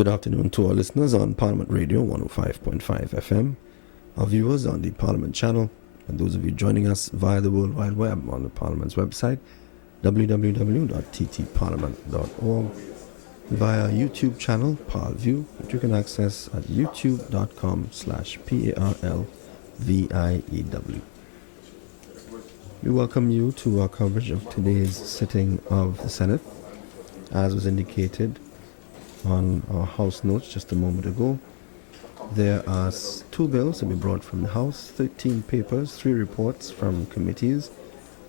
Good afternoon to our listeners on Parliament Radio 105.5 FM, our viewers on the Parliament channel, and those of you joining us via the World Wide Web on the Parliament's website, www.ttparliament.org, via our YouTube channel, ParlView, which you can access at youtube.com/ParlView. We welcome you to our coverage of today's sitting of the Senate. As was indicated on our House notes just a moment ago, there are 2 bills to be brought from the House, 13 papers, 3 reports from committees,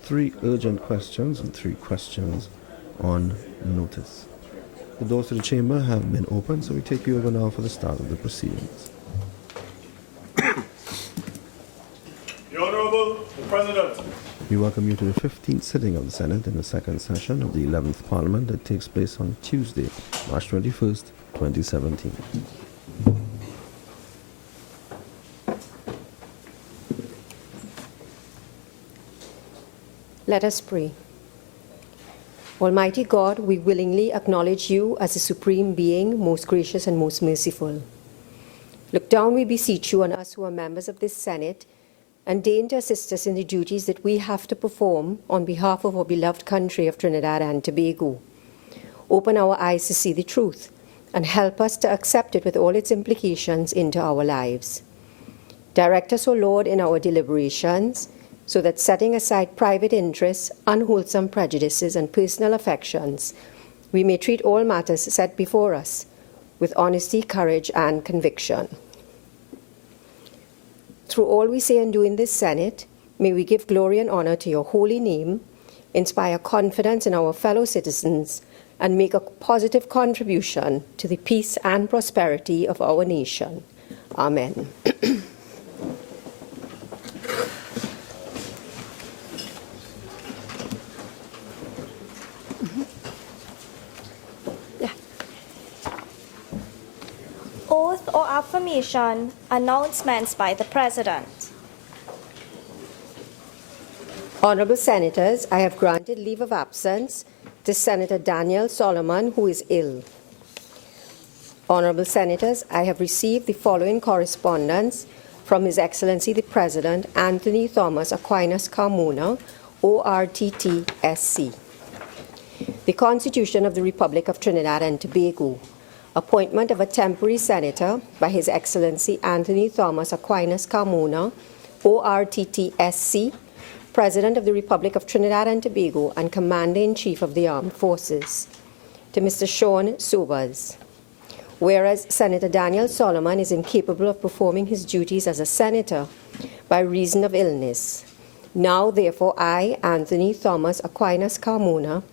3 urgent questions, and 3 questions on notice. The doors to the chamber have been opened, so we take you over now for the start of the proceedings. The Honourable the President. We welcome you to the 15th sitting of the Senate in the second session of the 11th Parliament that takes place on Tuesday, March 21st, 2017. Let us pray. Almighty God, we willingly acknowledge you as the supreme being, most gracious and most merciful. Look down, we beseech you, on us who are members of this Senate, and deign to assist us in the duties that we have to perform on behalf of our beloved country of Trinidad and Tobago. Open our eyes to see the truth, and help us to accept it with all its implications into our lives. Direct us, O Lord, in our deliberations, so that setting aside private interests, unwholesome prejudices, and personal affections, we may treat all matters set before us with honesty, courage, and conviction. Through all we say and do in this Senate, may we give glory and honor to your holy name, inspire confidence in our fellow citizens, and make a positive contribution to the peace and prosperity of our nation. Amen. Oath or affirmation, announcements by the President. Honorable Senators, I have granted leave of absence to Senator Daniel Solomon, who is ill. Honorable Senators, I have received the following correspondence from His Excellency the President Anthony Thomas Aquinas Carmona, ORTTSC. The Constitution of the Republic of Trinidad and Tobago. Appointment of a temporary senator by His Excellency Anthony Thomas Aquinas Carmona, ORTTSC, President of the Republic of Trinidad and Tobago and Commander-in-Chief of the Armed Forces. To Mr. Sean Sobers. Whereas Senator Daniel Solomon is incapable of performing his duties as a senator by reason of illness. Now, therefore, I, Anthony Thomas Aquinas Carmona,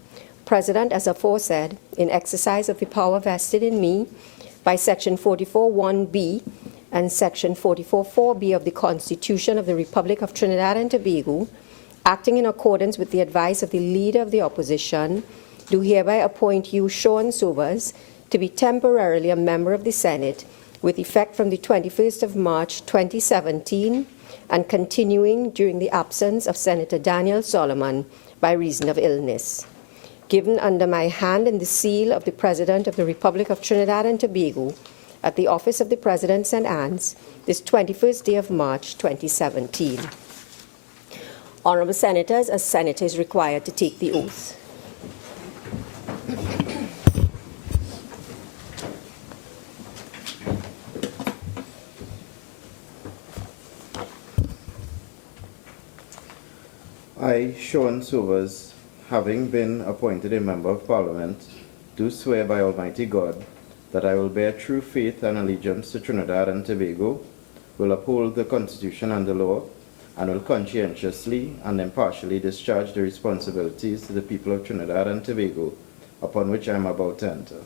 President as aforesaid, in exercise of the power vested in me by Section 44(1)(b) and Section 44(4)(b) of the Constitution of the Republic of Trinidad and Tobago, acting in accordance with the advice of the Leader of the Opposition, do hereby appoint you, Sean Sobers, to be temporarily a member of the Senate with effect from the 21st of March 2017 and continuing during the absence of Senator Daniel Solomon by reason of illness. Given under my hand and the seal of the President of the Republic of Trinidad and Tobago at the office of the President St. Anne's this 21st day of March 2017. Honourable Senators, a senator is required to take the oath. I, Sean Sobers, having been appointed a Member of Parliament, do swear by Almighty God that I will bear true faith and allegiance to Trinidad and Tobago, will uphold the Constitution and the law, and will conscientiously and impartially discharge the responsibilities to the people of Trinidad and Tobago upon which I am about to enter.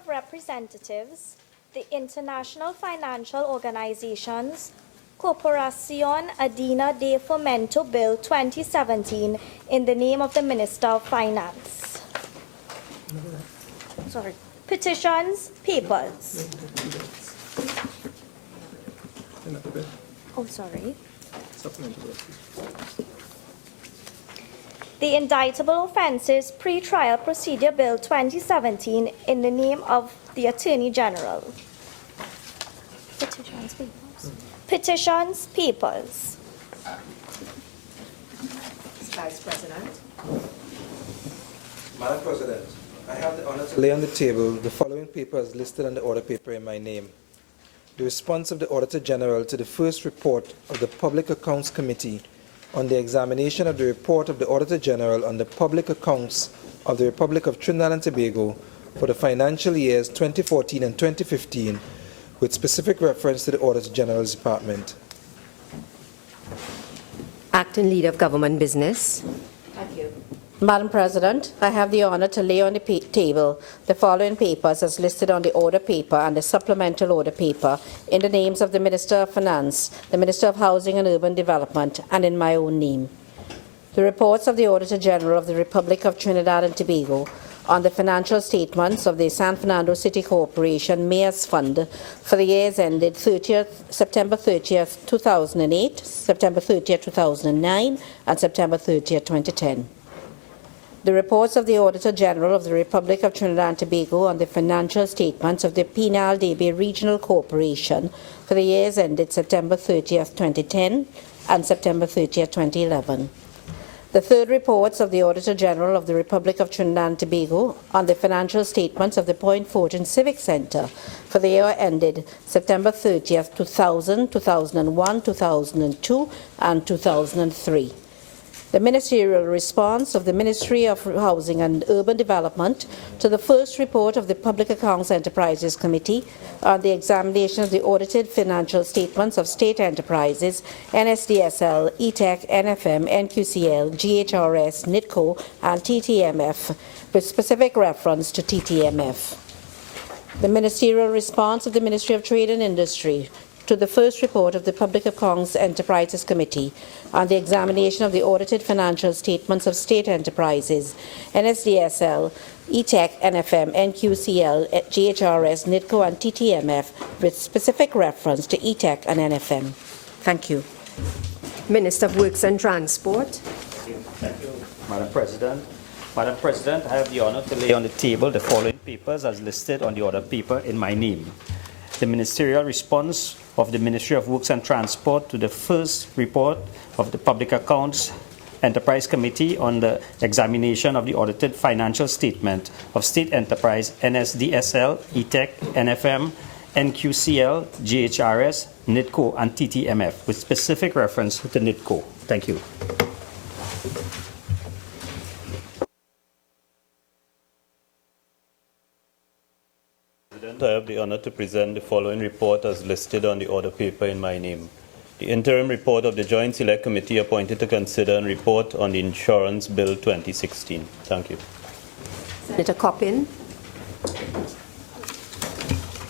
of Representatives, the International Financial Organizations, Corporación Andina de Fomento Bill 2017 in the name of the Minister of Finance. Sorry. Petitions, papers. Oh, sorry. The Indictable Offences Pre-Trial Procedure Bill 2017 in the name of the Attorney General. Petitions, papers. Petitions, papers. Vice President. Madam President, I have the honor to lay on the table the following papers listed on the order paper in my name. The response of the Auditor General to the first report of the Public Accounts Committee on the examination of the report of the Auditor General on the public accounts of the Republic of Trinidad and Tobago for the financial years 2014 and 2015, with specific reference to the Auditor General's Department. Acting Leader of Government Business. Thank you. Madam President, I have the honor to lay on the table the following papers as listed on the order paper and the supplemental order paper in the names of the Minister of Finance, the Minister of Housing and Urban Development, and in my own name. The reports of the Auditor General of the Republic of Trinidad and Tobago on the financial statements of the San Fernando City Corporation Mayor's Fund for the years ended September 30th, 2008, September 30th, 2009, and September 30th, 2010. The reports of the Auditor General of the Republic of Trinidad and Tobago on the financial statements of the Penal de Bay Regional Corporation for the years ended September 30th, 2010 and September 30th, 2011. The third reports of the Auditor General of the Republic of Trinidad and Tobago on the financial statements of the Point Fortune Civic Centre for the year ended September 30th, 2000, 2001, 2002, and 2003. The ministerial response of the Ministry of Housing and Urban Development to the first report of the Public Accounts Enterprises Committee on the examination of the audited financial statements of state enterprises, NSDSL, ETEC, NFM, NQCL, GHRS, NITCO, and TTMF, with specific reference to TTMF. The ministerial response of the Ministry of Trade and Industry to the first report of the Public Accounts Enterprises Committee on the examination of the audited financial statements of state enterprises, NSDSL, ETEC, NFM, NQCL, GHRS, NITCO, and TTMF, with specific reference to ETEC and NFM. Thank you. Minister of Works and Transport. Thank you, Madam President. Madam President, I have the honor to lay on the table the following papers as listed on the order paper in my name. The ministerial response of the Ministry of Works and Transport to the first report of the Public Accounts Enterprise Committee on the examination of the audited financial statement of state enterprise NSDSL, ETEC, NFM, NQCL, GHRS, NITCO, and TTMF, with specific reference to NITCO. Thank you. I have the honor to present the following report as listed on the order paper in my name. The interim report of the Joint Select Committee appointed to consider and report on the Insurance Bill 2016. Thank you. Senator Coppin.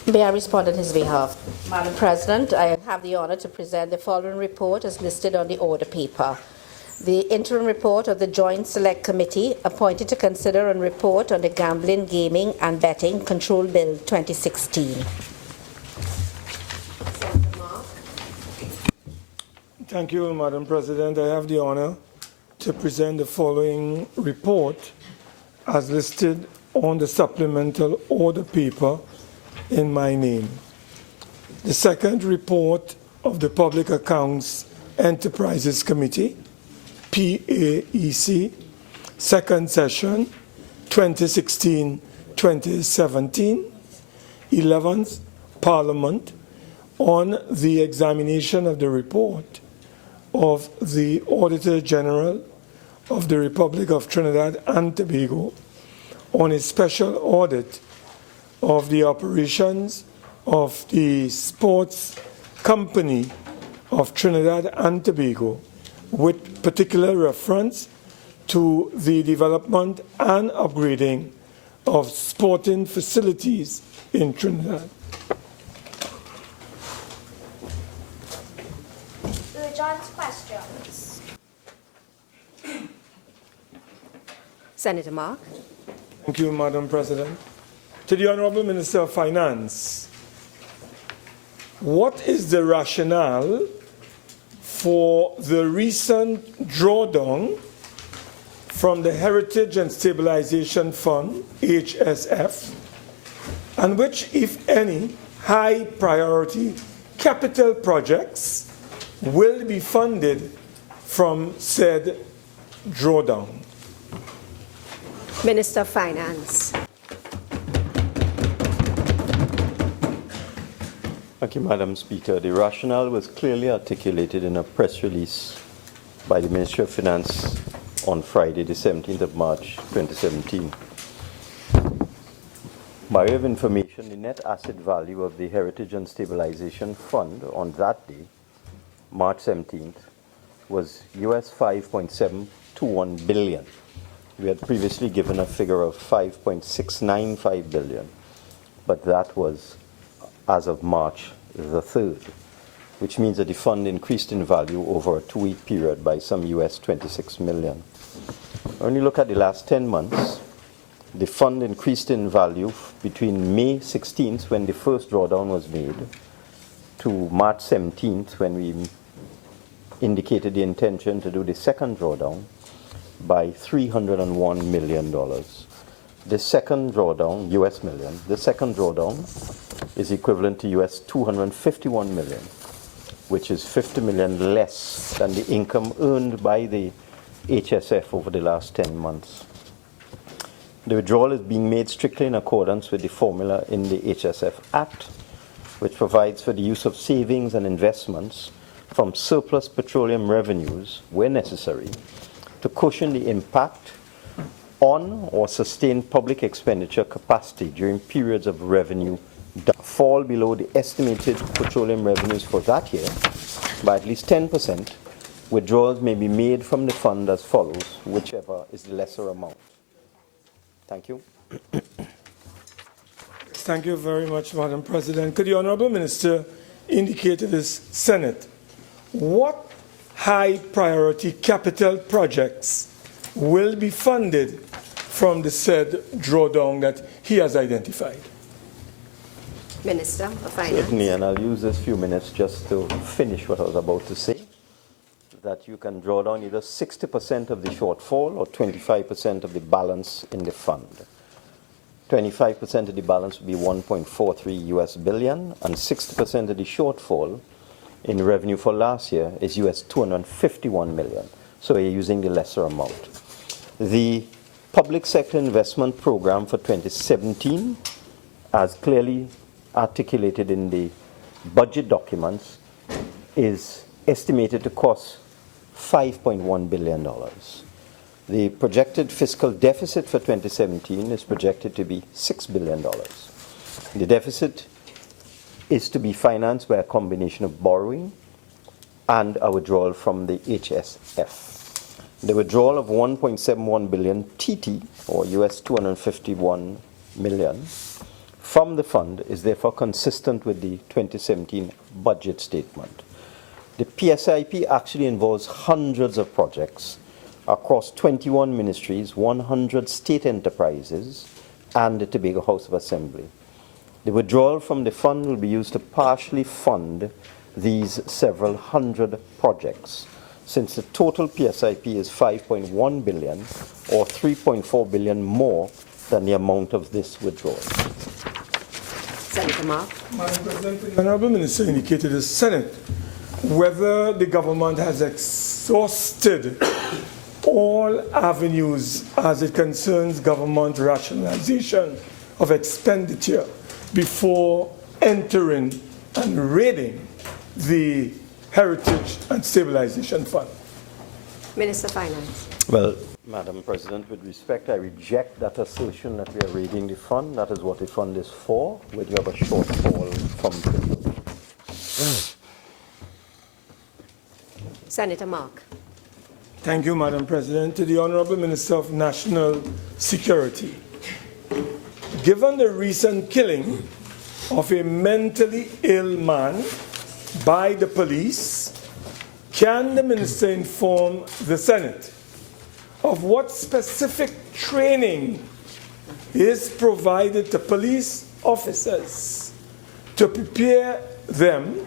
May I respond on his behalf? Madam President, I have the honor to present the following report as listed on the order paper. The interim report of the Joint Select Committee appointed to consider and report on the Gambling, Gaming and Betting Control Bill 2016. Thank you, Madam President. I have the honor to present the following report as listed on the supplemental order paper in my name. The second report of the Public Accounts Enterprises Committee, PAEC, second session, 2016-2017, 11th Parliament, on the examination of the report of the Auditor General of the Republic of Trinidad and Tobago on a special audit of the operations of the Sports Company of Trinidad and Tobago, with particular reference to the development and upgrading of sporting facilities in Trinidad. Urgent questions. Senator Mark. Thank you, Madam President. To the Honorable Minister of Finance, what is the rationale for the recent drawdown from the Heritage and Stabilization Fund, HSF, and which, if any, high priority capital projects will be funded from said drawdown? Minister of Finance. Thank you, Madam Speaker. The rationale was clearly articulated in a press release by the Ministry of Finance on Friday, the 17th of March, 2017. By way of information, the net asset value of the Heritage and Stabilization Fund on that day, March 17th, was US $5.721 billion. We had previously given a figure of $5.695 billion, but that was as of March the 3rd, which means that the fund increased in value over a 2-week period by some US $26 million. When you look at the last 10 months, the fund increased in value between May 16th, when the first drawdown was made, to March 17th, when we indicated the intention to do the second drawdown, by $301 million. The second drawdown, US million, the second drawdown is equivalent to US $251 million, which is $50 million less than the income earned by the HSF over the last 10 months. The withdrawal is being made strictly in accordance with the formula in the HSF Act, which provides for the use of savings and investments from surplus petroleum revenues, where necessary, to cushion the impact on or sustain public expenditure capacity during periods of revenue that fall below the estimated petroleum revenues for that year by at least 10%. Withdrawals may be made from the fund as follows, whichever is the lesser amount. Thank you. Thank you very much, Madam President. Could the Honourable Minister indicate to the Senate what high priority capital projects will be funded from the said drawdown that he has identified? Minister of Finance. Certainly, and I'll use this few minutes just to finish what I was about to say, that you can draw down either 60% of the shortfall or 25% of the balance in the fund. 25% of the balance would be $1.43 US billion, and 60% of the shortfall in revenue for last year is US $251 million. So you're using the lesser amount. The public sector investment program for 2017, as clearly articulated in the budget documents, is estimated to cost $5.1 billion. The projected fiscal deficit for 2017 is projected to be $6 billion. The deficit is to be financed by a combination of borrowing and a withdrawal from the HSF. The withdrawal of 1.71 billion TT, or US $251 million, from the fund is therefore consistent with the 2017 budget statement. The PSIP actually involves hundreds of projects across 21 ministries, 100 state enterprises, and the Tobago House of Assembly. The withdrawal from the fund will be used to partially fund these several hundred projects, since the total PSIP is $5.1 billion, or $3.4 billion more than the amount of this withdrawal. Senator Mark. Madam President, the Honourable Minister indicated to the Senate whether the government has exhausted all avenues as it concerns government rationalization of expenditure before entering and raiding the Heritage and Stabilization Fund. Minister of Finance. Well, Madam President, with respect, I reject that assertion that we are raiding the fund. That is what the fund is for, where you have a shortfall from the Senator Mark. Thank you, Madam President. To the Honourable Minister of National Security. given the recent killing of a mentally ill man by the police, can the minister inform the Senate of what specific training is provided to police officers to prepare them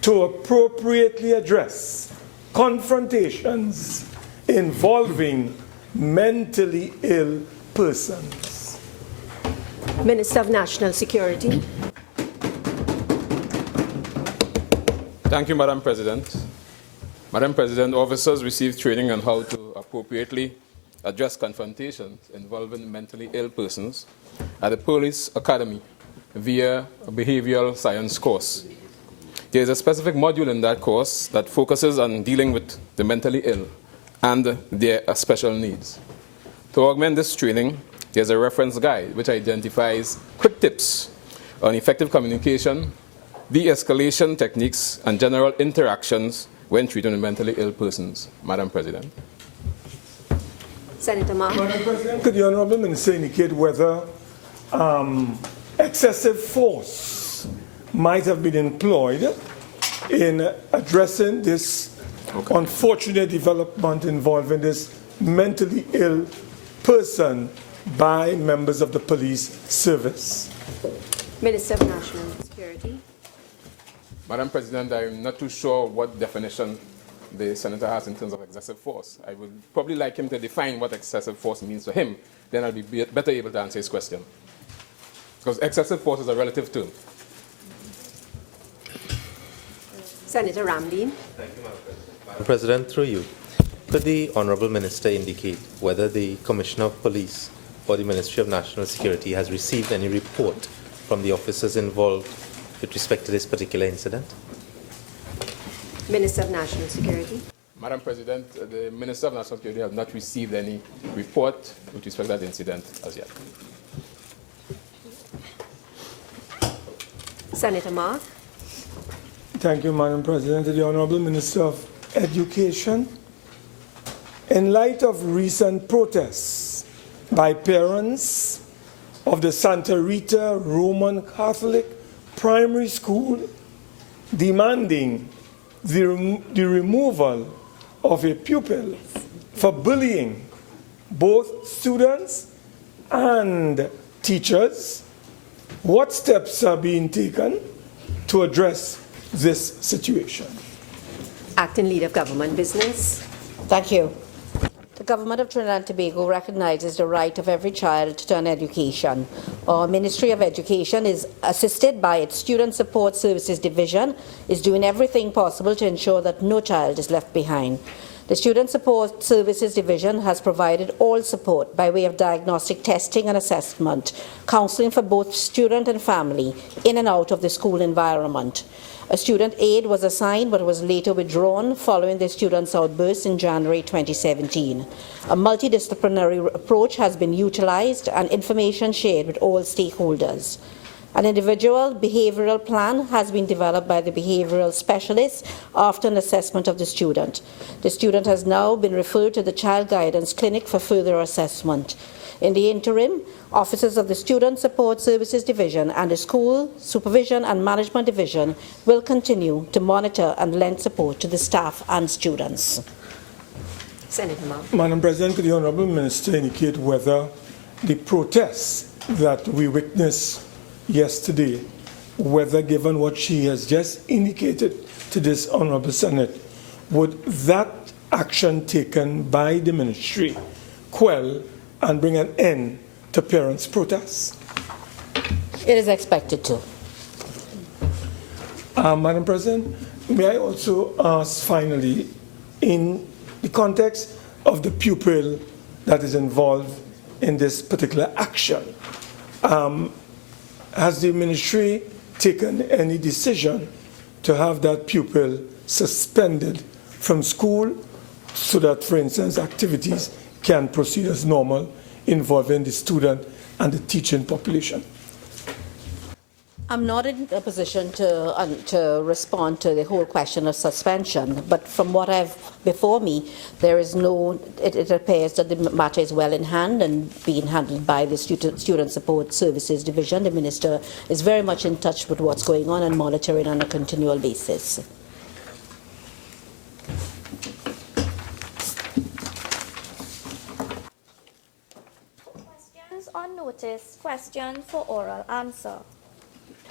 to appropriately address confrontations involving mentally ill persons? Minister of National Security. Thank you, Madam President. Madam President, officers receive training on how to appropriately address confrontations involving mentally ill persons at the Police Academy via a behavioral science course. There is a specific module in that course that focuses on dealing with the mentally ill and their special needs. To augment this training, there's a reference guide which identifies quick tips on effective communication, de-escalation techniques, and general interactions when treating mentally ill persons. Madam President. Senator Ma. Madam President, could the Honourable Minister indicate whether excessive force might have been employed in addressing this unfortunate development involving this mentally ill person by members of the police service? Minister of National Security. Madam President, I'm not too sure what definition the Senator has in terms of excessive force. I would probably like him to define what excessive force means to him. Then I'll be better able to answer his question. Because excessive force is a relative term. Senator Ramkissoon. Thank you, Madam President. Madam President, through you, could the Honourable Minister indicate whether the Commissioner of Police or the Ministry of National Security has received any report from the officers involved with respect to this particular incident? Minister of National Security. Madam President, the Minister of National Security has not received any report with respect to that incident as yet. Senator Ma. Thank you, Madam President. To the Honourable Minister of Education, in light of recent protests by parents of the Santa Rita Roman Catholic Primary School demanding the removal of a pupil for bullying both students and teachers, what steps are being taken to address this situation? Acting Leader of Government Business. Thank you. The Government of Trinidad and Tobago recognizes the right of every child to an education. Our Ministry of Education is assisted by its Student Support Services Division, is doing everything possible to ensure that no child is left behind. The Student Support Services Division has provided all support by way of diagnostic testing and assessment, counselling for both student and family in and out of the school environment. A student aid was assigned but was later withdrawn following the student's outburst in January 2017. A multidisciplinary approach has been utilized and information shared with all stakeholders. An individual behavioral plan has been developed by the behavioral specialist after an assessment of the student. The student has now been referred to the Child Guidance Clinic for further assessment. In the interim, officers of the Student Support Services Division and the School Supervision and Management Division will continue to monitor and lend support to the staff and students. Senator Ma. Madam President, could the Honourable Minister indicate whether the protests that we witnessed yesterday, whether given what she has just indicated to this Honourable Senate, would that action taken by the Ministry quell and bring an end to parents' protests? It is expected to. Madam President, may I also ask finally, in the context of the pupil that is involved in this particular action, has the Ministry taken any decision to have that pupil suspended from school so that, for instance, activities can proceed as normal involving the student and the teaching population? I'm not in a position to respond to the whole question of suspension, but from what I've before me, there is no. It appears that the matter is well in hand and being handled by the Student Support Services Division. The Minister is very much in touch with what's going on and monitoring on a continual basis. Questions on notice, question for oral answer.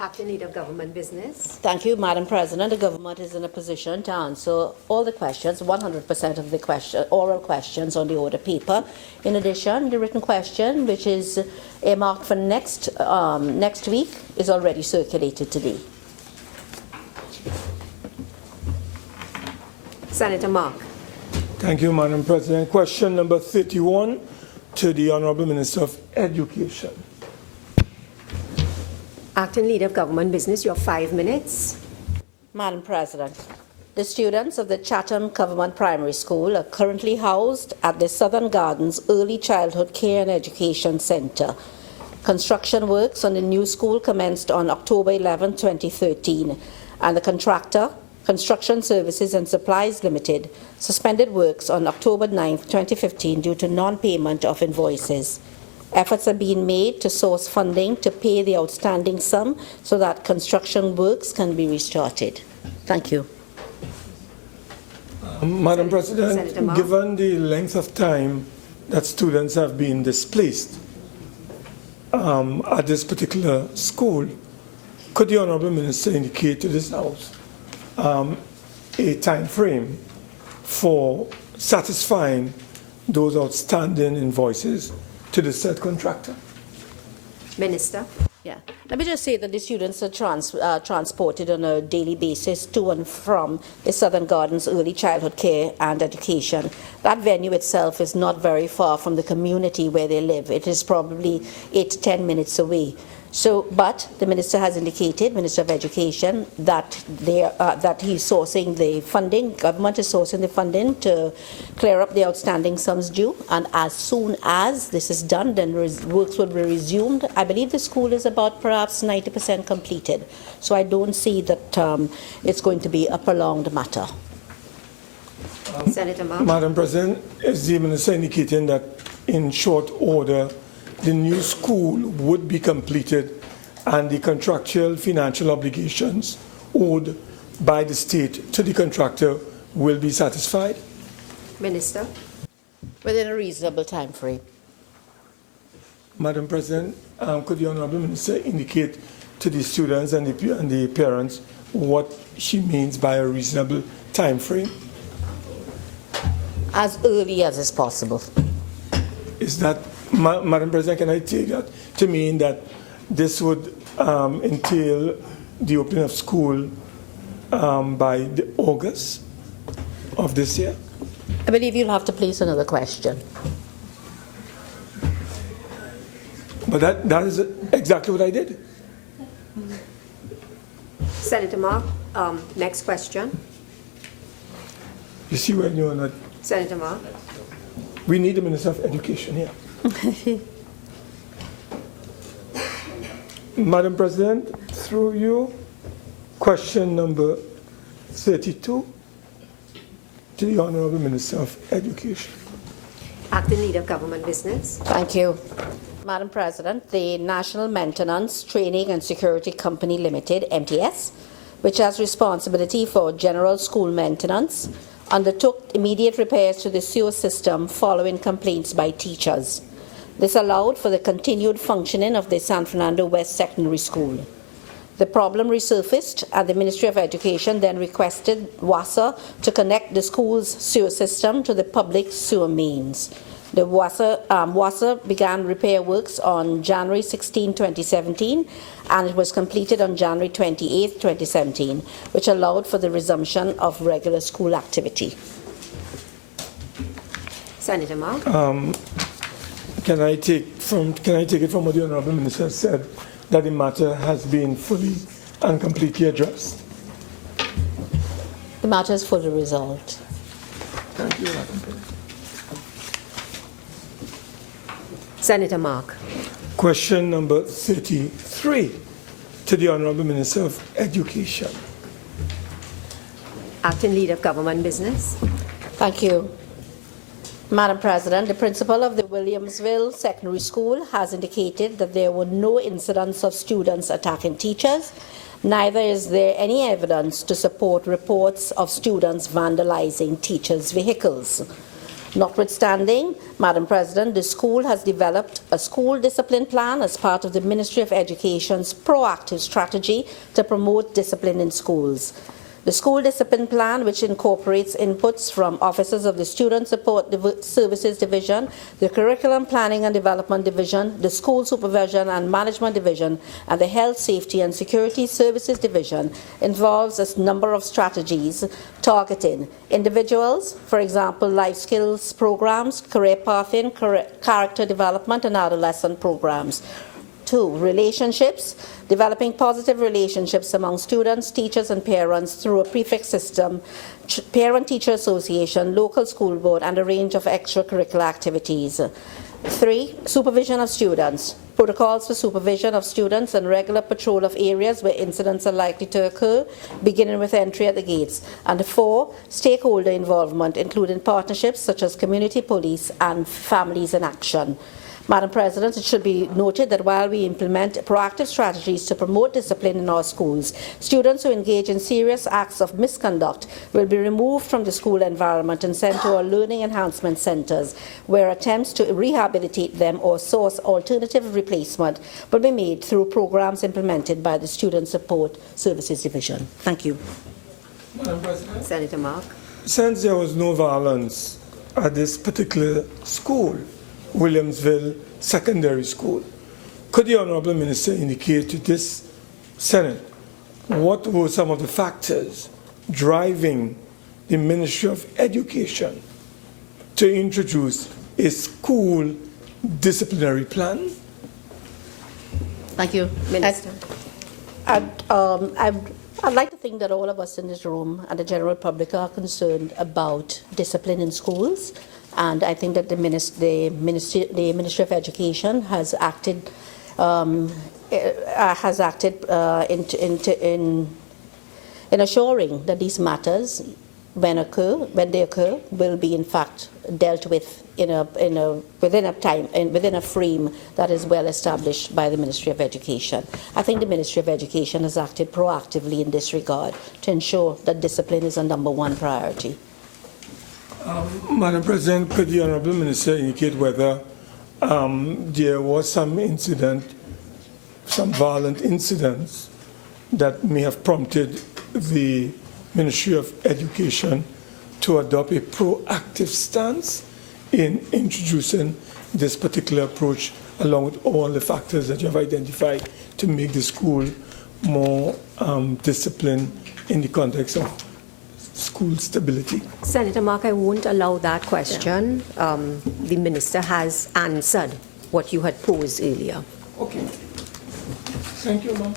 Acting Leader of Government Business. Thank you, Madam President. The government is in a position to answer all the questions, 100% of the oral questions on the order paper. In addition, the written question, which is earmarked for next week, is already circulated today. Senator Mark. Thank you, Madam President. Question number 31 to the Honourable Minister of Education. Acting Leader of Government Business, you have 5 minutes. Madam President, the students of the Chatham Government Primary School are currently housed at the Southern Gardens Early Childhood Care and Education Centre. Construction works on the new school commenced on October 11, 2013, and the contractor, Construction Services and Supplies Limited, suspended works on October 9, 2015 due to non-payment of invoices. Efforts are being made to source funding to pay the outstanding sum so that construction works can be restarted. Thank you. Madam President, Senator Mark. given the length of time that students have been displaced at this particular school, could the Honourable Minister indicate to this House a time frame for satisfying those outstanding invoices to the said contractor? Minister. Yeah. Let me just say that the students are transported on a daily basis to and from the Southern Gardens Early Childhood Care and Education. That venue itself is not very far from the community where they live. It is probably 8 to 10 minutes away. So, but the Minister has indicated, Minister of Education, that he's sourcing the funding, government is sourcing the funding to clear up the outstanding sums due, and as soon as this is done, then works will be resumed. I believe the school is about perhaps 90% completed, so I don't see that it's going to be a prolonged matter. Senator Mark. Madam President, is the Minister indicating that in short order the new school would be completed and the contractual financial obligations owed by the state to the contractor will be satisfied? Minister. Within a reasonable time frame. Madam President, could the Honourable Minister indicate to the students and the parents what she means by a reasonable time frame? As early as is possible. Is that, Madam President, can I take that to mean that this would entail the opening of school by the August of this year? I believe you'll have to place another question. But that is exactly what I did. Senator Mark, next question. You see when you're not... Senator Mark. We need the Minister of Education here. Madam President, through you, question number 32 to the Honourable Minister of Education. Acting Leader of Government Business. Thank you. Madam President, the National Maintenance, Training and Security Company Limited, MTS, which has responsibility for general school maintenance, undertook immediate repairs to the sewer system following complaints by teachers. This allowed for the continued functioning of the San Fernando West Secondary School. The problem resurfaced, and the Ministry of Education then requested WASA to connect the school's sewer system to the public sewer mains. The WASA began repair works on January 16, 2017, and it was completed on January 28, 2017, which allowed for the resumption of regular school activity. Senator Mark. Can I take it from what the Honourable Minister said, that the matter has been fully and completely addressed? The matter is fully resolved. Thank you, Madam President. Senator Mark. Question number 33 to the Honorable Minister of Education. Acting Leader of Government Business. Thank you. Madam President, the principal of the Williamsville Secondary School has indicated that there were no incidents of students attacking teachers. Neither is there any evidence to support reports of students vandalizing teachers' vehicles. Notwithstanding, Madam President, the school has developed a school discipline plan as part of the Ministry of Education's proactive strategy to promote discipline in schools. The school discipline plan, which incorporates inputs from officers of the Student Support Services Division, the Curriculum Planning and Development Division, the School Supervision and Management Division, and the Health, Safety and Security Services Division, involves a number of strategies targeting individuals, for example, life skills programs, career pathing, character development, and adolescent programs. 2, relationships, developing positive relationships among students, teachers, and parents through a prefix system, parent-teacher association, local school board, and a range of extracurricular activities. 3, supervision of students, protocols for supervision of students and regular patrol of areas where incidents are likely to occur, beginning with entry at the gates. And 4, stakeholder involvement, including partnerships such as community police and families in action. Madam President, it should be noted that while we implement proactive strategies to promote discipline in our schools, students who engage in serious acts of misconduct will be removed from the school environment and sent to our learning enhancement centres, where attempts to rehabilitate them or source alternative replacement will be made through programs implemented by the Student Support Services Division. Thank you. Madam President. Senator Mark. Since there was no violence at this particular school, Williamsville Secondary School, could the Honourable Minister indicate to this Senate what were some of the factors driving the Ministry of Education to introduce a school disciplinary plan? Thank you. Minister. I'd like to think that all of us in this room and the general public are concerned about discipline in schools. And I think that the Ministry of Education has acted in assuring that these matters, when they occur, will be in fact dealt with within a frame that is well established by the Ministry of Education. I think the Ministry of Education has acted proactively in this regard to ensure that discipline is a #1 priority. Madam President, could the Honourable Minister indicate whether there was some violent incidents that may have prompted the Ministry of Education to adopt a proactive stance in introducing this particular approach, along with all the factors that you have identified to make the school more disciplined in the context of school stability? Senator Mark, I won't allow that question. The Minister has answered what you had posed earlier. Okay. Thank you, ma'am.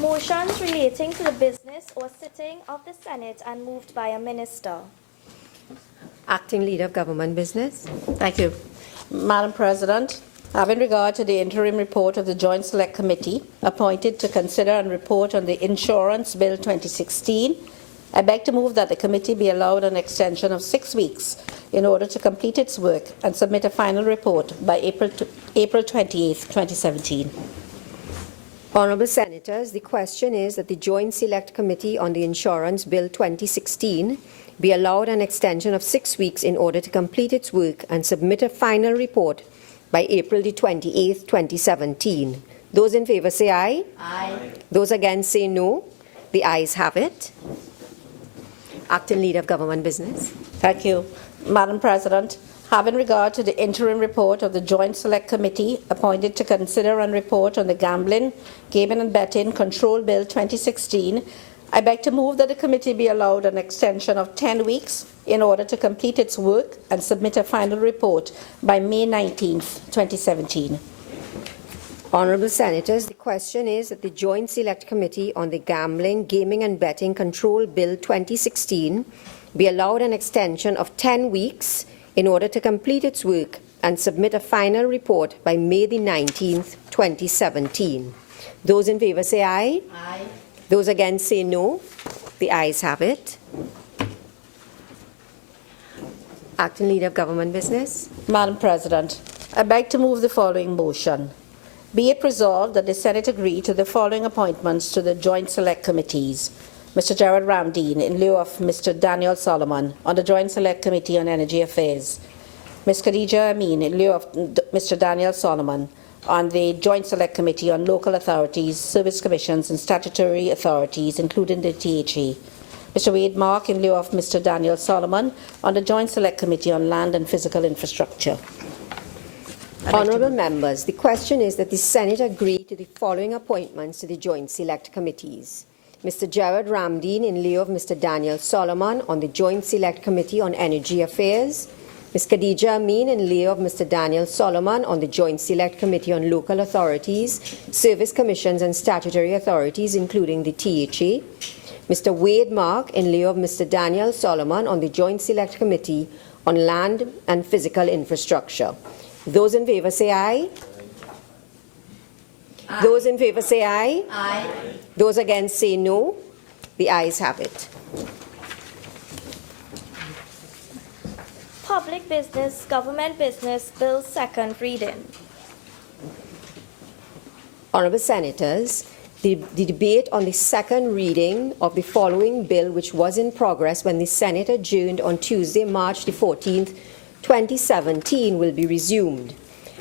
Motions relating to the business or sitting of the Senate and moved by a minister. Acting Leader of Government Business. Thank you. Madam President, having regard to the interim report of the Joint Select Committee appointed to consider and report on the Insurance Bill 2016, I beg to move that the committee be allowed an extension of 6 weeks in order to complete its work and submit a final report by April 28, 2017. Honourable Senators, the question is that the Joint Select Committee on the Insurance Bill 2016 be allowed an extension of 6 weeks in order to complete its work and submit a final report by April 28, 2017. Those in favour say aye. Aye. Those against say no. The ayes have it. Acting Leader of Government Business. Thank you. Madam President, having regard to the interim report of the Joint Select Committee appointed to consider and report on the Gambling, Gaming and Betting Control Bill 2016, I beg to move that the committee be allowed an extension of 10 weeks in order to complete its work and submit a final report by May 19, 2017. Honourable Senators, the question is that the Joint Select Committee on the Gambling, Gaming and Betting Control Bill 2016 be allowed an extension of 10 weeks in order to complete its work and submit a final report by May the 19th, 2017. Those in favor say aye. Aye. Those against say no. The ayes have it. Acting Leader of Government Business. Madam President, I beg to move the following motion. Be it resolved that the Senate agree to the following appointments to the Joint Select Committees. Mr. Gerard Ramdeen in lieu of Mr. Daniel Solomon on the Joint Select Committee on Energy Affairs. Ms. Khadija Amin in lieu of Mr. Daniel Solomon on the Joint Select Committee on Local Authorities, Service Commissions and Statutory Authorities, including the THE. Mr. Wade Mark in lieu of Mr. Daniel Solomon on the Joint Select Committee on Land and Physical Infrastructure. Honourable members, the question is that the Senate agree to the following appointments to the Joint Select Committees. Mr. Gerard Ramdeen in lieu of Mr. Daniel Solomon on the Joint Select Committee on Energy Affairs. Ms. Khadija Amin in lieu of Mr. Daniel Solomon on the Joint Select Committee on Local Authorities, Service Commissions and Statutory Authorities, including the THA. Mr. Wade Mark in lieu of Mr. Daniel Solomon on the Joint Select Committee on Land and Physical Infrastructure. Those in favour say aye. Aye. Those in favour say aye. Aye. Those against say no. The ayes have it. Public Business, Government Business Bill, second reading. Honourable Senators, the debate on the second reading of the following bill, which was in progress when the Senate adjourned on Tuesday, March the 14th, 2017, will be resumed.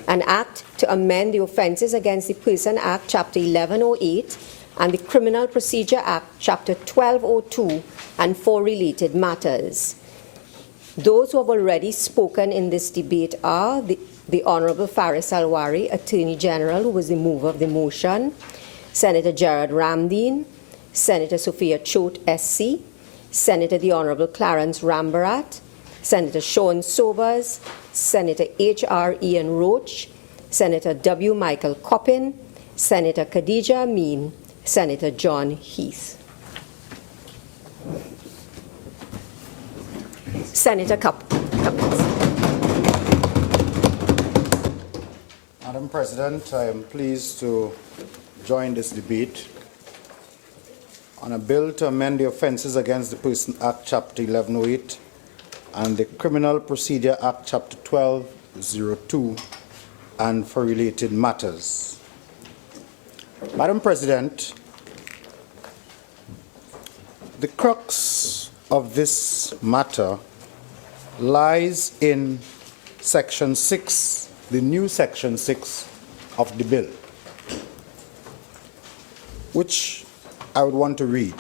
An act to amend the Offences Against the Person Act, Chapter 1108, and the Criminal Procedure Act, Chapter 1202, and 4 related matters. Those who have already spoken in this debate are the Honourable Faris Alwari, Attorney General, who was the mover of the motion, Senator Gerard Ramdeen, Senator Sophia Choate, SC, Senator the Honourable Clarence Rambarat, Senator Sean Sobers, Senator H.R. Ian Roach, Senator W. Michael Coppin, Senator Khadija Amin, Senator John Heath. Senator Cummings. Madam President, I am pleased to join this debate on a bill to amend the Offences Against the Person Act, Chapter 1108, and the Criminal Procedure Act, Chapter 1202, and for related matters. Madam President, the crux of this matter lies in Section 6, the new Section 6 of the bill, which I would want to read.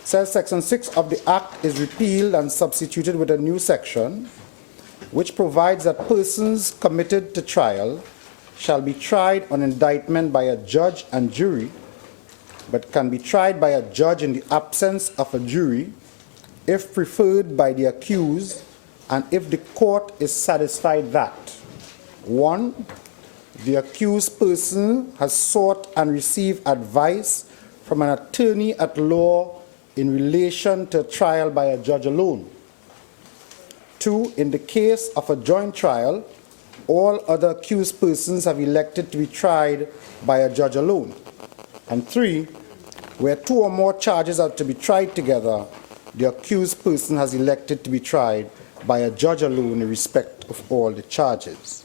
It says Section 6 of the Act is repealed and substituted with a new section which provides that persons committed to trial shall be tried on indictment by a judge and jury, but can be tried by a judge in the absence of a jury if preferred by the accused and if the court is satisfied that 1. The accused person has sought and received advice from an attorney at law in relation to a trial by a judge alone. 2. In the case of a joint trial, all other accused persons have elected to be tried by a judge alone. And 3. Where 2 or more charges are to be tried together, the accused person has elected to be tried by a judge alone in respect of all the charges.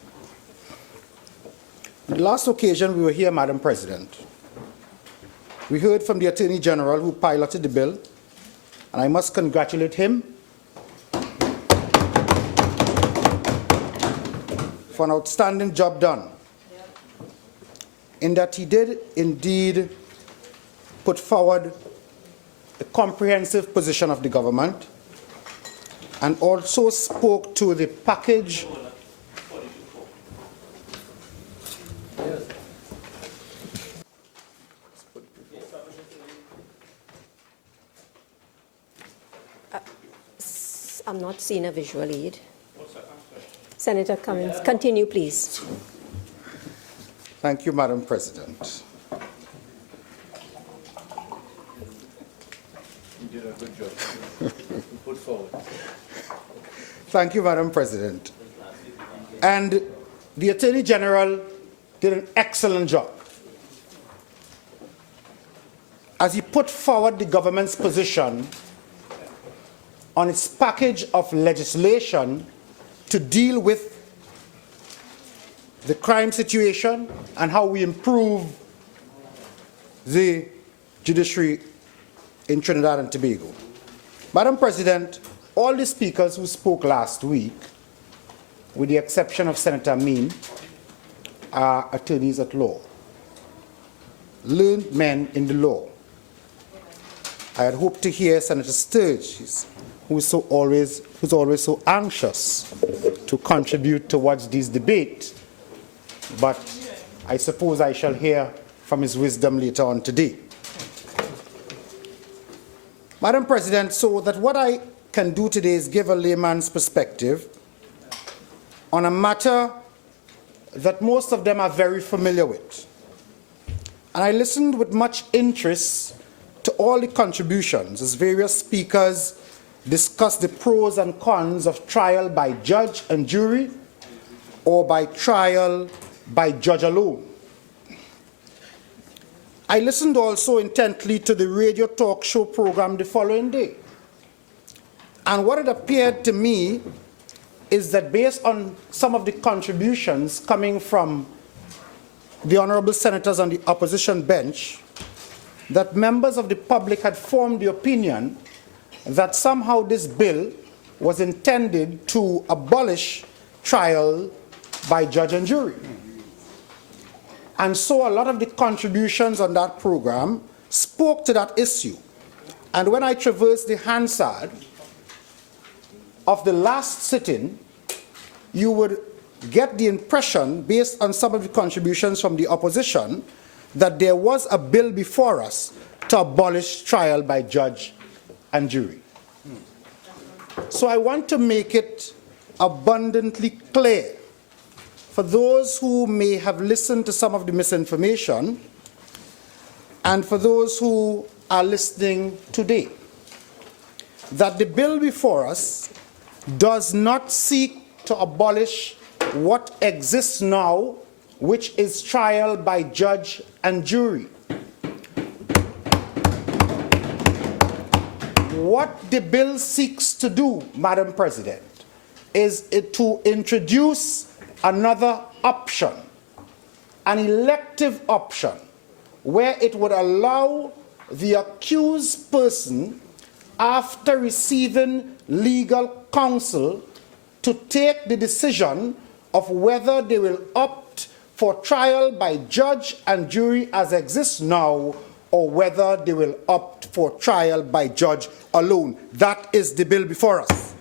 On the last occasion we were here, Madam President, we heard from the Attorney General who piloted the bill, and I must congratulate him for an outstanding job done, in that he did indeed put forward a comprehensive position of the government and also spoke to the package I'm not seeing a visual aid. Senator Cummings, continue, please. Thank you, Madam President. You did a good job. Put forward. Thank you, Madam President. And the Attorney General did an excellent job as he put forward the government's position on its package of legislation to deal with the crime situation and how we improve the judiciary in Trinidad and Tobago. Madam President, all the speakers who spoke last week, with the exception of Senator Mean, are attorneys at law, learned men in the law. I had hoped to hear Senator Sturge, who's always so anxious to contribute towards these debates, but I suppose I shall hear from his wisdom later on today. Madam President, so that what I can do today is give a layman's perspective on a matter that most of them are very familiar with. And I listened with much interest to all the contributions as various speakers discussed the pros and cons of trial by judge and jury or by trial by judge alone. I listened also intently to the radio talk show program the following day. And what it appeared to me is that based on some of the contributions coming from the honorable senators on the opposition bench, that members of the public had formed the opinion that somehow this bill was intended to abolish trial by judge and jury. And so a lot of the contributions on that program spoke to that issue. And when I traversed the Hansard of the last sitting, you would get the impression, based on some of the contributions from the opposition, that there was a bill before us to abolish trial by judge and jury. So I want to make it abundantly clear for those who may have listened to some of the misinformation and for those who are listening today, that the bill before us does not seek to abolish what exists now, which is trial by judge and jury. What the bill seeks to do, Madam President, is to introduce another option, an elective option, where it would allow the accused person, after receiving legal counsel, to take the decision of whether they will opt for trial by judge and jury as exists now, or whether they will opt for trial by judge alone. That is the bill before us.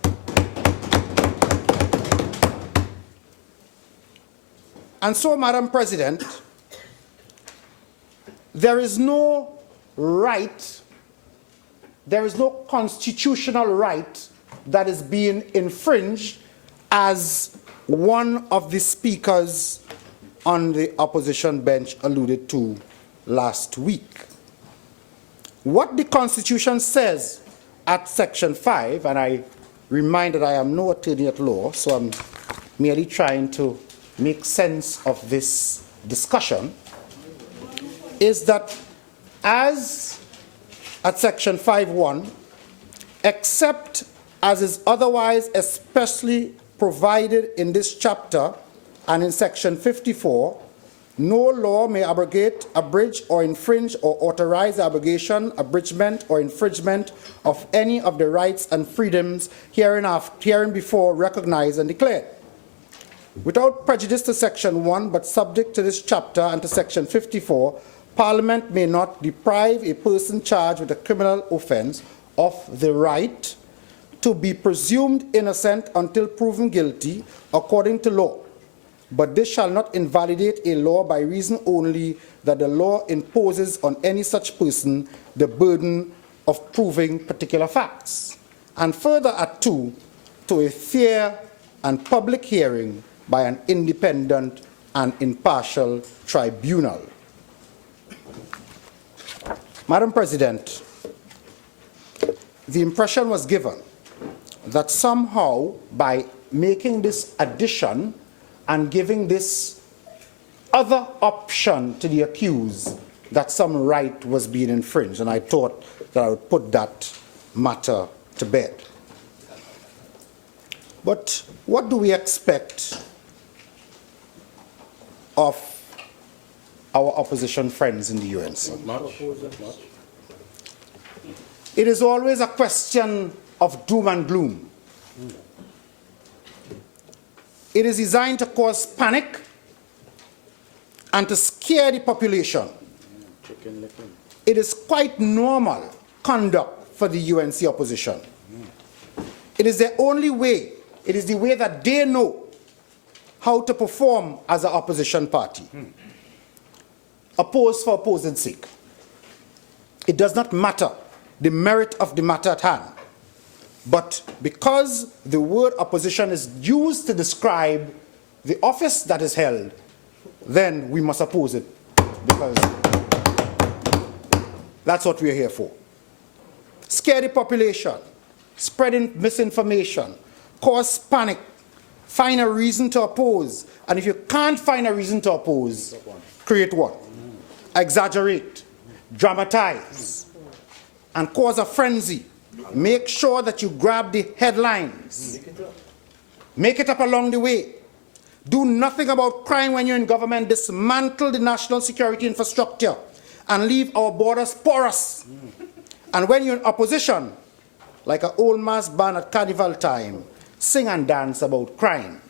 And so, Madam President, there is no right, there is no constitutional right that is being infringed, as one of the speakers on the opposition bench alluded to last week. What the Constitution says at Section 5, and I remind that I am no attorney at law, so I'm merely trying to make sense of this discussion, is that as at Section 5.1, except as is otherwise especially provided in this chapter and in Section 54, no law may abrogate, abridge, or infringe or authorize the abrogation, abridgment, or infringement of any of the rights and freedoms hereinbefore recognized and declared. Without prejudice to Section 1, but subject to this chapter and to Section 54, Parliament may not deprive a person charged with a criminal offence of the right to be presumed innocent until proven guilty according to law. But this shall not invalidate a law by reason only that the law imposes on any such person the burden of proving particular facts. And further at 2, to a fair and public hearing by an independent and impartial tribunal. Madam President, the impression was given that somehow by making this addition and giving this other option to the accused, that some right was being infringed, and I thought that I would put that matter to bed. But what do we expect of our opposition friends in the UNC? It is always a question of doom and gloom. It is designed to cause panic and to scare the population. It is quite normal conduct for the UNC opposition. It is their only way. It is the way that they know how to perform as an opposition party. Oppose for opposing's sake. It does not matter the merit of the matter at hand. But because the word opposition is used to describe the office that is held, then we must oppose it, because that's what we're here for. Scare the population, spreading misinformation, cause panic, find a reason to oppose, and if you can't find a reason to oppose, create one. Exaggerate, dramatize, and cause a frenzy. Make sure that you grab the headlines. Make it up along the way. Do nothing about crime when you're in government. Dismantle the national security infrastructure and leave our borders porous. And when you're in opposition, like an old mass band at carnival time, sing and dance about crime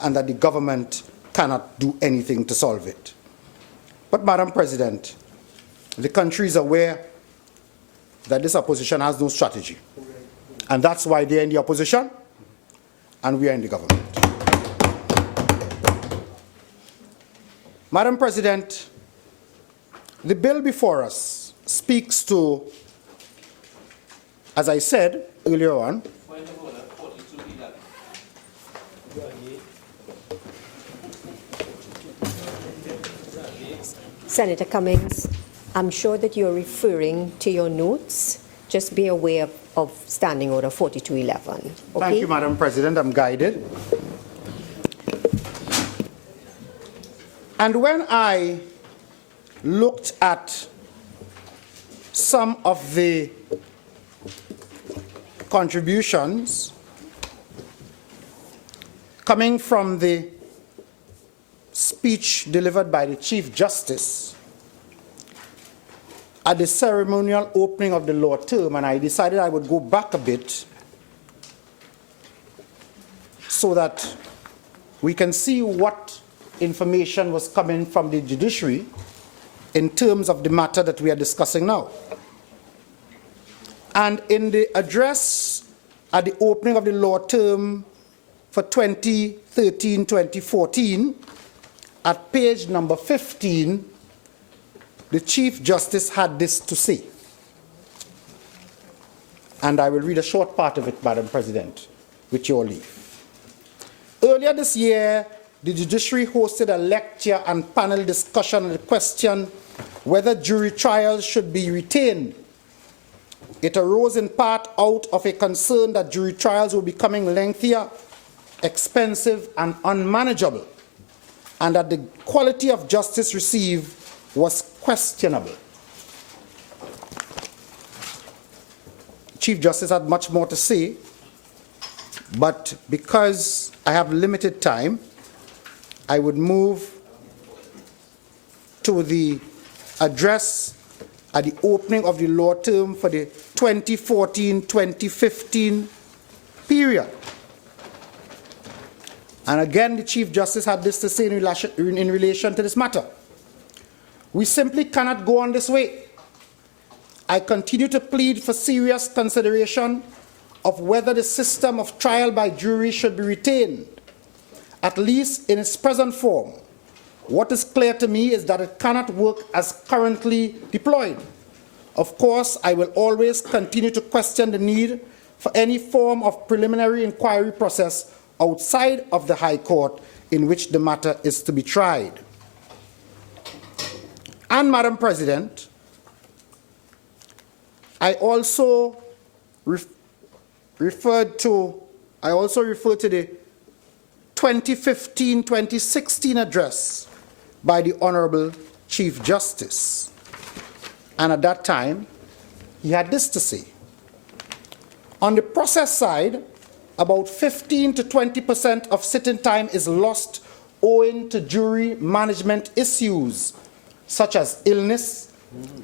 and that the government cannot do anything to solve it. But, Madam President, the country is aware that this opposition has no strategy. And that's why they're in the opposition and we are in the government. Madam President, the bill before us speaks to, as I said earlier on, Senator Cummings, I'm sure that you're referring to your notes. Just be aware of Standing Order 4211. Okay? Thank you, Madam President. I'm guided. And when I looked at some of the contributions coming from the speech delivered by the Chief Justice at the ceremonial opening of the law term, and I decided I would go back a bit so that we can see what information was coming from the judiciary in terms of the matter that we are discussing now. And in the address at the opening of the law term for 2013-2014, at page number 15, the Chief Justice had this to say. And I will read a short part of it, Madam President, with your leave. Earlier this year, the judiciary hosted a lecture and panel discussion on the question whether jury trials should be retained. It arose in part out of a concern that jury trials were becoming lengthier, expensive, and unmanageable, and that the quality of justice received was questionable. Chief Justice had much more to say, but because I have limited time, I would move to the address at the opening of the law term for the 2014-2015 period. And again, the Chief Justice had this to say in relation to this matter. We simply cannot go on this way. I continue to plead for serious consideration of whether the system of trial by jury should be retained, at least in its present form. What is clear to me is that it cannot work as currently deployed. Of course, I will always continue to question the need for any form of preliminary inquiry process outside of the High Court in which the matter is to be tried. And, Madam President, I also I also refer to the 2015-2016 address by the Honorable Chief Justice. And at that time, he had this to say. On the process side, about 15 to 20% of sitting time is lost owing to jury management issues such as illness,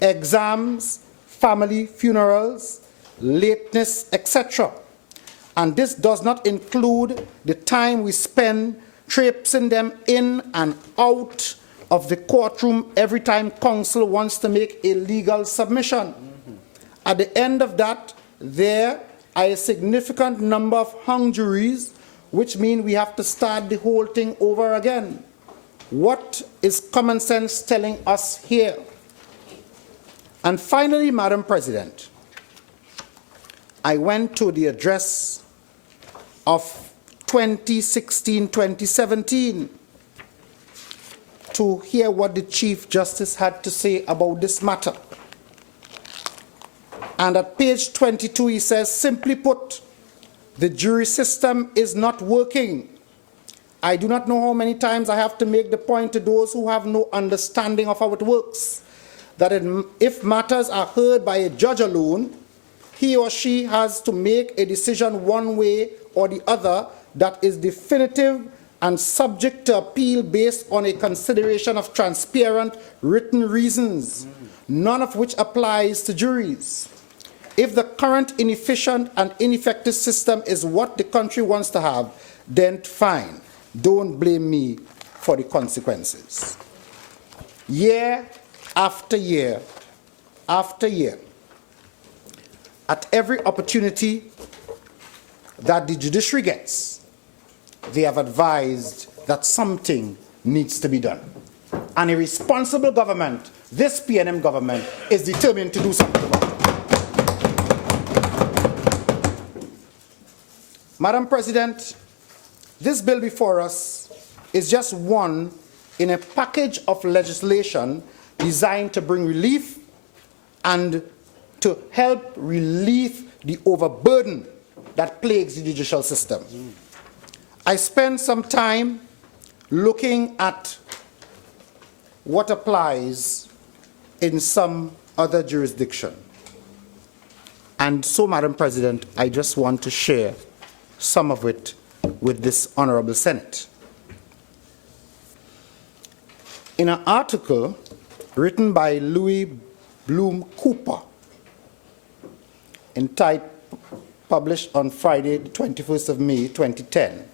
exams, family funerals, lateness, etc. And this does not include the time we spend traipsing them in and out of the courtroom every time counsel wants to make a legal submission. At the end of that, there are a significant number of hung juries, which means we have to start the whole thing over again. What is common sense telling us here? And finally, Madam President, I went to the address of 2016-2017 to hear what the Chief Justice had to say about this matter. And at page 22, he says, simply put, the jury system is not working. I do not know how many times I have to make the point to those who have no understanding of how it works, that if matters are heard by a judge alone, he or she has to make a decision one way or the other that is definitive and subject to appeal based on a consideration of transparent written reasons, none of which applies to juries. If the current inefficient and ineffective system is what the country wants to have, then fine. Don't blame me for the consequences. Year after year after year, at every opportunity that the judiciary gets, they have advised that something needs to be done. And a responsible government, this PNM government, is determined to do something about it. Madam President, this bill before us is just one in a package of legislation designed to bring relief and to help relieve the overburden that plagues the judicial system. I spent some time looking at what applies in some other jurisdiction. And so, Madam President, I just want to share some of it with this Honorable Senate. In an article written by Louis Bloom Cooper, published on Friday, the 21st of May, 2010,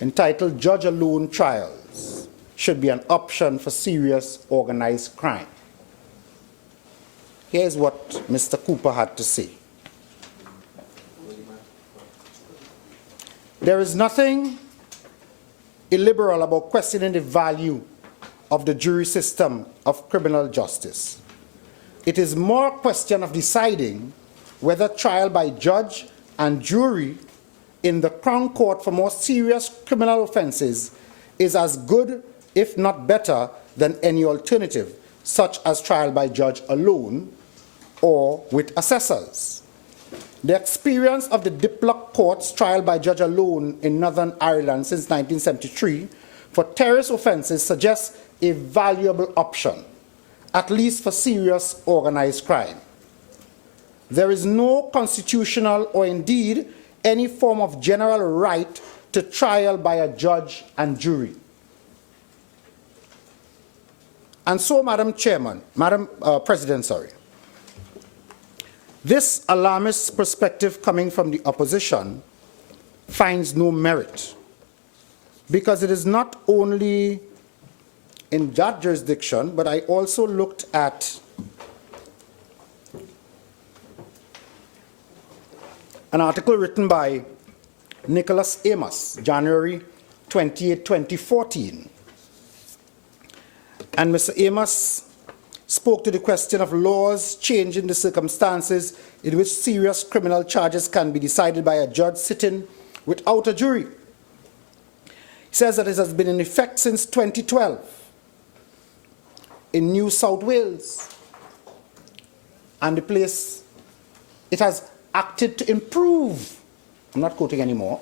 entitled Judge Alone Trials Should Be an Option for Serious Organized Crime. Here's what Mr. Cooper had to say. There is nothing illiberal about questioning the value of the jury system of criminal justice. It is more a question of deciding whether trial by judge and jury in the Crown Court for more serious criminal offenses is as good, if not better, than any alternative, such as trial by judge alone or with assessors. The experience of the Diplock Court's trial by judge alone in Northern Ireland since 1973 for terrorist offenses suggests a valuable option, at least for serious organized crime. There is no constitutional or indeed any form of general right to trial by a judge and jury. And so, Madam President, this alarmist perspective coming from the opposition finds no merit, because it is not only in that jurisdiction, but I also looked at an article written by Nicholas Amos, January 28, 2014. And Mr. Amos spoke to the question of laws changing the circumstances in which serious criminal charges can be decided by a judge sitting without a jury. He says that it has been in effect since 2012 in New South Wales. And it has acted to improve, I'm not quoting anymore,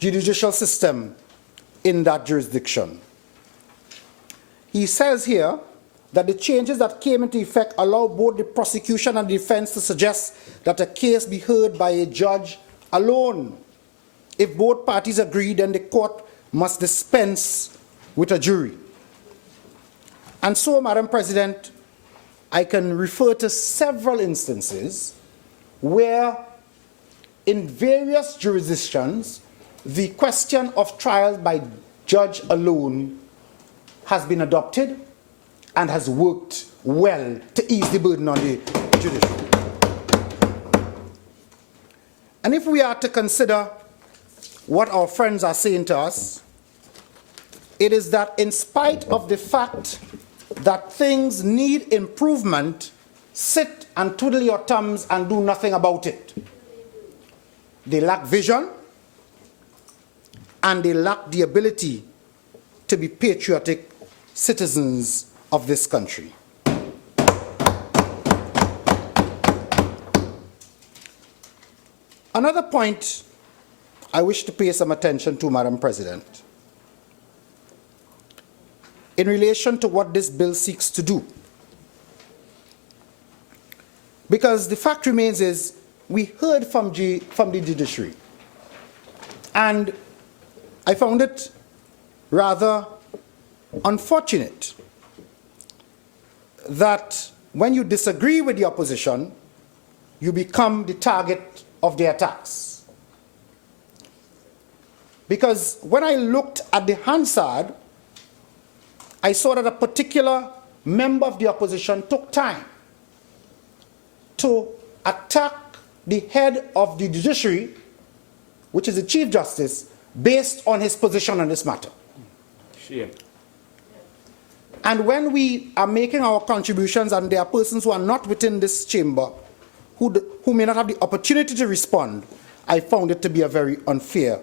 the judicial system in that jurisdiction. He says here that the changes that came into effect allow both the prosecution and the defense to suggest that a case be heard by a judge alone. If both parties agree, then the court must dispense with a jury. And so, Madam President, I can refer to several instances where in various jurisdictions, the question of trial by judge alone has been adopted and has worked well to ease the burden on the judiciary. And if we are to consider what our friends are saying to us, it is that in spite of the fact that things need improvement, sit and twiddle your thumbs and do nothing about it. They lack vision and they lack the ability to be patriotic citizens of this country. Another point I wish to pay some attention to, Madam President, in relation to what this bill seeks to do. Because the fact remains is, we heard from the judiciary, and I found it rather unfortunate that when you disagree with the opposition, you become the target of their attacks. Because when I looked at the Hansard, I saw that a particular member of the opposition took time to attack the head of the judiciary, which is the Chief Justice, based on his position on this matter. Shame. And when we are making our contributions and there are persons who are not within this chamber who may not have the opportunity to respond, I found it to be a very unfair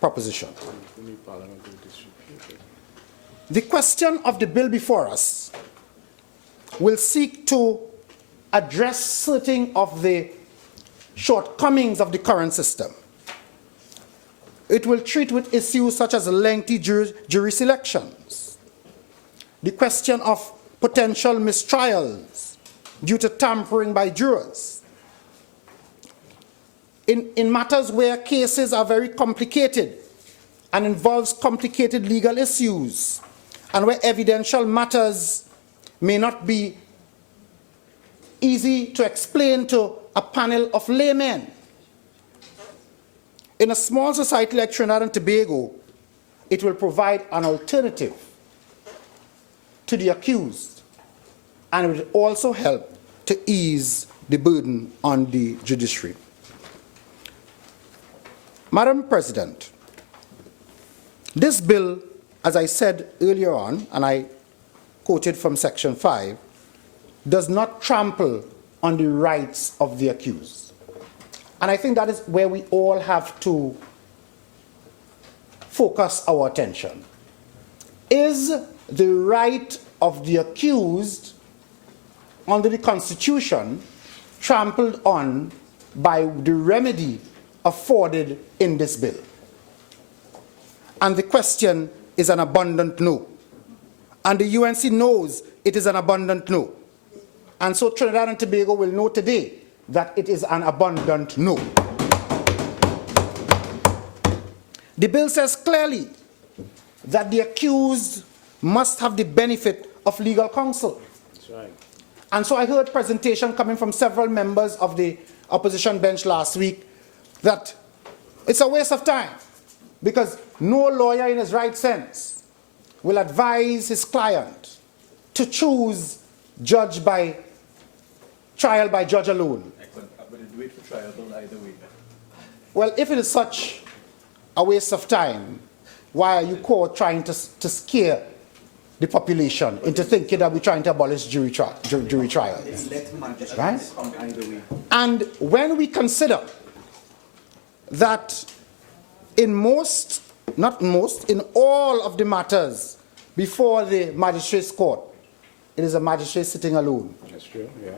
proposition. The question of the bill before us will seek to address certain of the shortcomings of the current system. It will treat with issues such as lengthy jury selections, the question of potential mistrials due to tampering by jurors, in matters where cases are very complicated and involves complicated legal issues, and where evidential matters may not be easy to explain to a panel of laymen. In a small society like Trinidad and Tobago, it will provide an alternative to the accused, and it will also help to ease the burden on the judiciary. Madam President, this bill, as I said earlier on, and I quoted from Section 5, does not trample on the rights of the accused. And I think that is where we all have to focus our attention. Is the right of the accused under the Constitution trampled on by the remedy afforded in this bill? And the question is an abundant no. And the UNC knows it is an abundant no. And so Trinidad and Tobago will know today that it is an abundant no. The bill says clearly that the accused must have the benefit of legal counsel. That's right. And so I heard presentation coming from several members of the opposition bench last week that it's a waste of time because no lawyer in his right sense will advise his client to choose trial by judge alone. But it wait for trial either way. Well, if it is such a waste of time, why are you court trying to scare the population into thinking that we're trying to abolish jury trials? Right? And when we consider that in in all of the matters before the magistrate's court, it is a magistrate sitting alone. That's true, yeah.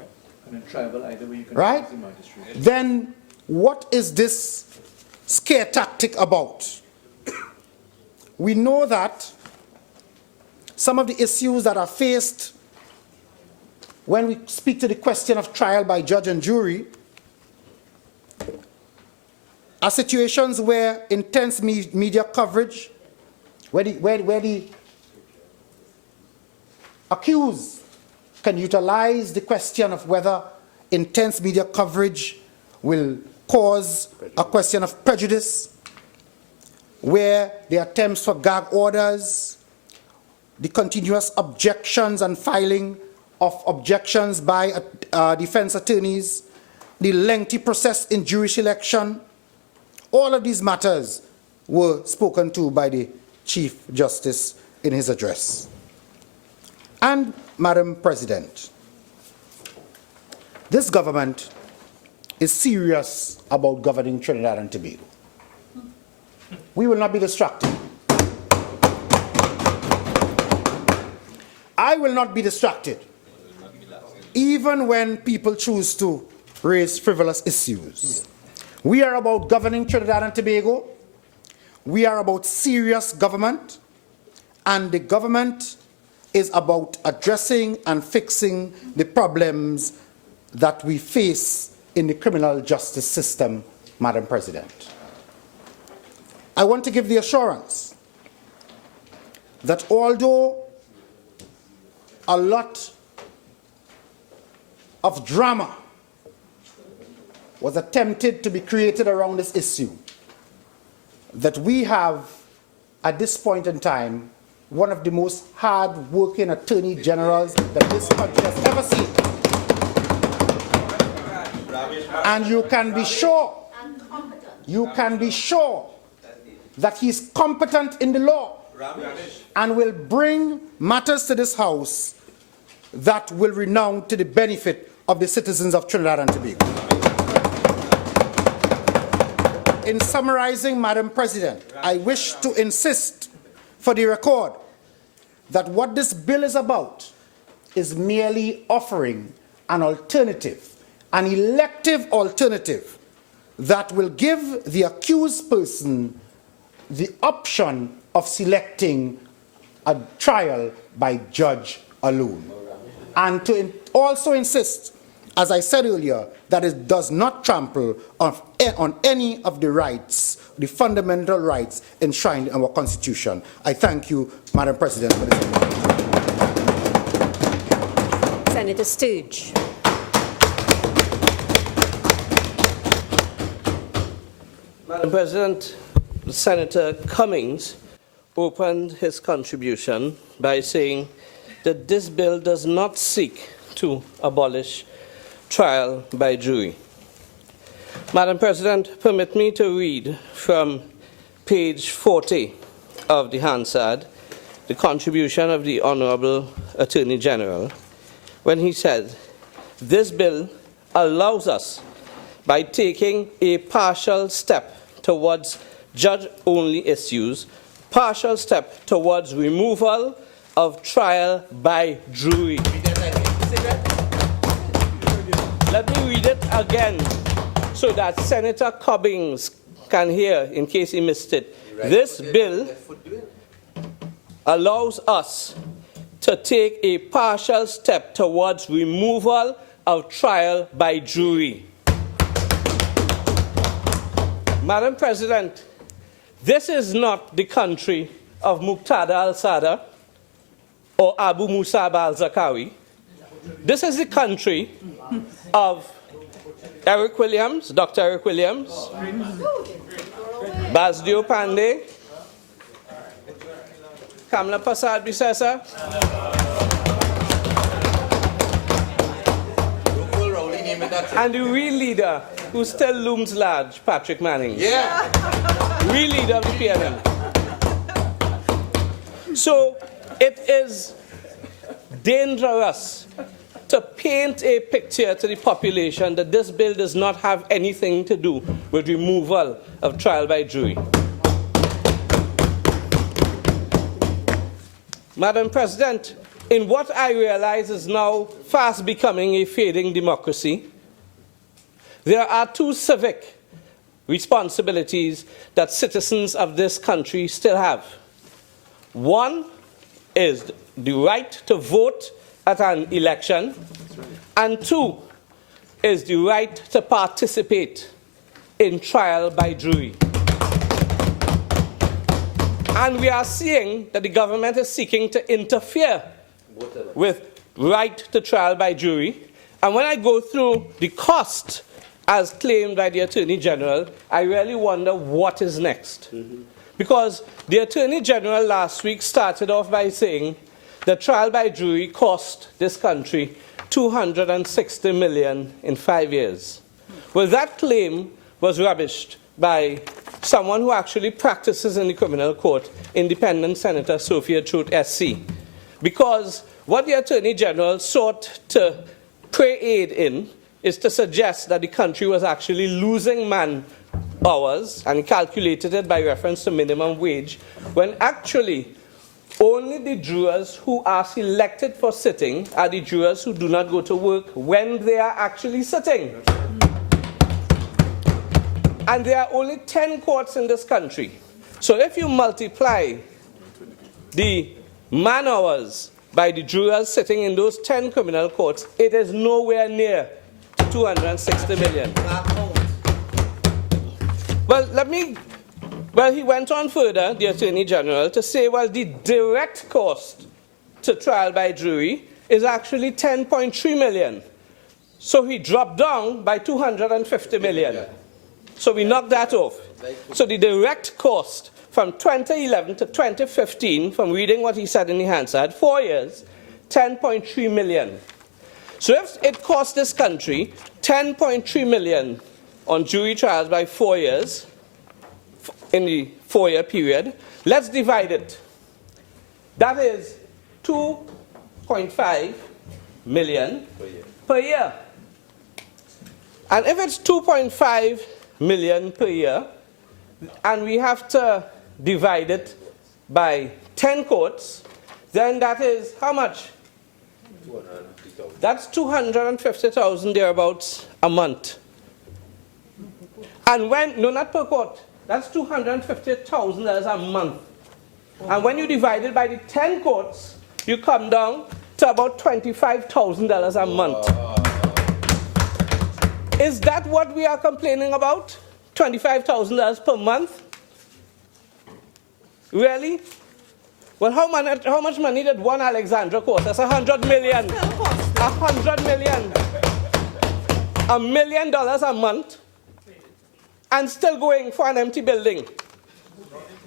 And then triable either way you can Right? choose the magistrate. Then what is this scare tactic about? We know that some of the issues that are faced when we speak to the question of trial by judge and jury are situations where intense media coverage, where the accused can utilize the question of whether intense media coverage will cause a question of prejudice, where the attempts for gag orders, the continuous objections and filing of objections by defense attorneys, the lengthy process in jury selection, all of these matters were spoken to by the Chief Justice in his address. And, Madam President, this government is serious about governing Trinidad and Tobago. We will not be distracted. I will not be distracted, even when people choose to raise frivolous issues. We are about governing Trinidad and Tobago. We are about serious government, and the government is about addressing and fixing the problems that we face in the criminal justice system, Madam President. I want to give the assurance that although a lot of drama was attempted to be created around this issue, that we have, at this point in time, one of the most hard-working attorney generals that this country has ever seen. And you can be sure that he's competent in the law and will bring matters to this House that will renown to the benefit of the citizens of Trinidad and Tobago. In summarizing, Madam President, I wish to insist for the record that what this bill is about is merely offering an alternative, an elective alternative that will give the accused person the option of selecting a trial by judge alone. And to also insist, as I said earlier, that it does not trample on any of the rights, the fundamental rights enshrined in our Constitution. I thank you, Madam President, for this. Senator Sturge. Madam President, Senator Cummings opened his contribution by saying that this bill does not seek to abolish trial by jury. Madam President, permit me to read from page 40 of the Hansard, the contribution of the Honorable Attorney General, when he said, "This bill allows us, by taking a partial step towards judge-only issues, partial step towards removal of trial by jury." Let me read it again so that Senator Cummings can hear in case he missed it. This bill allows us to take a partial step towards removal of trial by jury. Madam President, this is not the country of Muqtada al-Sadr or Abu Musab al-Zarqawi. This is the country of Eric Williams, Dr. Eric Williams, Basdio Pandey, Kamla Prasad Bisesa, and the real leader who still looms large, Patrick Manning. Yeah. Real leader of the PNM. So it is dangerous to paint a picture to the population that this bill does not have anything to do with removal of trial by jury. Madam President, in what I realize is now fast becoming a fading democracy, there are two civic responsibilities that citizens of this country still have. One is the right to vote at an election, and two is the right to participate in trial by jury. And we are seeing that the government is seeking to interfere with right to trial by jury. And when I go through the cost as claimed by the Attorney General, I really wonder what is next. Because the Attorney General last week started off by saying that trial by jury cost this country $260 million in 5 years. Well, that claim was rubbished by someone who actually practices in the criminal court, Independent Senator Sophia Choate SC. Because what the Attorney General sought to pray aid in is to suggest that the country was actually losing man hours, and calculated it by reference to minimum wage, when actually only the jurors who are selected for sitting are the jurors who do not go to work when they are actually sitting. And there are only 10 courts in this country. So if you multiply the man hours by the jurors sitting in those 10 criminal courts, it is nowhere near 260 million. Well, he went on further, the Attorney General, to say, well, the direct cost to trial by jury is actually 10.3 million. So he dropped down by 250 million. So we knocked that off. So the direct cost from 2011 to 2015, from reading what he said in the Hansard, 4 years, 10.3 million. So if it cost this country 10.3 million on jury trials by 4 years, in the 4-year period, let's divide it. That is 2.5 million per year. And if it's 2.5 million per year, and we have to divide it by 10 courts, then that is how much? That's 250,000 thereabouts a month. And when, no, not per court, that's $250,000 a month. And when you divide it by the 10 courts, you come down to about $25,000 a month. Is that what we are complaining about? $25,000 per month? Really? Well, how much money did one Alexandra cost? That's $100 million. $100 million. $1 million a month. And still going for an empty building.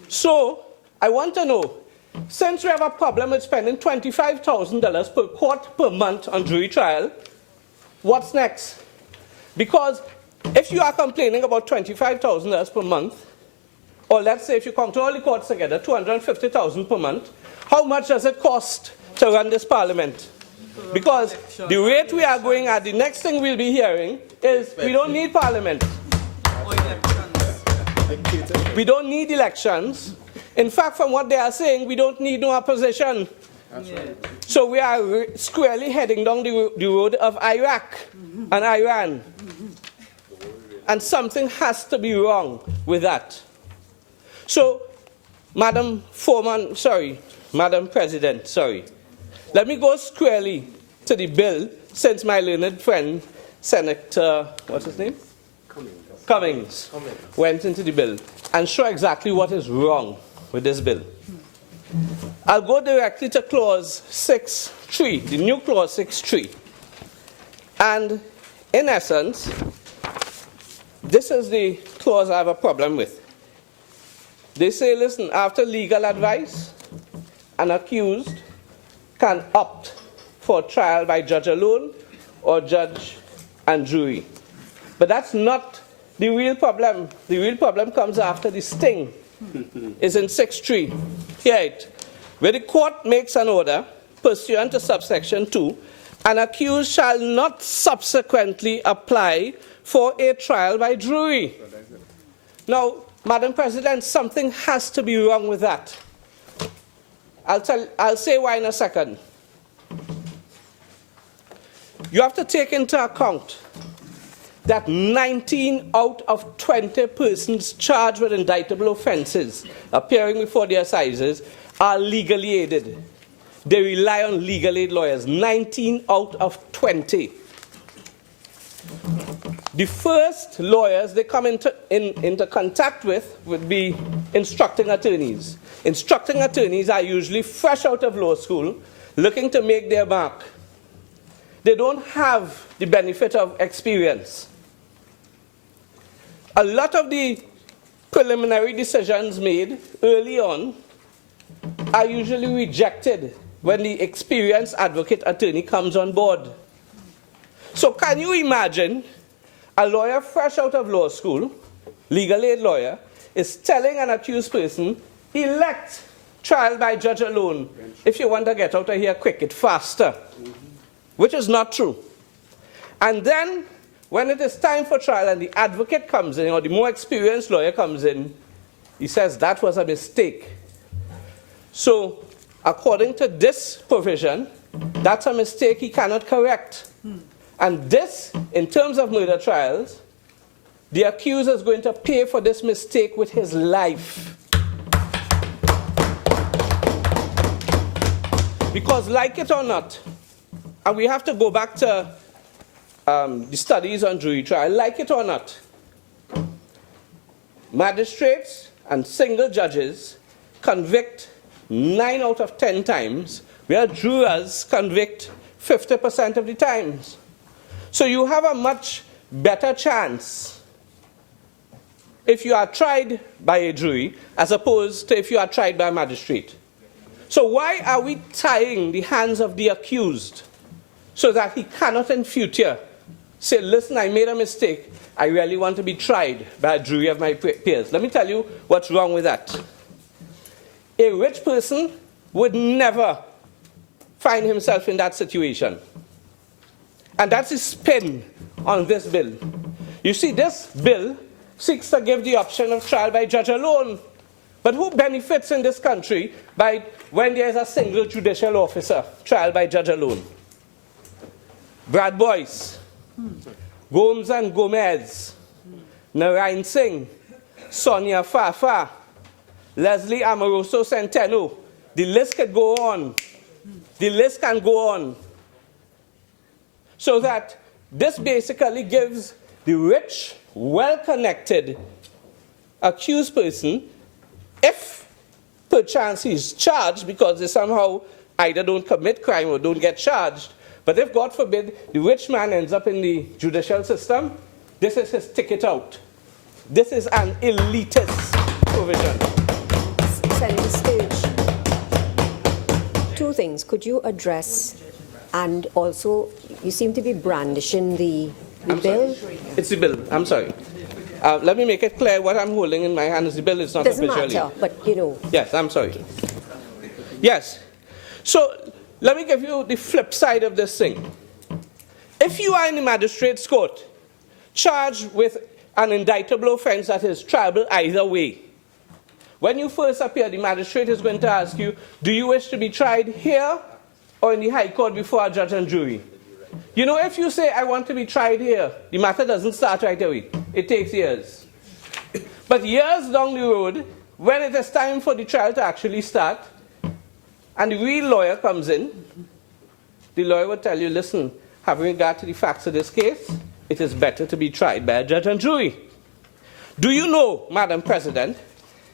So, I want to know, since we have a problem with spending $25,000 per court per month on jury trial, what's next? Because if you are complaining about $25,000 per month, or let's say if you count all the courts together, $250,000 per month, how much does it cost to run this parliament? Because the rate we are going at, the next thing we'll be hearing is we don't need parliament. We don't need elections. In fact, from what they are saying, we don't need no opposition. So we are squarely heading down the road of Iraq and Iran. And something has to be wrong with that. So, Madam President, let me go squarely to the bill, since my learned friend, Senator, what's his name? Cummings went into the bill, and show exactly what is wrong with this bill. I'll go directly to clause 6.3, the new clause 6.3. And in essence, this is the clause I have a problem with. They say, listen, after legal advice, an accused can opt for trial by judge alone or judge and jury. But that's not the real problem. The real problem comes after the sting. Is in 6.3. Hear it. Where the court makes an order pursuant to subsection 2, an accused shall not subsequently apply for a trial by jury. Now, Madam President, something has to be wrong with that. I'll say why in a second. You have to take into account that 19 out of 20 persons charged with indictable offences appearing before the assizes are legally aided. They rely on legal aid lawyers, 19 out of 20. The first lawyers they come into contact with would be instructing attorneys. Instructing attorneys are usually fresh out of law school, looking to make their mark. They don't have the benefit of experience. A lot of the preliminary decisions made early on are usually rejected when the experienced advocate attorney comes on board. So can you imagine a lawyer fresh out of law school, legal aid lawyer, is telling an accused person, elect trial by judge alone. If you want to get out of here quick, it's faster, which is not true. And then when it is time for trial and the advocate comes in, or the more experienced lawyer comes in, he says that was a mistake. So according to this provision, that's a mistake he cannot correct. And this, in terms of murder trials, the accuser is going to pay for this mistake with his life. Because like it or not, and we have to go back to the studies on jury trial, like it or not, magistrates and single judges convict 9 out of 10 times, where jurors convict 50% of the times. So you have a much better chance if you are tried by a jury as opposed to if you are tried by a magistrate. So why are we tying the hands of the accused so that he cannot in future say, listen, I made a mistake, I really want to be tried by a jury of my peers? Let me tell you what's wrong with that. A rich person would never find himself in that situation. And that's the spin on this bill. You see, this bill seeks to give the option of trial by judge alone. But who benefits in this country by when there is a single judicial officer, trial by judge alone? Brad Boyce, Gomes and Gomez, Narayan Singh, Sonia Fafa, Leslie Amoroso Centeno. The list could go on. The list can go on. So that this basically gives the rich, well-connected accused person, if perchance he's charged because they somehow either don't commit crime or don't get charged, but if, God forbid, the rich man ends up in the judicial system, this is his ticket out. This is an elitist provision. Senator Sturge, two things. Could you address, and also, you seem to be brandishing the bill. Sorry. It's the bill. I'm sorry. Let me make it clear. What I'm holding in my hand is the bill. It's not Doesn't officially. matter, but you know. Yes, I'm sorry. Okay. Yes. So let me give you the flip side of this thing. If you are in the magistrate's court, charged with an indictable offense that is triable either way, when you first appear, the magistrate is going to ask you, do you wish to be tried here or in the High Court before a judge and jury? You know, if you say, I want to be tried here, the matter doesn't start right away. It takes years. But years down the road, when it is time for the trial to actually start, and the real lawyer comes in, the lawyer will tell you, listen, having regard to the facts of this case, it is better to be tried by a judge and jury. Do you know, Madam President,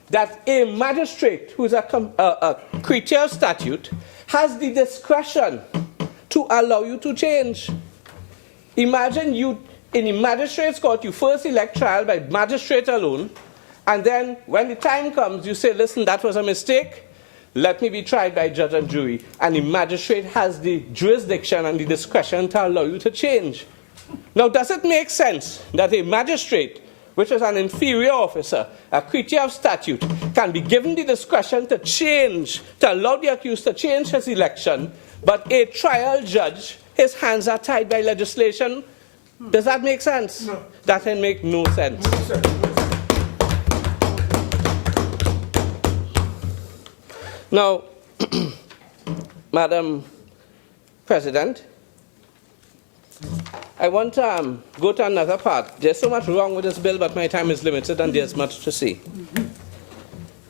that a magistrate who is a creature of statute has the discretion to allow you to change? Imagine you, in the magistrate's court, you first elect trial by magistrate alone, and then when the time comes, you say, listen, that was a mistake, let me be tried by judge and jury. And the magistrate has the jurisdiction and the discretion to allow you to change. Now, does it make sense that a magistrate, which is an inferior officer, a creature of statute, can be given the discretion to change, to allow the accused to change his election, but a trial judge, his hands are tied by legislation? Does that make sense? No. That can make no sense. No sense. Now, Madam President, I want to go to another part. There's so much wrong with this bill, but my time is limited and there's much to say.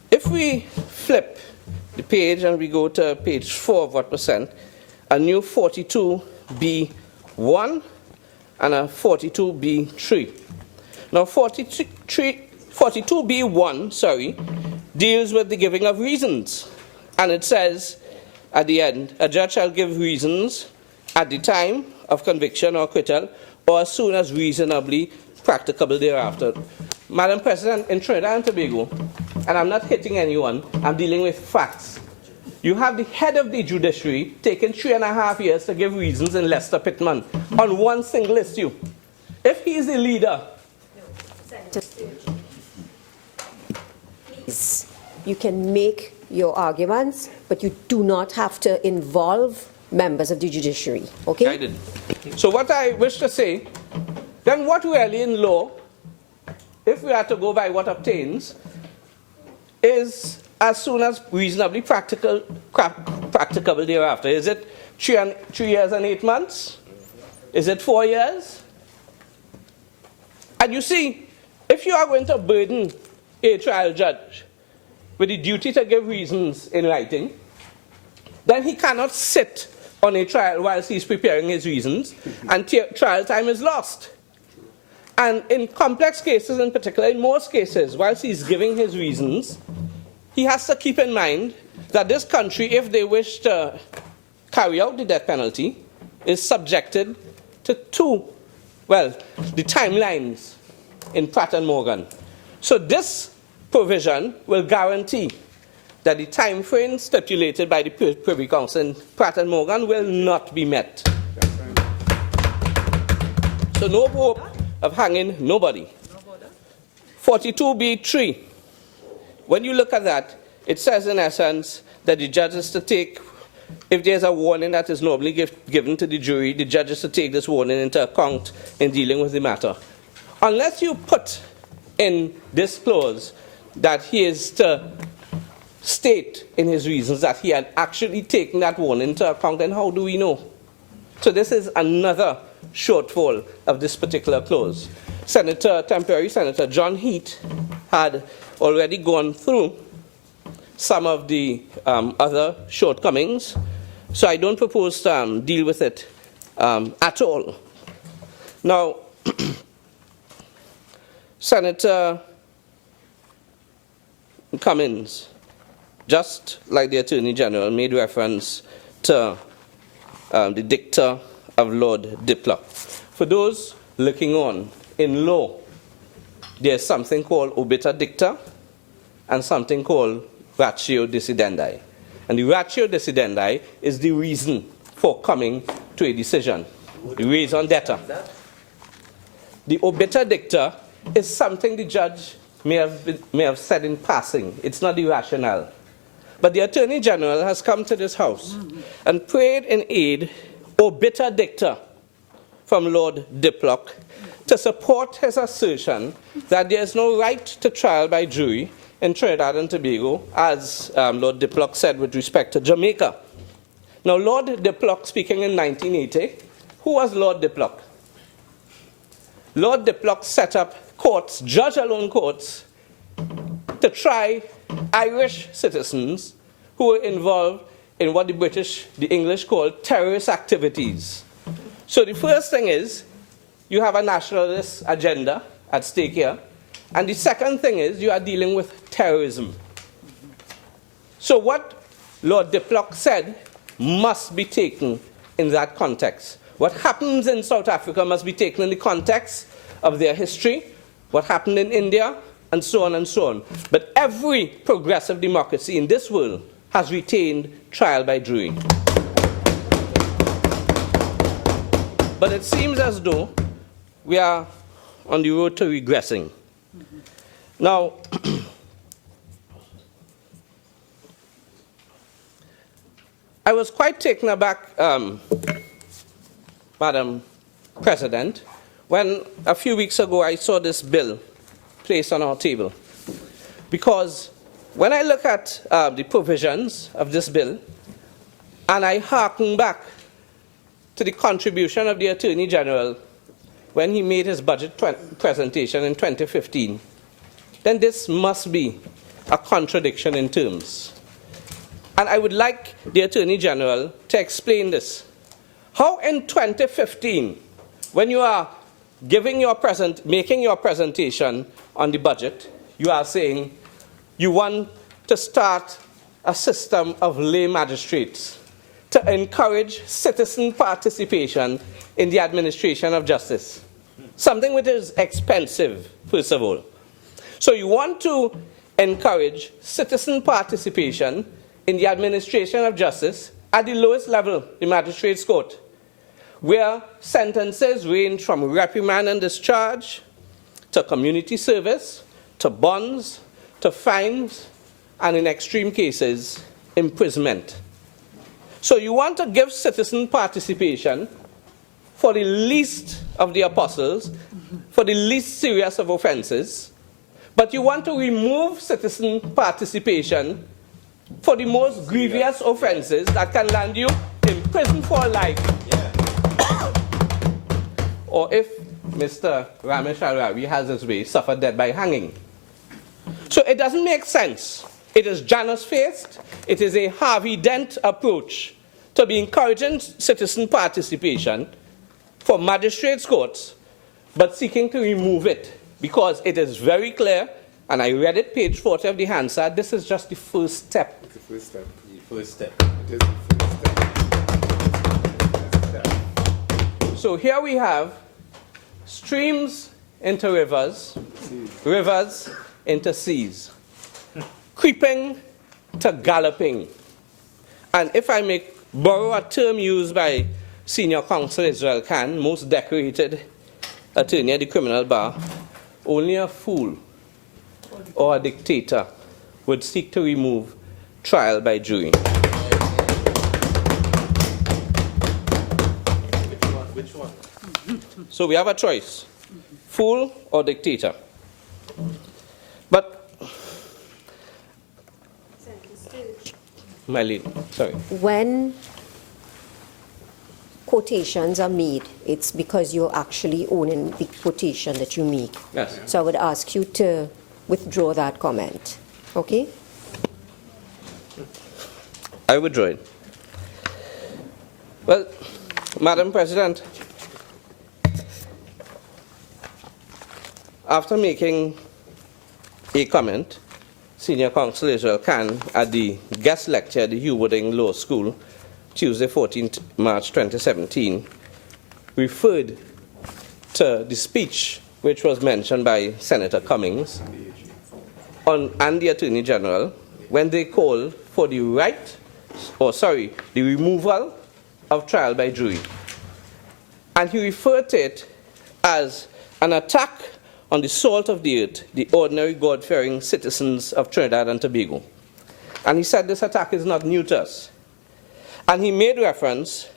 If we flip the page and we go to page 4 of what was sent, a new 42B1 and a 42B3. Now 42B1, deals with the giving of reasons. And it says at the end, a judge shall give reasons at the time of conviction or acquittal or as soon as reasonably practicable thereafter. Madam President, in Trinidad and Tobago, and I'm not hitting anyone, I'm dealing with facts. You have the head of the judiciary taking 3.5 years to give reasons in Lester Pittman on one single issue. If he is the leader, Please, you can make your arguments, but you do not have to involve members of the judiciary, okay? I did. So what I wish to say, then what really in law, if we are to go by what obtains, is as soon as reasonably practicable thereafter. Is it 3 years and 8 months? Is it 4 years? And you see, if you are going to burden a trial judge with the duty to give reasons in writing, then he cannot sit on a trial whilst he's preparing his reasons, and trial time is lost. And in complex cases in particular, in most cases, whilst he's giving his reasons, he has to keep in mind that this country, if they wish to carry out the death penalty, is subjected to the timelines in Pratt and Morgan. So this provision will guarantee that the time frame stipulated by the Privy Council in Pratt and Morgan will not be met. So no hope of hanging nobody. 42B3. When you look at that, it says in essence that the judge is to take, if there's a warning that is normally given to the jury, the judge is to take this warning into account in dealing with the matter. Unless you put in this clause that he is to state in his reasons that he had actually taken that warning into account, then how do we know? So this is another shortfall of this particular clause. Temporary Senator John Heath had already gone through some of the other shortcomings, so I don't propose to deal with it at all. Now, Senator Cummings, just like the Attorney General, made reference to the dicta of Lord Diplock. For those looking on, in law, there's something called obiter dicta and something called ratio decidendi. And the ratio decidendi is the reason for coming to a decision, the raison d'etre. The obiter dicta is something the judge may have said in passing. It's not the rationale. But the Attorney General has come to this House and prayed in aid obiter dicta from Lord Diplock to support his assertion that there is no right to trial by jury in Trinidad and Tobago, as Lord Diplock said with respect to Jamaica. Now, Lord Diplock, speaking in 1980, who was Lord Diplock? Lord Diplock set up courts, judge-alone courts, to try Irish citizens who were involved in what the English call terrorist activities. So the first thing is, you have a nationalist agenda at stake here. And the second thing is, you are dealing with terrorism. So what Lord Diplock said must be taken in that context. What happens in South Africa must be taken in the context of their history, what happened in India, and so on and so on. But every progressive democracy in this world has retained trial by jury. But it seems as though we are on the road to regressing. Now, I was quite taken aback, Madam President, when a few weeks ago I saw this bill placed on our table. Because when I look at the provisions of this bill, and I harken back to the contribution of the Attorney General when he made his budget presentation in 2015, then this must be a contradiction in terms. And I would like the Attorney General to explain this. How in 2015, when you are making your presentation on the budget, you are saying you want to start a system of lay magistrates to encourage citizen participation in the administration of justice, something which is expensive, first of all. So you want to encourage citizen participation in the administration of justice at the lowest level, the magistrates' court, where sentences range from reprimand and discharge to community service, to bonds, to fines, and in extreme cases, imprisonment. So you want to give citizen participation for the least of the apostles, for the least serious of offenses, but you want to remove citizen participation for the most grievous offenses that can land you in prison for life. Or if Mr. Ramesh Al-Rawi has his way, suffer death by hanging. So it doesn't make sense. It is Janus-faced. It is a Harvey Dent approach to be encouraging citizen participation for magistrates' courts, but seeking to remove it because it is very clear, and I read it, page 40 of the Hansard, this is just the first step. It's the first step. The first step. It is the first step. So here we have streams into rivers, rivers into seas, creeping to galloping. And if I may borrow a term used by Senior Counsel Israel Khan, most decorated attorney at the criminal bar, only a fool or a dictator would seek to remove trial by jury. Which one? So we have a choice, fool or dictator. But, my lead, sorry. When quotations are made, it's because you're actually owning the quotation that you make. Yes. So I would ask you to withdraw that comment. Okay? I withdraw it. Well, Madam President, after making a comment, Senior Counsel Israel Khan at the guest lecture at the Hugh Wooding Law School, Tuesday, 14th March 2017, referred to the speech which was mentioned by Senator Cummings and the Attorney General when they called for the the removal of trial by jury. And he referred to it as an attack on the salt of the earth, the ordinary God-fearing citizens of Trinidad and Tobago. And he said this attack is not new to us. And he made reference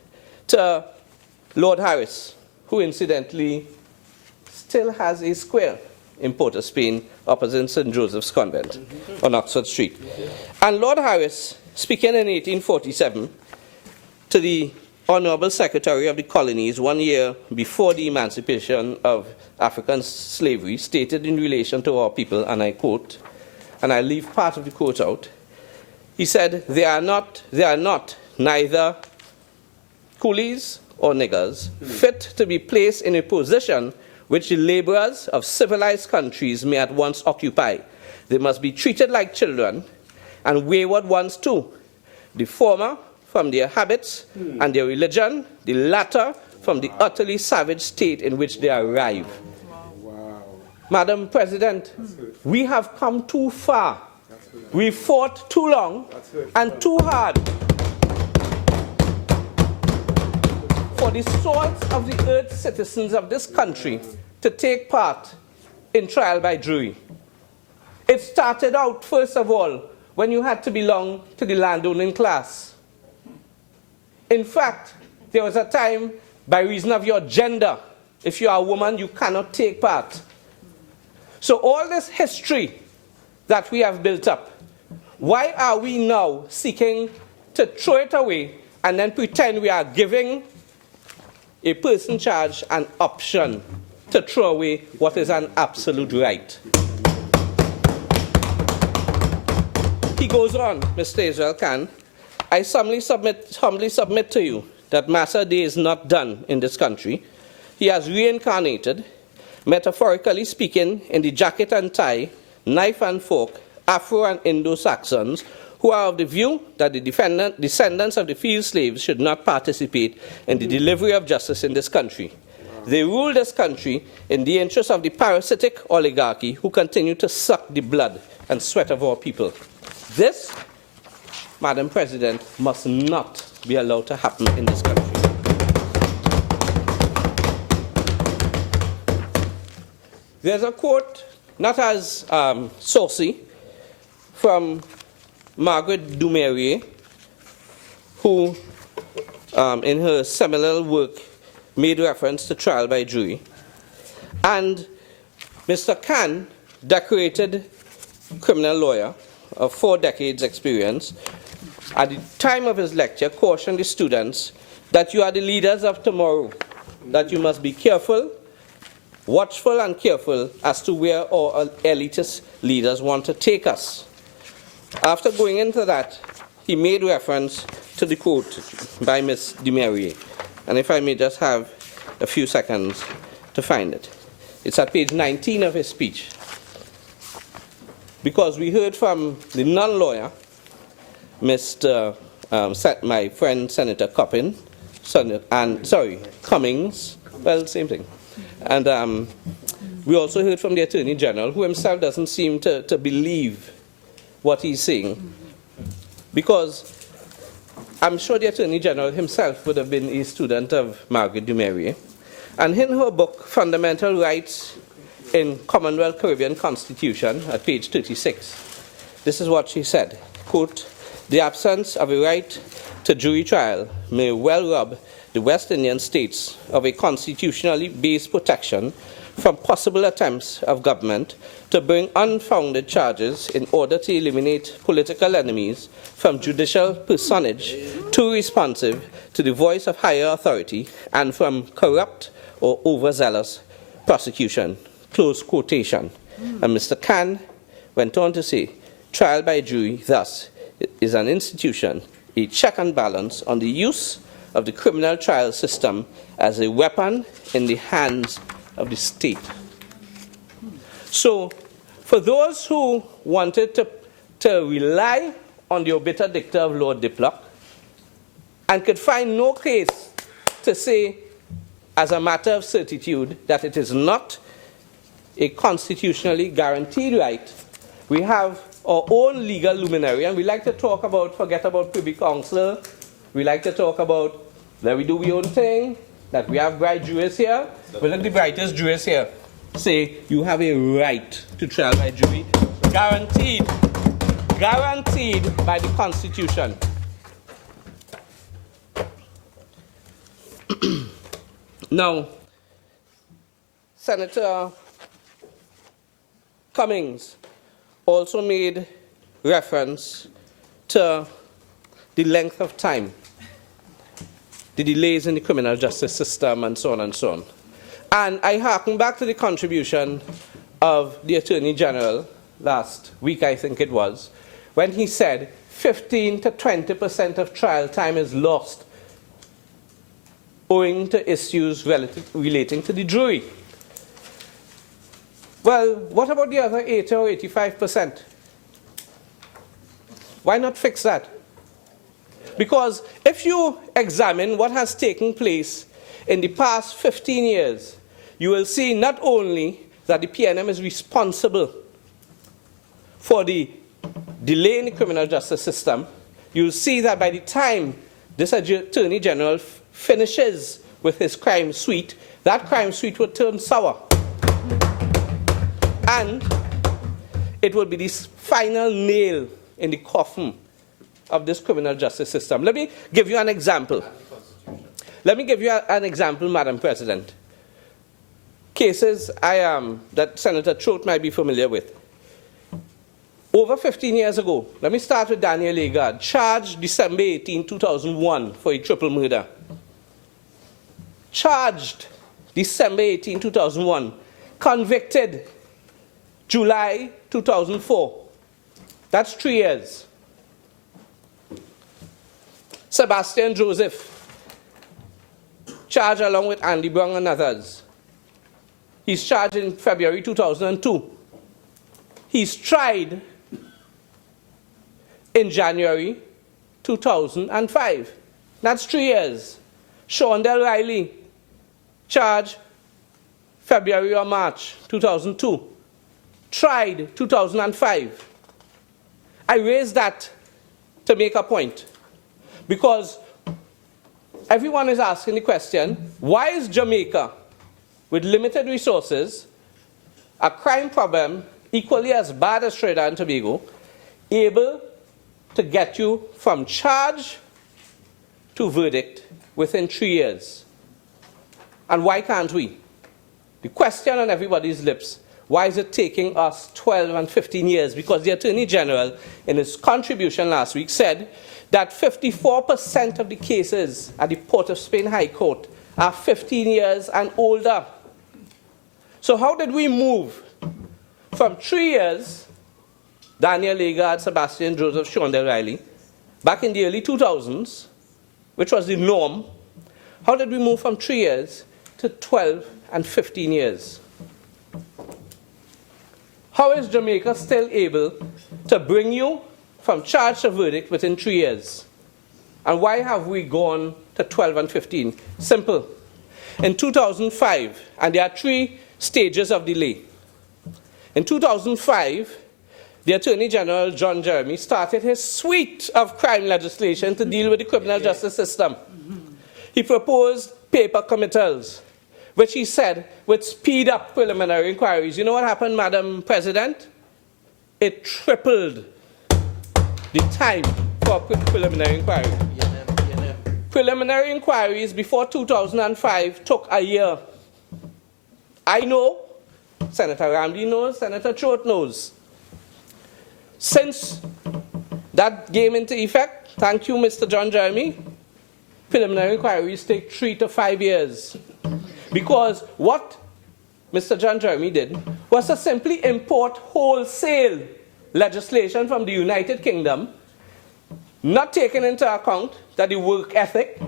to Lord Harris, who incidentally still has a square in Port of Spain opposite St. Joseph's Convent on Oxford Street. And Lord Harris, speaking in 1847 to the Honorable Secretary of the Colonies 1 year before the emancipation of African slavery, stated in relation to our people, and I quote, and I leave part of the quote out, he said, they are not neither coolies or niggers, fit to be placed in a position which the laborers of civilized countries may at once occupy. They must be treated like children, and wayward ones too. The former from their habits and their religion, the latter from the utterly savage state in which they arrive. Wow. Madam President, we have come too far. We fought too long and too hard for the salt of the earth citizens of this country to take part in trial by jury. It started out, first of all, when you had to belong to the landowning class. In fact, there was a time, by reason of your gender, if you are a woman, you cannot take part. So all this history that we have built up, why are we now seeking to throw it away and then pretend we are giving a person charged an option to throw away what is an absolute right. He goes on, Mr. Israel Khan, I humbly submit to you that Massa Day is not done in this country. He has reincarnated, metaphorically speaking, in the jacket and tie, knife and fork, Afro and Indo-Saxons, who are of the view that the descendants of the field slaves should not participate in the delivery of justice in this country. They rule this country in the interest of the parasitic oligarchy who continue to suck the blood and sweat of our people. This, Madam President, must not be allowed to happen in this country. There's a quote, not as saucy, from Margaret Dumaurier, who, in her seminal work, made reference to trial by jury. And Mr. Khan, decorated criminal lawyer of 4 decades experience, at the time of his lecture, cautioned the students that you are the leaders of tomorrow, that you must be careful, watchful and careful as to where our elitist leaders want to take us. After going into that, he made reference to the quote by Ms. Dumaurier. And if I may just have a few seconds to find it. It's at page 19 of his speech. Because we heard from the non-lawyer, my friend Senator Cummings, well, same thing. And we also heard from the Attorney General, who himself doesn't seem to believe what he's saying. Because I'm sure the Attorney General himself would have been a student of Margaret Dumaurier. And in her book, Fundamental Rights in Commonwealth Caribbean Constitution, at page 36, this is what she said, quote, the absence of a right to jury trial may well rob the West Indian states of a constitutionally based protection from possible attempts of government to bring unfounded charges in order to eliminate political enemies from judicial personage too responsive to the voice of higher authority and from corrupt or overzealous prosecution. Close quotation. And Mr. Khan went on to say, trial by jury, thus, is an institution, a check and balance on the use of the criminal trial system as a weapon in the hands of the state. So, for those who wanted to rely on the obiter dicta of Lord Diplock and could find no case to say, as a matter of certitude, that it is not a constitutionally guaranteed right, we have our own legal luminary, and we like to talk about, forget about Privy Council, we like to talk about that we do our own thing, that we have bright jurists here. Well, look, the brightest jurists here say you have a right to trial by jury, guaranteed by the Constitution. Now, Senator Cummings also made reference to the length of time, the delays in the criminal justice system, and so on and so on. And I harken back to the contribution of the Attorney General last week, I think it was, when he said 15 to 20% of trial time is lost owing to issues relating to the jury. Well, what about the other 80 or 85%? Why not fix that? Because if you examine what has taken place in the past 15 years, you will see not only that the PNM is responsible for the delay in the criminal justice system, you'll see that by the time this Attorney General finishes with his crime suite, that crime suite will turn sour. And it will be this final nail in the coffin of this criminal justice system. Let me give you an example. Madam President. Cases that Senator Trout might be familiar with. Over 15 years ago, let me start with Daniel Agard, charged December 18, 2001 for a triple murder. charged December 18, 2001, convicted July 2004. That's 3 years. Sebastian Joseph, charged along with Andy Brown and others. He's charged in February 2002. He's tried in January 2005. That's 3 years. Shondell Riley, charged February or March 2002. Tried 2005. I raised that to make a point, because everyone is asking the question, why is Jamaica, with limited resources, a crime problem equally as bad as Trinidad and Tobago, able to get you from charge to verdict within 3 years? And why can't we? The question on everybody's lips, why is it taking us 12 and 15 years? Because the Attorney General, in his contribution last week, said that 54% of the cases at the Port of Spain High Court are 15 years and older. So how did we move from 3 years, Daniel Legard, Sebastian Joseph, Shondell Riley, back in the early 2000s, which was the norm, how did we move from 3 years to 12 and 15 years? How is Jamaica still able to bring you from charge to verdict within 3 years? And why have we gone to 12 and 15? Simple. In 2005, and there are 3 stages of delay. In 2005, the Attorney General, John Jeremy, started his suite of crime legislation to deal with the criminal justice system. He proposed paper committals, which he said would speed up preliminary inquiries. You know what happened, Madam President? It tripled the time for preliminary inquiry. Preliminary inquiries before 2005 took a year. I know, Senator Ramsey knows, Senator Choate knows. Since that came into effect, thank you, Mr. John Jeremy, preliminary inquiries take 3 to 5 years. Because what Mr. John Jeremy did was to simply import wholesale legislation from the United Kingdom, not taking into account that the work ethic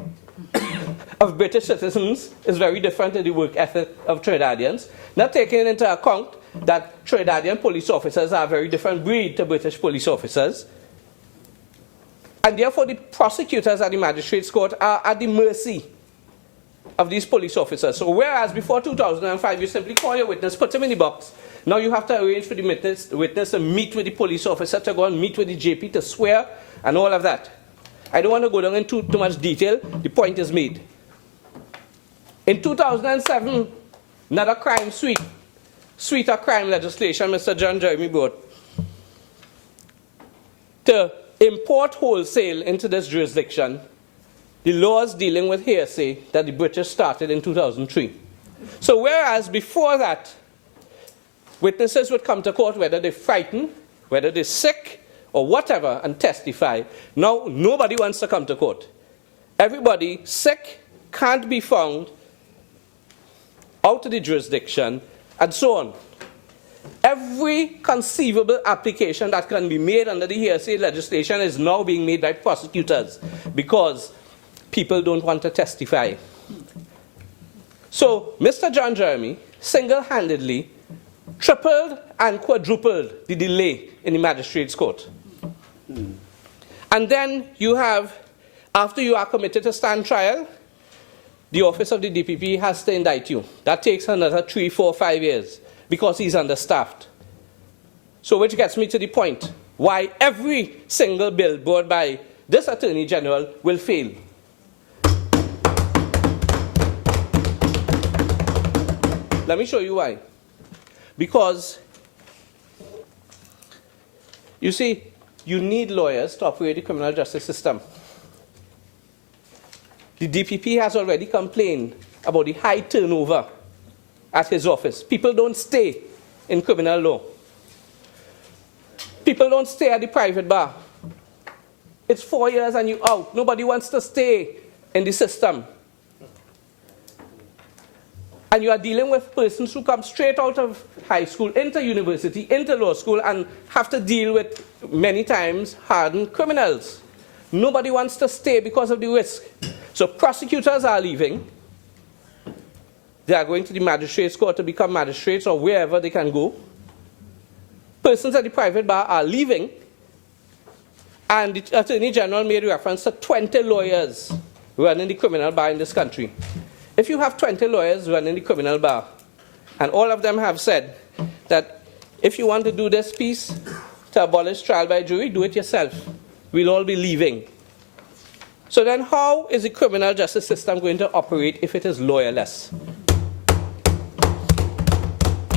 of British citizens is very different than the work ethic of Trinidadians, not taking into account that Trinidadian police officers are a very different breed to British police officers, and therefore the prosecutors at the Magistrates Court are at the mercy of these police officers. So whereas before 2005 you simply call your witness, put him in the box, now you have to arrange for the witness to meet with the police officer, to go and meet with the JP, to swear, and all of that. I don't want to go down into too much detail. The point is made. In 2007, another crime suite of crime legislation Mr. John Jeremy brought to import wholesale into this jurisdiction the laws dealing with hearsay that the British started in 2003. So whereas before that, witnesses would come to court whether they're frightened, whether they're sick, or whatever, and testify. Now nobody wants to come to court. Everybody sick, can't be found, out of the jurisdiction, and so on. Every conceivable application that can be made under the hearsay legislation is now being made by prosecutors because people don't want to testify. So Mr. John Jeremy single-handedly tripled and quadrupled the delay in the Magistrates Court. And then you have, after you are committed to stand trial, the office of the DPP has to indict you. That takes another 3, 4, 5 years because he's understaffed. So which gets me to the point why every single bill brought by this Attorney General will fail. Let me show you why. Because, you see, you need lawyers to operate the criminal justice system. The DPP has already complained about the high turnover at his office. People don't stay in criminal law. People don't stay at the private bar. It's 4 years and you're out. Nobody wants to stay in the system. And you are dealing with persons who come straight out of high school, into university, into law school, and have to deal with, many times, hardened criminals. Nobody wants to stay because of the risk. So prosecutors are leaving. They are going to the magistrates' court to become magistrates or wherever they can go. Persons at the private bar are leaving. And the Attorney General made reference to 20 lawyers running the criminal bar in this country. If you have 20 lawyers running the criminal bar, and all of them have said that if you want to do this piece to abolish trial by jury, do it yourself. We'll all be leaving. So then how is the criminal justice system going to operate if it is lawyerless?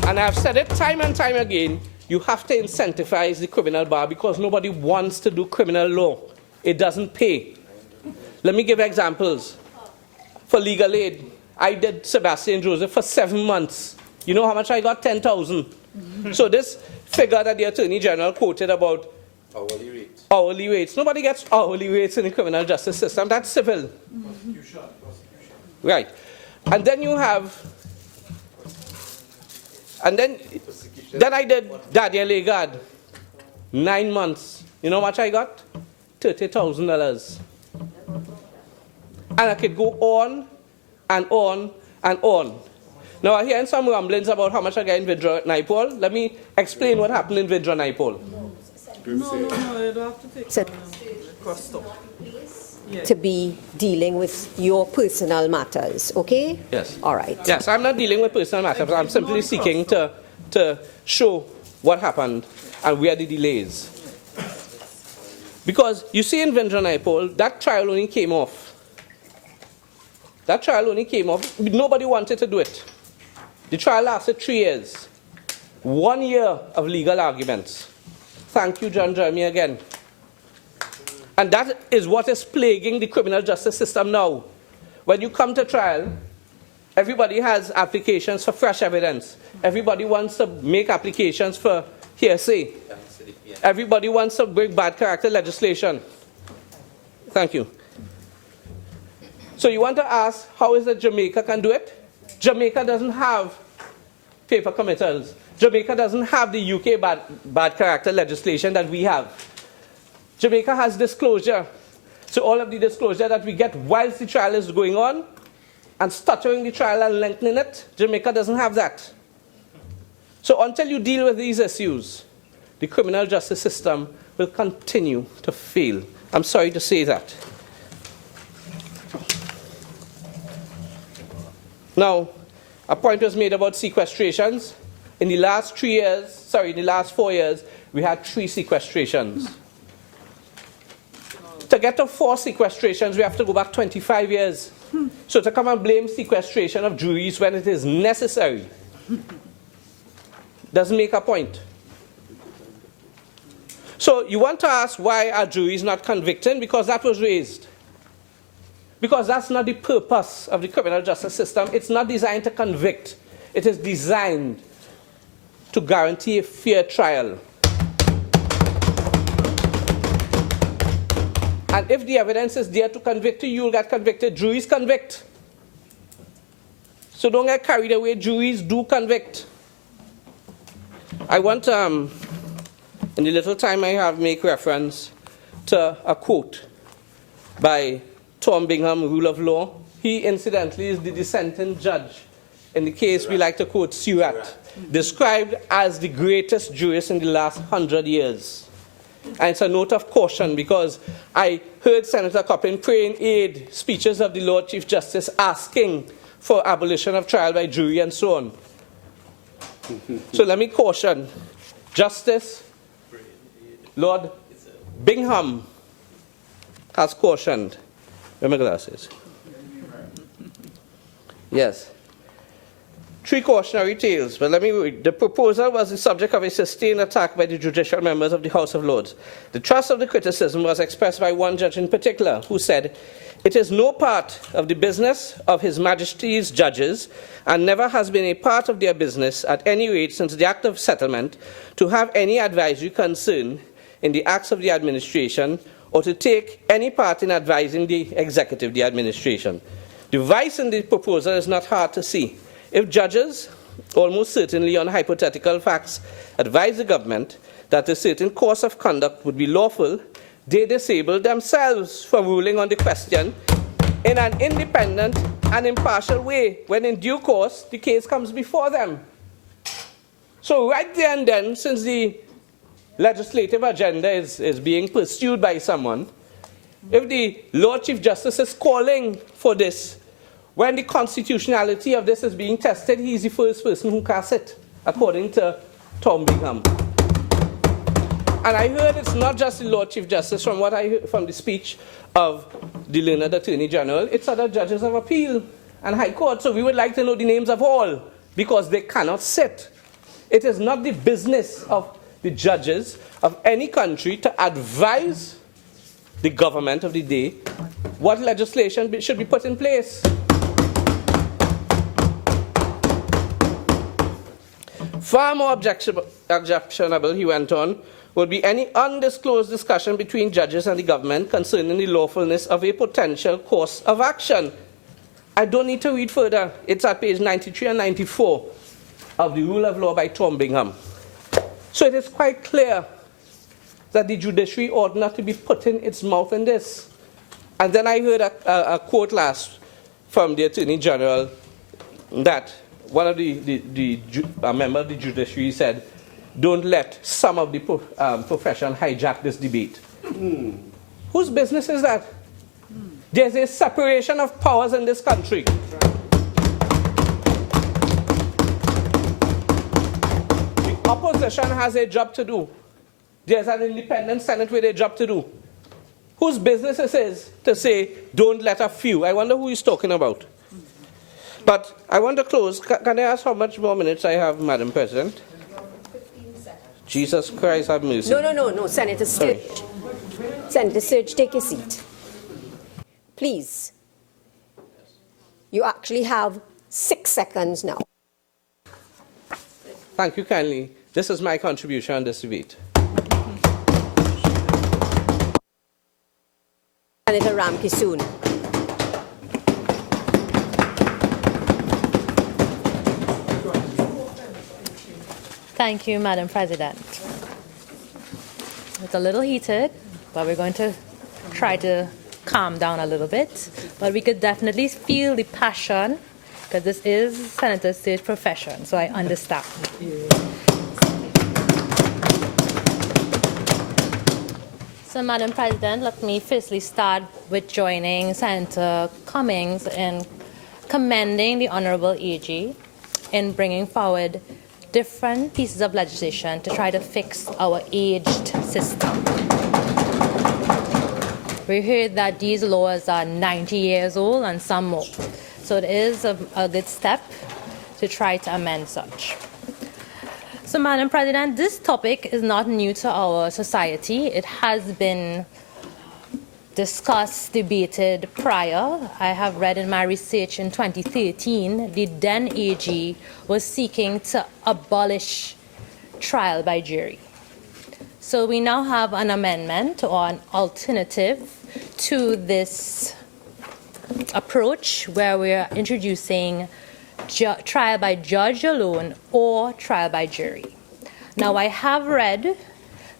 And I've said it time and time again, you have to incentivize the criminal bar because nobody wants to do criminal law. It doesn't pay. Let me give examples. For legal aid, I did Sebastian Joseph for 7 months. You know how much I got? 10,000. So this figure that the Attorney General quoted about hourly rates. Nobody gets hourly rates in the criminal justice system. That's civil. Right. And then you have, and then I did Daniel Legard. 9 months. You know how much I got? $30,000. And I could go on and on and on. Now, I'm hearing some rumblings about how much I get in Vidra Naipaul. Let me explain what happened in Vidra Naipaul. You don't have to take to be dealing with your personal matters, okay? Yes. All right. Yes, I'm not dealing with personal matters. I'm simply seeking to show what happened and where the delays. Because you see in Vidra Naipaul, that trial only came off. That trial only came off. Nobody wanted to do it. The trial lasted 3 years. 1 year of legal arguments. Thank you, John Jeremy, again. And that is what is plaguing the criminal justice system now. When you come to trial, everybody has applications for fresh evidence. Everybody wants to make applications for hearsay. Everybody wants to bring bad character legislation. Thank you. So you want to ask, how is it Jamaica can do it? Jamaica doesn't have paper committals. Jamaica doesn't have the UK bad character legislation that we have. Jamaica has disclosure. So all of the disclosure that we get whilst the trial is going on and stuttering the trial and lengthening it, Jamaica doesn't have that. So until you deal with these issues, the criminal justice system will continue to fail. I'm sorry to say that. Now, a point was made about sequestrations. In the last 4 years, we had 3 sequestrations. To get to 4 sequestrations, we have to go back 25 years. So to come and blame sequestration of juries when it is necessary doesn't make a point. So you want to ask why are juries not convicting? Because that was raised. Because that's not the purpose of the criminal justice system. It's not designed to convict. It is designed to guarantee a fair trial. And if the evidence is there to convict you, you'll get convicted. Juries convict. So don't get carried away. Juries do convict. I want, in the little time I have, make reference to a quote by Tom Bingham, Rule of Law. He, incidentally, is the dissenting judge in the case we like to quote Surratt, described as the greatest jurist in the last 100 years. And it's a note of caution because I heard Senator Coppin praying aid speeches of the Lord Chief Justice asking for abolition of trial by jury and so on. So let me caution. Justice Lord Bingham has cautioned. Where are my glasses? Yes. 3 cautionary tales, but let me read. The proposal was the subject of a sustained attack by the judicial members of the House of Lords. The thrust of the criticism was expressed by one judge in particular, who said, "It is no part of the business of His Majesty's judges, and never has been a part of their business, at any rate since the Act of Settlement, to have any advisory concern in the acts of the administration, or to take any part in advising the executive, the administration. The vice in the proposal is not hard to see. If judges, almost certainly on hypothetical facts, advise the government that a certain course of conduct would be lawful, they disable themselves from ruling on the question in an independent and impartial way when in due course the case comes before them. So right there and then, since the legislative agenda is being pursued by someone, if the Lord Chief Justice is calling for this, when the constitutionality of this is being tested, he is the first person who casts it, according to Tom Bingham. And I heard it's not just the Lord Chief Justice, from what I heard from the speech of the learned Attorney General, it's other judges of appeal and High Court. So we would like to know the names of all, because they cannot sit. It is not the business of the judges of any country to advise the government of the day what legislation should be put in place. Far more objectionable, he went on, would be any undisclosed discussion between judges and the government concerning the lawfulness of a potential course of action. I don't need to read further. It's at page 93 and 94 of the Rule of Law by Tom Bingham. So it is quite clear that the judiciary ought not to be putting its mouth in this. And then I heard a quote last from the Attorney General that one of a member of the judiciary said, don't let some of the profession hijack this debate. Whose business is that? There's a separation of powers in this country. The opposition has a job to do. There's an independent Senate with a job to do. Whose business it is to say, don't let a few? I wonder who he's talking about. But I want to close. Can I ask how much more minutes I have, Madam President? 15 seconds. Jesus Christ, have mercy. No, Senator Sturge. Senator Sturge, take your seat. Please. You actually have 6 seconds now. Thank you kindly. This is my contribution on this debate. Senator Ramkissoon. Thank you, Madam President. It's a little heated, but we're going to try to calm down a little bit. But we could definitely feel the passion, because this is Senator Sturge's profession, so I understand. So, Madam President, let me firstly start with joining Senator Cummings in commending the Honorable AG in bringing forward different pieces of legislation to try to fix our aged system. We heard that these laws are 90 years old and some more. So it is a good step to try to amend such. So, Madam President, this topic is not new to our society. It has been discussed, debated prior. I have read in my research in 2013, the then AG was seeking to abolish trial by jury. So we now have an amendment or an alternative to this approach where we are introducing trial by judge alone or trial by jury. Now, I have read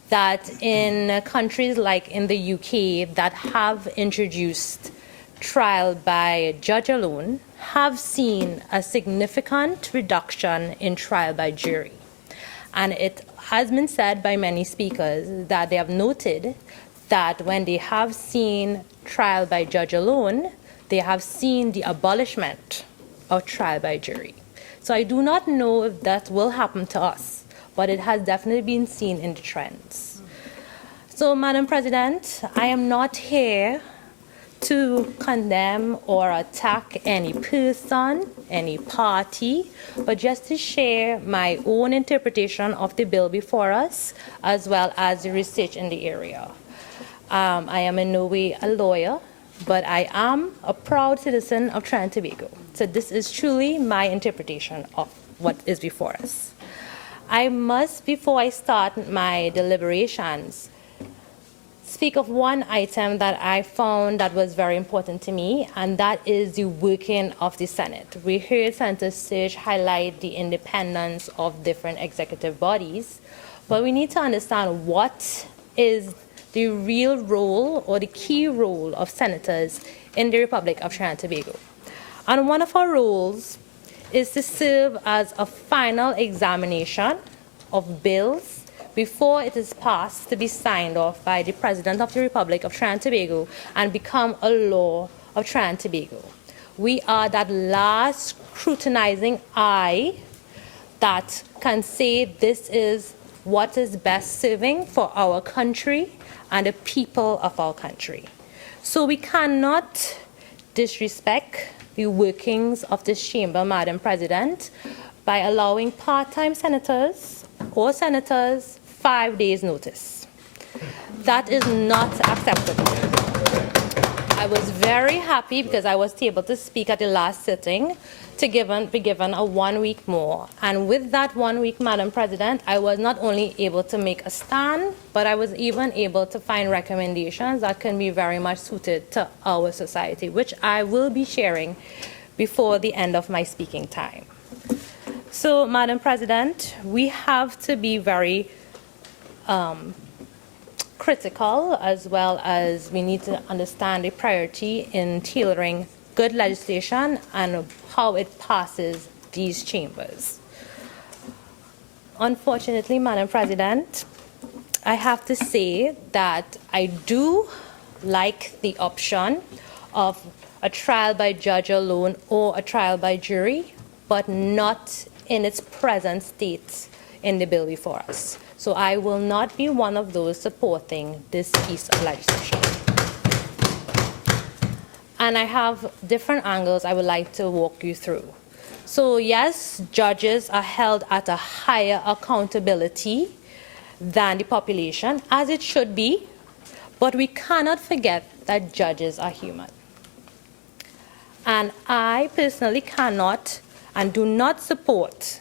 that in countries like in the UK that have introduced trial by judge alone have seen a significant reduction in trial by jury. And it has been said by many speakers that they have noted that when they have seen trial by judge alone, they have seen the abolishment of trial by jury. So I do not know if that will happen to us, but it has definitely been seen in the trends. So, Madam President, I am not here to condemn or attack any person, any party, but just to share my own interpretation of the bill before us, as well as the research in the area. I am in no way a lawyer, but I am a proud citizen of Trinidad and Tobago. So this is truly my interpretation of what is before us. I must, before I start my deliberations, speak of one item that I found that was very important to me, and that is the working of the Senate. We heard Senator Sturge highlight the independence of different executive bodies, but we need to understand what is the real role or the key role of senators in the Republic of Trinidad and Tobago. And one of our roles is to serve as a final examination of bills before it is passed to be signed off by the President of the Republic of Trinidad and Tobago and become a law of Trinidad and Tobago. We are that last scrutinizing eye that can say this is what is best serving for our country and the people of our country. So we cannot disrespect the workings of this chamber, Madam President, by allowing part-time senators or senators 5 days' notice. That is not acceptable. I was very happy because I was able to speak at the last sitting to be given a 1 week more. And with that 1 week, Madam President, I was not only able to make a stand, but I was even able to find recommendations that can be very much suited to our society, which I will be sharing before the end of my speaking time. So, Madam President, we have to be very critical, as well as we need to understand the priority in tailoring good legislation and how it passes these chambers. Unfortunately, Madam President, I have to say that I do like the option of a trial by judge alone or a trial by jury, but not in its present state in the bill before us. So I will not be one of those supporting this piece of legislation. And I have different angles I would like to walk you through. So yes, judges are held at a higher accountability than the population, as it should be, but we cannot forget that judges are human. And I personally cannot and do not support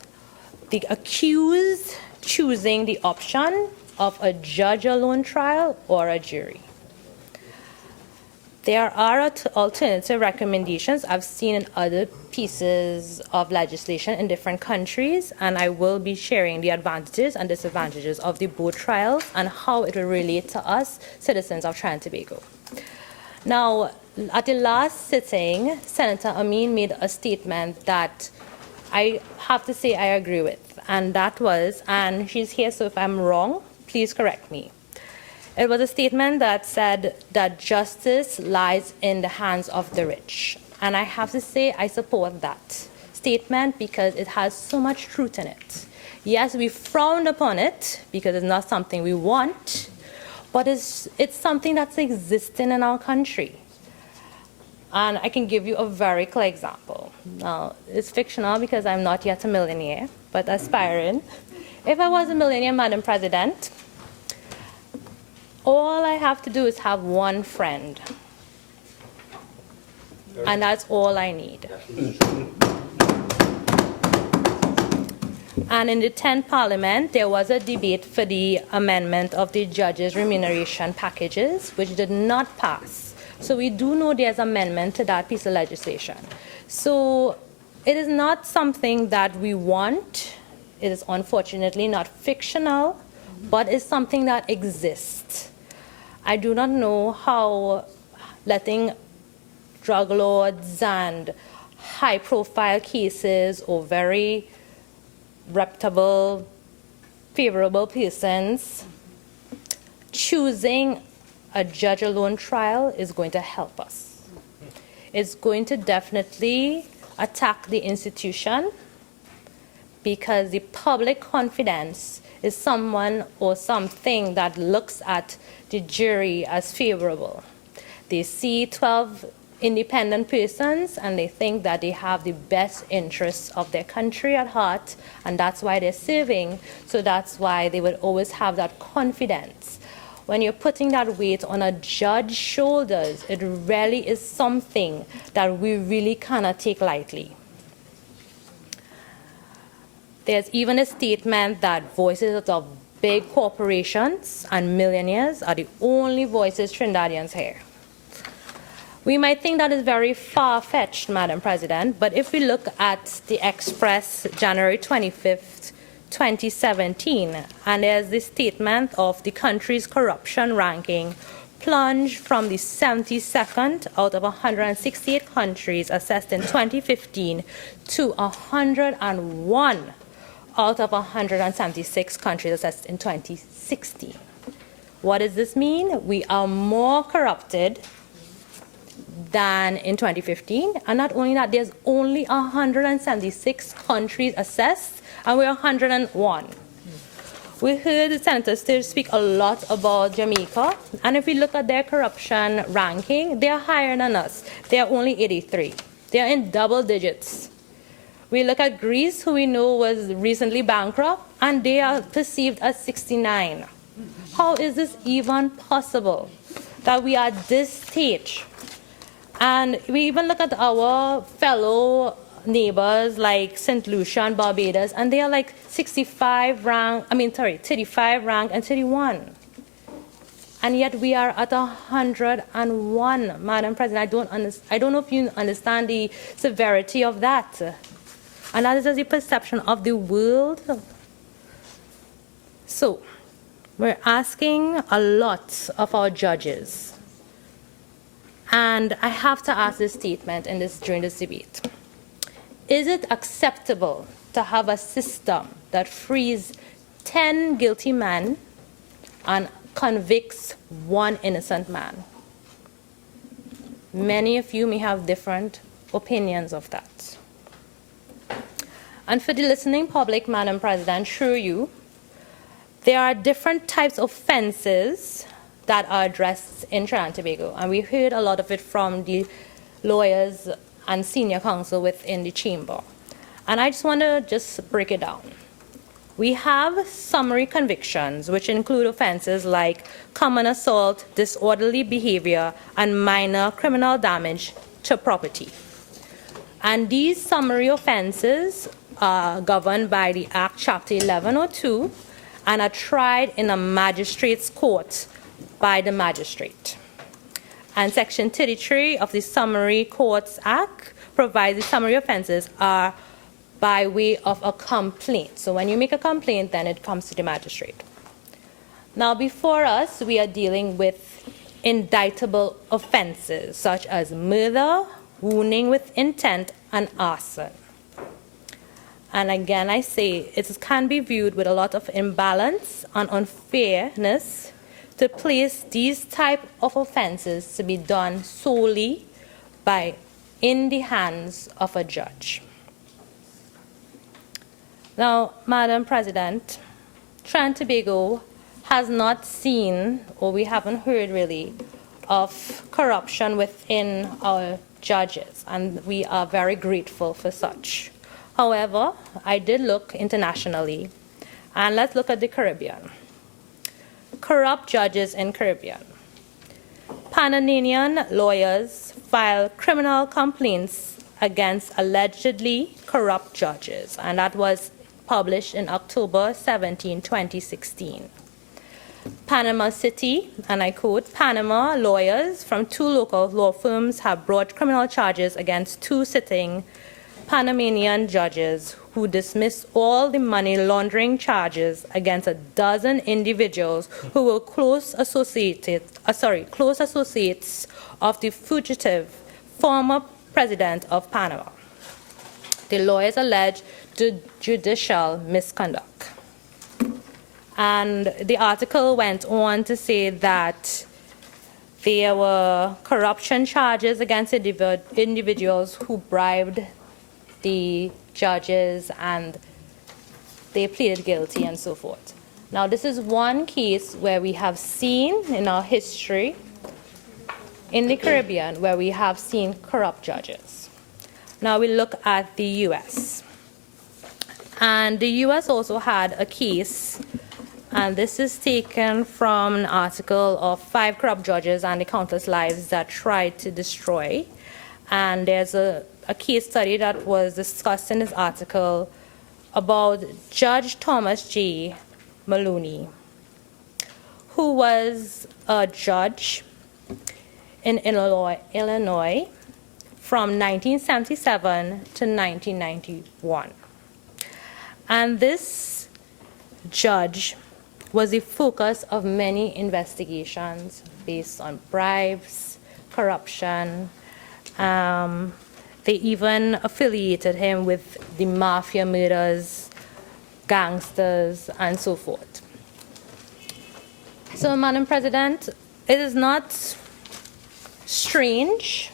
the accused choosing the option of a judge alone trial or a jury. There are alternative recommendations I've seen in other pieces of legislation in different countries, and I will be sharing the advantages and disadvantages of the both trials and how it will relate to us, citizens of Trinidad and Tobago. Now, at the last sitting, Senator Amin made a statement that I have to say I agree with, and that was, and she's here, so if I'm wrong, please correct me. It was a statement that said that justice lies in the hands of the rich. And I have to say I support that statement because it has so much truth in it. Yes, we frown upon it because it's not something we want, but it's something that's existing in our country. And I can give you a very clear example. Now, it's fictional because I'm not yet a millionaire, but aspiring. If I was a millionaire, Madam President, all I have to do is have one friend. And that's all I need. And in the 10th Parliament, there was a debate for the amendment of the judges' remuneration packages, which did not pass. So we do know there's amendment to that piece of legislation. So it is not something that we want. It is unfortunately not fictional, but it's something that exists. I do not know how letting drug lords and high-profile cases or very reputable, favorable persons choosing a judge-alone trial is going to help us. It's going to definitely attack the institution because the public confidence is someone or something that looks at the jury as favorable. They see 12 independent persons and they think that they have the best interests of their country at heart, and that's why they're serving. So that's why they would always have that confidence. When you're putting that weight on a judge's shoulders, it really is something that we really cannot take lightly. There's even a statement that voices of big corporations and millionaires are the only voices Trinidadians hear. We might think that is very far-fetched, Madam President, but if we look at the Express, January 25th, 2017, and there's this statement of the country's corruption ranking plunged from the 72nd out of 168 countries assessed in 2015 to 101 out of 176 countries assessed in 2016. What does this mean? We are more corrupted than in 2015, and not only that, there's only 176 countries assessed, and we're 101. We heard the Senator Sturge speak a lot about Jamaica, and if we look at their corruption ranking, they're higher than us. They're only 83. They're in double digits. We look at Greece, who we know was recently bankrupt, and they are perceived as 69. How is this even possible that we are at this stage? And we even look at our fellow neighbors like St. Lucia and Barbados, and they are like 35 rank, 35 rank and 31. And yet we are at 101, Madam President. I don't know if you understand the severity of that. And that is the perception of the world. So, we're asking a lot of our judges. And I have to ask this statement during this debate. Is it acceptable to have a system that frees 10 guilty men and convicts one innocent man? Many of you may have different opinions of that. And for the listening public, Madam President, through you, there are different types of offenses that are addressed in Trinidad and Tobago, and we heard a lot of it from the lawyers and senior counsel within the chamber. And I just want to break it down. We have summary convictions, which include offenses like common assault, disorderly behavior, and minor criminal damage to property. And these summary offenses are governed by the Act Chapter 1102 and are tried in a magistrate's court by the magistrate. And Section 33 of the Summary Courts Act provides the summary offenses are by way of a complaint. So when you make a complaint, then it comes to the magistrate. Now before us, we are dealing with indictable offenses such as murder, wounding with intent, and arson. And again, I say it can be viewed with a lot of imbalance and unfairness to place these type of offenses to be done solely in the hands of a judge. Now, Madam President, Trinidad and Tobago has not seen, or we haven't heard really, of corruption within our judges, and we are very grateful for such. However, I did look internationally, and let's look at the Caribbean. Corrupt judges in Caribbean. Panamanian lawyers filed criminal complaints against allegedly corrupt judges, and that was published in October 17, 2016. Panama City, and I quote, Panama lawyers from 2 local law firms have brought criminal charges against 2 sitting Panamanian judges who dismissed all the money laundering charges against a dozen individuals who were close associates of the fugitive former president of Panama. The lawyers alleged judicial misconduct. And the article went on to say that there were corruption charges against individuals who bribed the judges, and they pleaded guilty and so forth. Now, this is one case where we have seen in our history in the Caribbean where we have seen corrupt judges. Now we look at the U.S. And the U.S. also had a case, and this is taken from an article of 5 corrupt judges and the countless lives that tried to destroy. And there's a case study that was discussed in this article about Judge Thomas J. Maloney, who was a judge in Illinois from 1977 to 1991. And this judge was the focus of many investigations based on bribes, corruption. They even affiliated him with the mafia murders, gangsters, and so forth. So, Madam President, it is not strange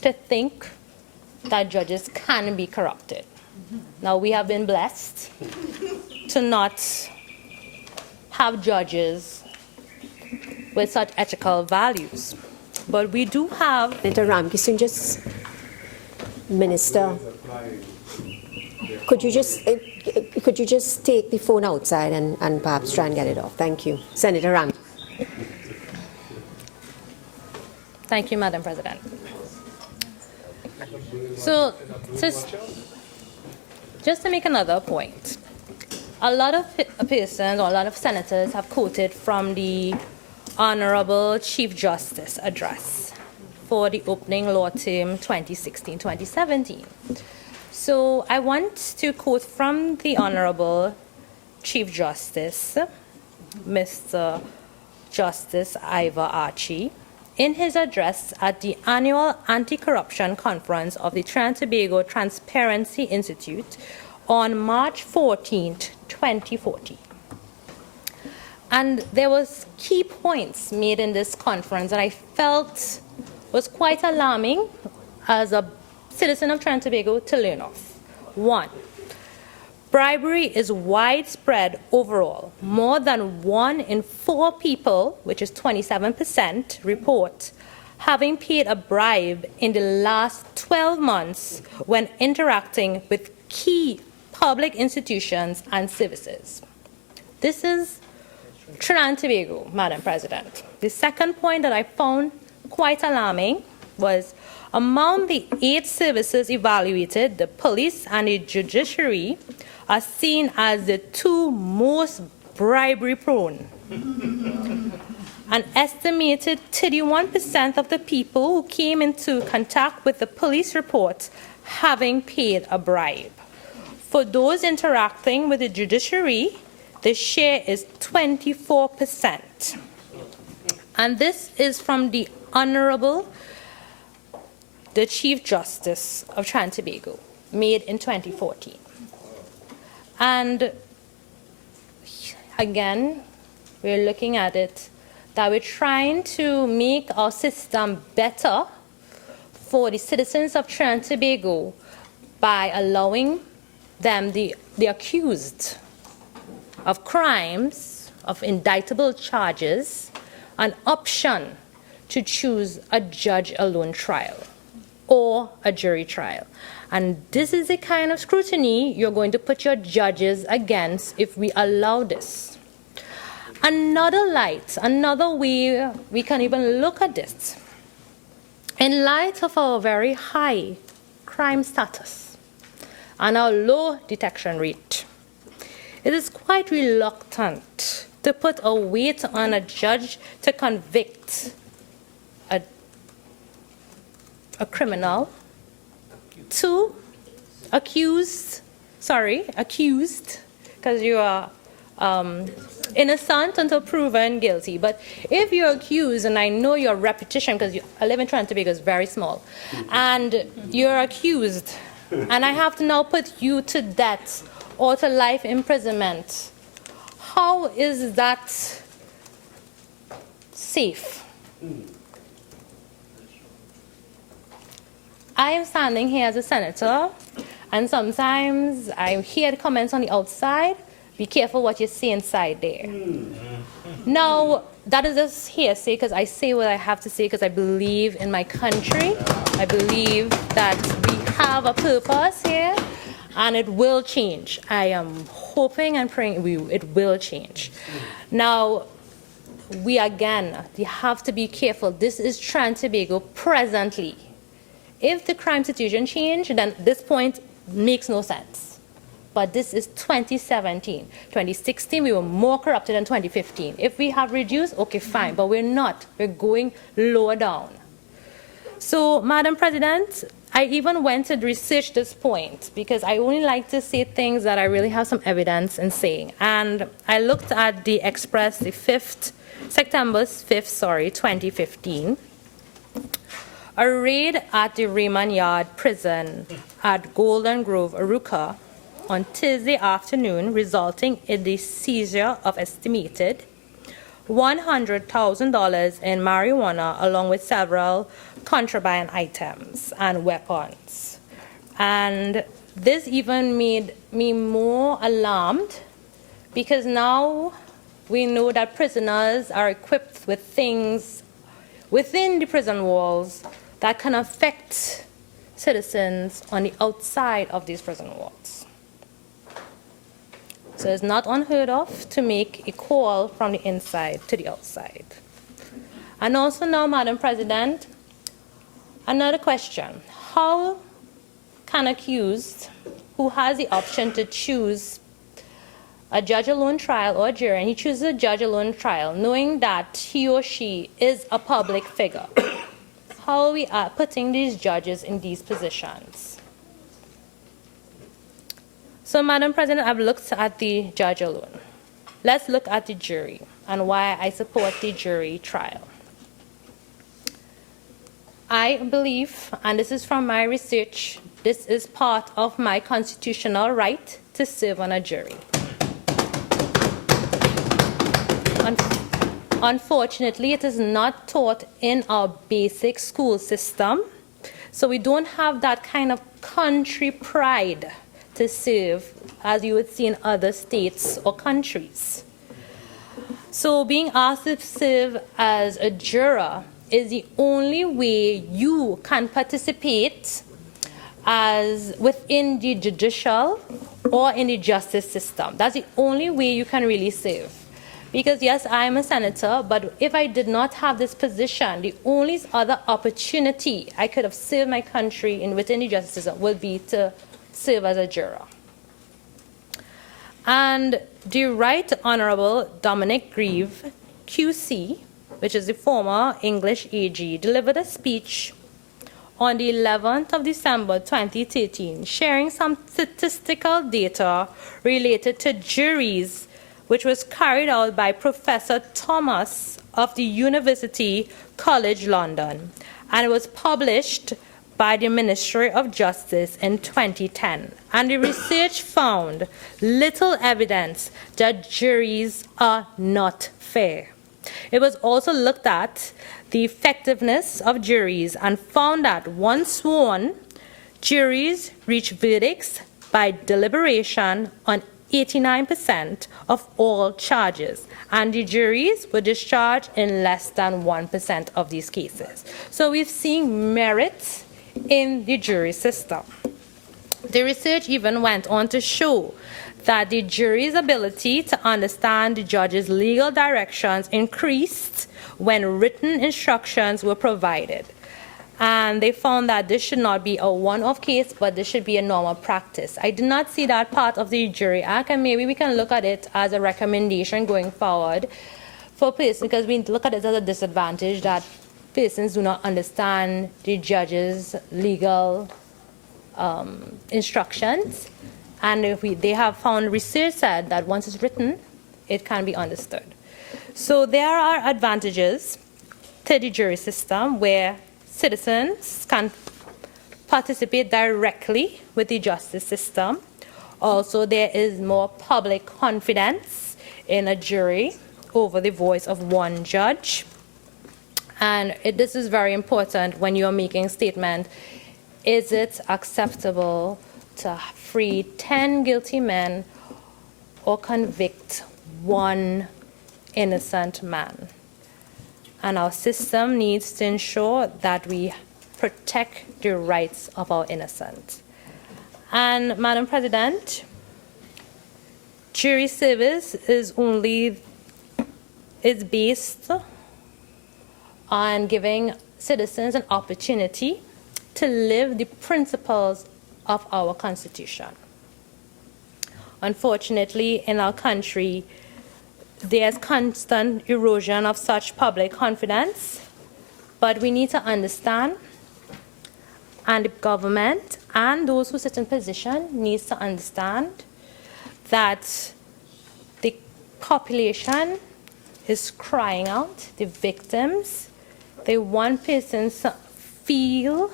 to think that judges can be corrupted. Now, we have been blessed to not have judges with such ethical values. But we do have... Senator Ramkissoon, just... Minister, could you just take the phone outside and perhaps try and get it off? Thank you. Senator Ram. Thank you, Madam President. So, just to make another point, a lot of persons or a lot of senators have quoted from the Honorable Chief Justice address for the opening law term 2016-2017. So I want to quote from the Honorable Chief Justice, Mr. Justice Ivor Archie, in his address at the annual Anti-Corruption Conference of the Trinidad and Tobago Transparency Institute on March 14, 2014. And there was key points made in this conference that I felt was quite alarming as a citizen of Trinidad and Tobago to learn of. 1, bribery is widespread overall. More than 1 in 4 people, which is 27%, report having paid a bribe in the last 12 months when interacting with key public institutions and services. This is Trinidad and Tobago, Madam President. The second point that I found quite alarming was among the 8 services evaluated, the police and the judiciary are seen as the 2 most bribery prone. An estimated 31% of the people who came into contact with the police report having paid a bribe. For those interacting with the judiciary, the share is 24%. And this is from the Honorable, the Chief Justice of Trinidad and Tobago, made in 2014. And again, we're looking at it that we're trying to make our system better for the citizens of Trinidad and Tobago by allowing them, the accused of crimes, of indictable charges, an option to choose a judge-alone trial or a jury trial. And this is the kind of scrutiny you're going to put your judges against if we allow this. Another light, another way we can even look at this, in light of our very high crime status and our low detection rate, it is quite reluctant to put a weight on a judge to convict a criminal, accused, because you are innocent until proven guilty. But if you're accused, and I know your reputation, because I live in Trinidad and Tobago, is very small, and you're accused, and I have to now put you to death or to life imprisonment, how is that safe? I am standing here as a senator, and sometimes I hear the comments on the outside, be careful what you say inside there. Now, that is just hearsay, because I say what I have to say because I believe in my country. I believe that we have a purpose here, and it will change. I am hoping and praying it will change. Now, we have to be careful. This is Trinidad and Tobago presently. If the crime situation changed, then this point makes no sense. but this is 2017. 2016, we were more corrupted than 2015. If we have reduced, okay, fine, but we're not. We're going lower down. So, Madam President, I even went to research this point because I only like to say things that I really have some evidence in saying. And I looked at the Express, the September 5th, 2015. A raid at the Raymond Yard prison at Golden Grove, Aruka, on Thursday afternoon, resulting in the seizure of estimated $100,000 in marijuana, along with several contraband items and weapons. And this even made me more alarmed because now we know that prisoners are equipped with things within the prison walls that can affect citizens on the outside of these prison walls. So it's not unheard of to make a call from the inside to the outside. And also now, Madam President, another question. How can accused who has the option to choose a judge alone trial or a jury, and he chooses a judge alone trial, knowing that he or she is a public figure, how are we putting these judges in these positions? So, Madam President, I've looked at the judge alone. Let's look at the jury and why I support the jury trial. I believe, and this is from my research, this is part of my constitutional right to serve on a jury. Unfortunately, it is not taught in our basic school system, so we don't have that kind of country pride to serve as you would see in other states or countries. So being asked to serve as a juror is the only way you can participate as within the judicial or in the justice system. That's the only way you can really serve. Because yes, I'm a senator, but if I did not have this position, the only other opportunity I could have served my country within the justice system would be to serve as a juror. And the Right Honorable Dominic Grieve, QC, which is the former English AG, delivered a speech on the 11th of December 2013, sharing some statistical data related to juries, which was carried out by Professor Thomas of the University College London, and it was published by the Ministry of Justice in 2010. And the research found little evidence that juries are not fair. It was also looked at the effectiveness of juries and found that once sworn, juries reach verdicts by deliberation on 89% of all charges, and the juries were discharged in less than 1% of these cases. So we've seen merit in the jury system. The research even went on to show that the jury's ability to understand the judge's legal directions increased when written instructions were provided. And they found that this should not be a one-off case, but this should be a normal practice. I did not see that part of the Jury Act, and maybe we can look at it as a recommendation going forward for persons, because we look at it as a disadvantage that persons do not understand the judge's legal instructions. And if they have found research said that once it's written, it can be understood. So there are advantages to the jury system where citizens can participate directly with the justice system. Also, there is more public confidence in a jury over the voice of one judge. And this is very important when you're making a statement. Is it acceptable to free 10 guilty men or convict one innocent man? And our system needs to ensure that we protect the rights of our innocent. And Madam President, jury service is based on giving citizens an opportunity to live the principles of our Constitution. Unfortunately, in our country, there's constant erosion of such public confidence, but we need to understand, and the government and those who sit in position needs to understand that the population is crying out, the victims, they want persons to feel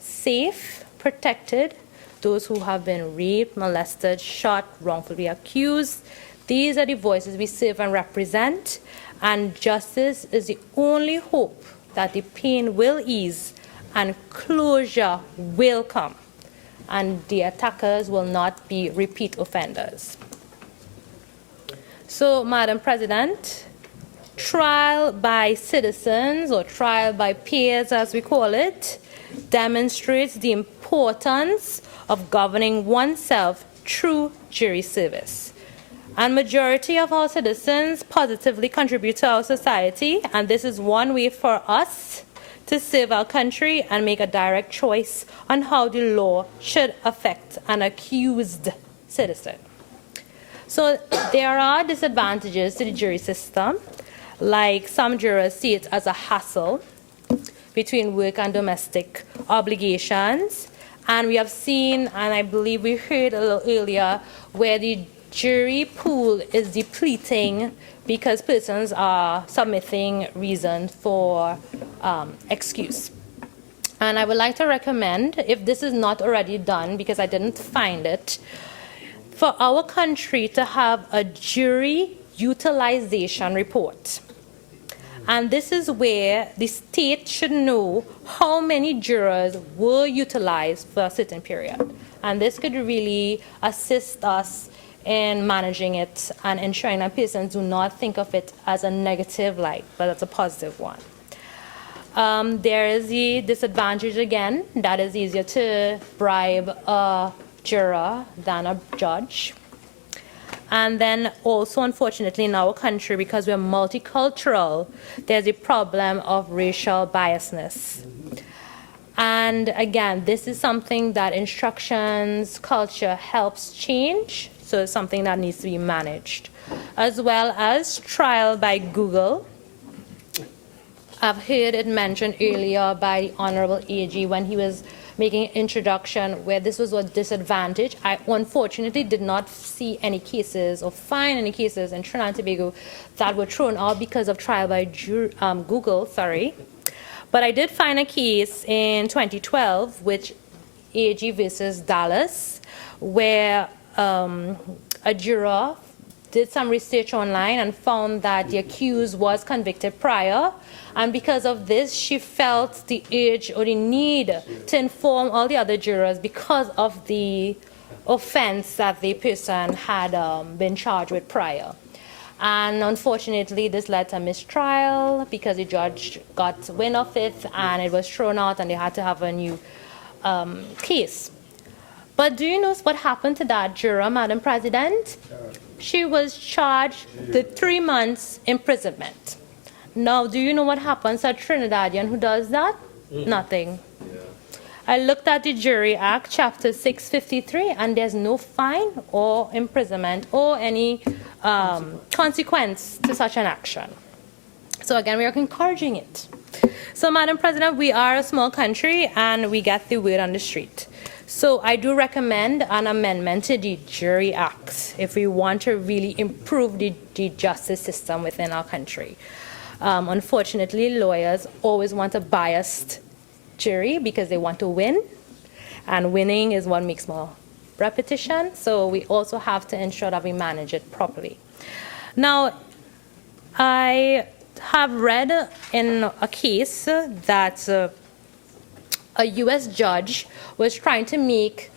safe, protected, those who have been raped, molested, shot, wrongfully accused. These are the voices we serve and represent, and justice is the only hope that the pain will ease and closure will come, and the attackers will not be repeat offenders. So, Madam President, trial by citizens, or trial by peers as we call it, demonstrates the importance of governing oneself through jury service. And majority of our citizens positively contribute to our society, and this is one way for us to serve our country and make a direct choice on how the law should affect an accused citizen. So there are disadvantages to the jury system, like some jurors see it as a hassle between work and domestic obligations. And we have seen, and I believe we heard a little earlier, where the jury pool is depleting because persons are submitting reasons for excuse. And I would like to recommend, if this is not already done, because I didn't find it, for our country to have a jury utilization report. And this is where the state should know how many jurors were utilized for a certain period. And this could really assist us in managing it and ensuring that persons do not think of it as a negative light, but as a positive one. There is the disadvantage again, that is easier to bribe a juror than a judge. And then also, unfortunately, in our country, because we're multicultural, there's a problem of racial biasness. And again, this is something that instructions, culture helps change, so it's something that needs to be managed. As well as trial by Google. I've heard it mentioned earlier by the Honorable AG when he was making an introduction where this was a disadvantage. I unfortunately did not see any cases or find any cases in Trinidad and Tobago that were thrown out because of trial by Google, But I did find a case in 2012, which AG versus Dallas, where a juror did some research online and found that the accused was convicted prior. And because of this, she felt the urge or the need to inform all the other jurors because of the offense that the person had been charged with prior. And unfortunately, this led to a mistrial because the judge got wind of it and it was thrown out and they had to have a new case. But do you know what happened to that juror, Madam President? She was charged with 3 months imprisonment. Now, do you know what happens to a Trinidadian who does that? Nothing. I looked at the Jury Act, Chapter 653, and there's no fine or imprisonment or any consequence to such an action. So again, we are encouraging it. So, Madam President, we are a small country and we get the word on the street. So I do recommend an amendment to the Jury Act if we want to really improve the justice system within our country. Unfortunately, lawyers always want a biased jury because they want to win, and winning is what makes more repetition. So we also have to ensure that we manage it properly. Now, I have read in a case that a U.S. judge was trying to make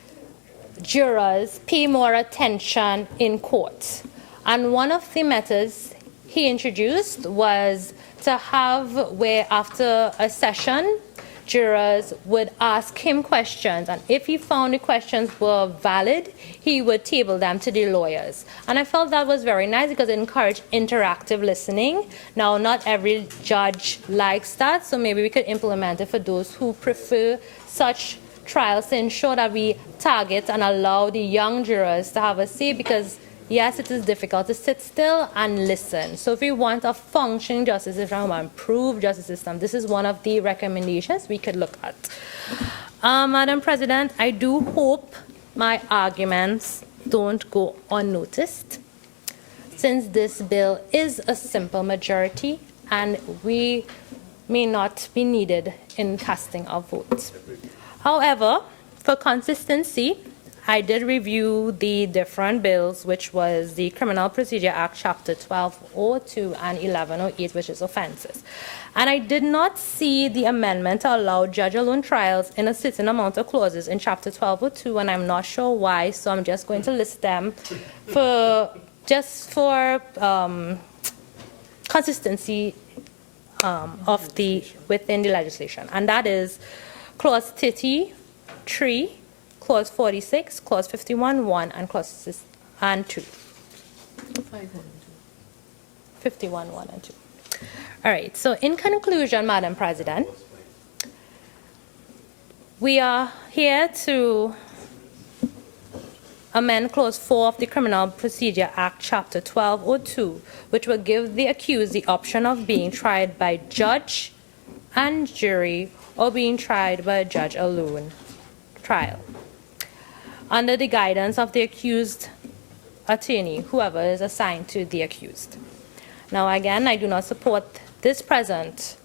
jurors pay more attention in court. And one of the methods he introduced was to have where after a session, jurors would ask him questions, and if he found the questions were valid, he would table them to the lawyers. And I felt that was very nice because it encouraged interactive listening. Now, not every judge likes that, so maybe we could implement it for those who prefer such trials to ensure that we target and allow the young jurors to have a say, because yes, it is difficult to sit still and listen. So if we want a functioning justice system, an improved justice system, this is one of the recommendations we could look at. Madam President, I do hope my arguments don't go unnoticed, since this bill is a simple majority and we may not be needed in casting a vote. However, for consistency, I did review the different bills, which was the Criminal Procedure Act, Chapter 1202 and 1108, which is offenses. And I did not see the amendment to allow judge-alone trials in a certain amount of clauses in Chapter 1202, and I'm not sure why, so I'm just going to list them for consistency within the legislation. And that is Clause 33, Clause 46, Clause 51(1), and Clause 2. 51(1) and 2. All right, so in conclusion, Madam President, we are here to amend Clause 4 of the Criminal Procedure Act, Chapter 1202, which will give the accused the option of being tried by judge and jury or being tried by a judge alone trial, under the guidance of the accused attorney, whoever is assigned to the accused. Now, again, I do not support this present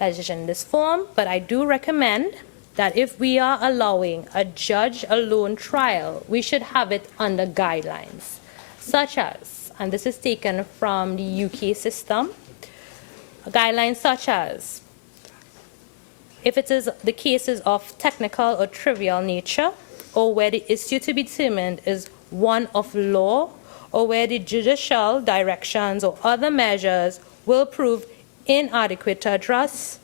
legislation in this form, but I do recommend that if we are allowing a judge-alone trial, we should have it under guidelines, such as, and this is taken from the UK system, guidelines such as, if it is the cases of technical or trivial nature, or where the issue to be determined is one of law, or where the judicial directions or other measures will prove inadequate to address,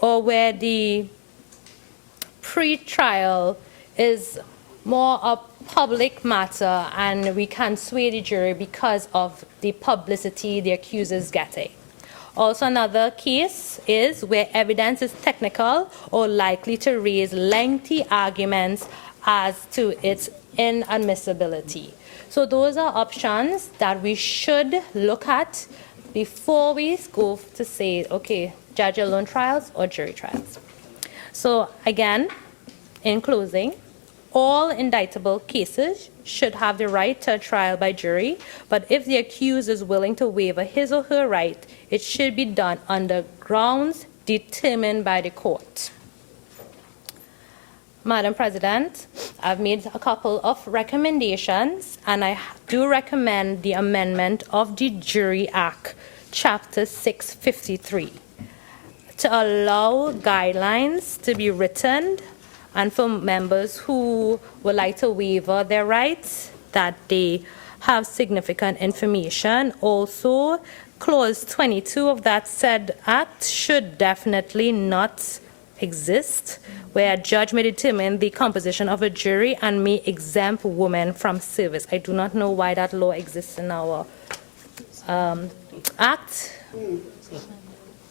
or where the pre-trial is more a public matter and we can sway the jury because of the publicity the accused is getting. Also, another case is where evidence is technical or likely to raise lengthy arguments as to its inadmissibility. So those are options that we should look at before we go to say, okay, judge-alone trials or jury trials. So again, in closing, all indictable cases should have the right to a trial by jury, but if the accused is willing to waive his or her right, it should be done under grounds determined by the court. Madam President, I've made a couple of recommendations, and I do recommend the amendment of the Jury Act, Chapter 653, to allow guidelines to be written, and for members who would like to waive their rights, that they have significant information. Also, Clause 22 of that said act should definitely not exist, where a judge may determine the composition of a jury and may exempt women from service. I do not know why that law exists in our act.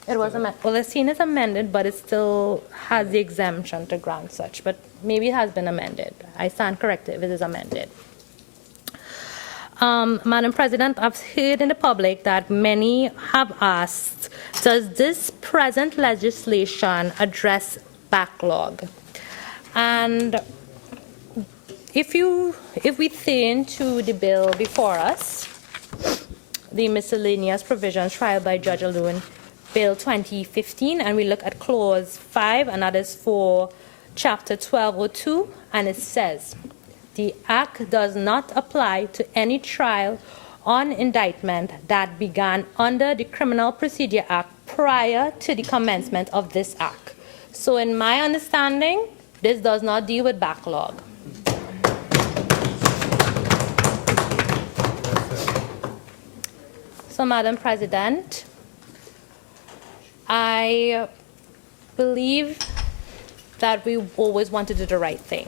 It was amended. Well, it's seen as amended, but it still has the exemption to grant such. But maybe it has been amended. I stand corrected if it is amended. Madam President, I've heard in the public that many have asked, does this present legislation address backlog? And if we turn to the bill before us, the Miscellaneous Provisions Trial by Judge alone, Bill 2015, and we look at Clause 5, and that is for Chapter 1202, and it says, the Act does not apply to any trial on indictment that began under the Criminal Procedure Act prior to the commencement of this Act. So in my understanding, this does not deal with backlog. So, Madam President, I believe that we always want to do the right thing.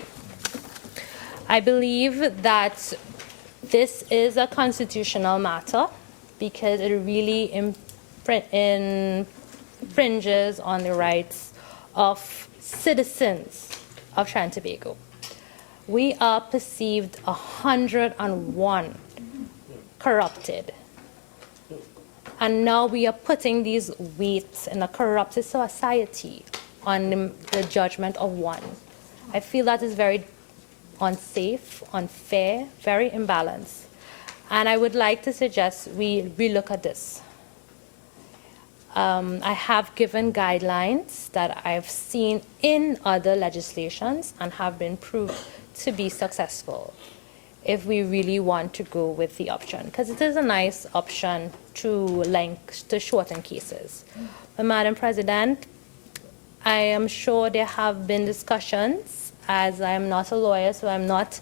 I believe that this is a constitutional matter because it really infringes on the rights of citizens of Trinidad and Tobago. We are perceived 101 corrupted. And now we are putting these weights in a corrupted society on the judgment of one. I feel that is very unsafe, unfair, very imbalanced. And I would like to suggest we relook at this. I have given guidelines that I've seen in other legislations and have been proved to be successful if we really want to go with the option, because it is a nice option to shorten cases. But Madam President, I am sure there have been discussions, as I am not a lawyer, so I'm not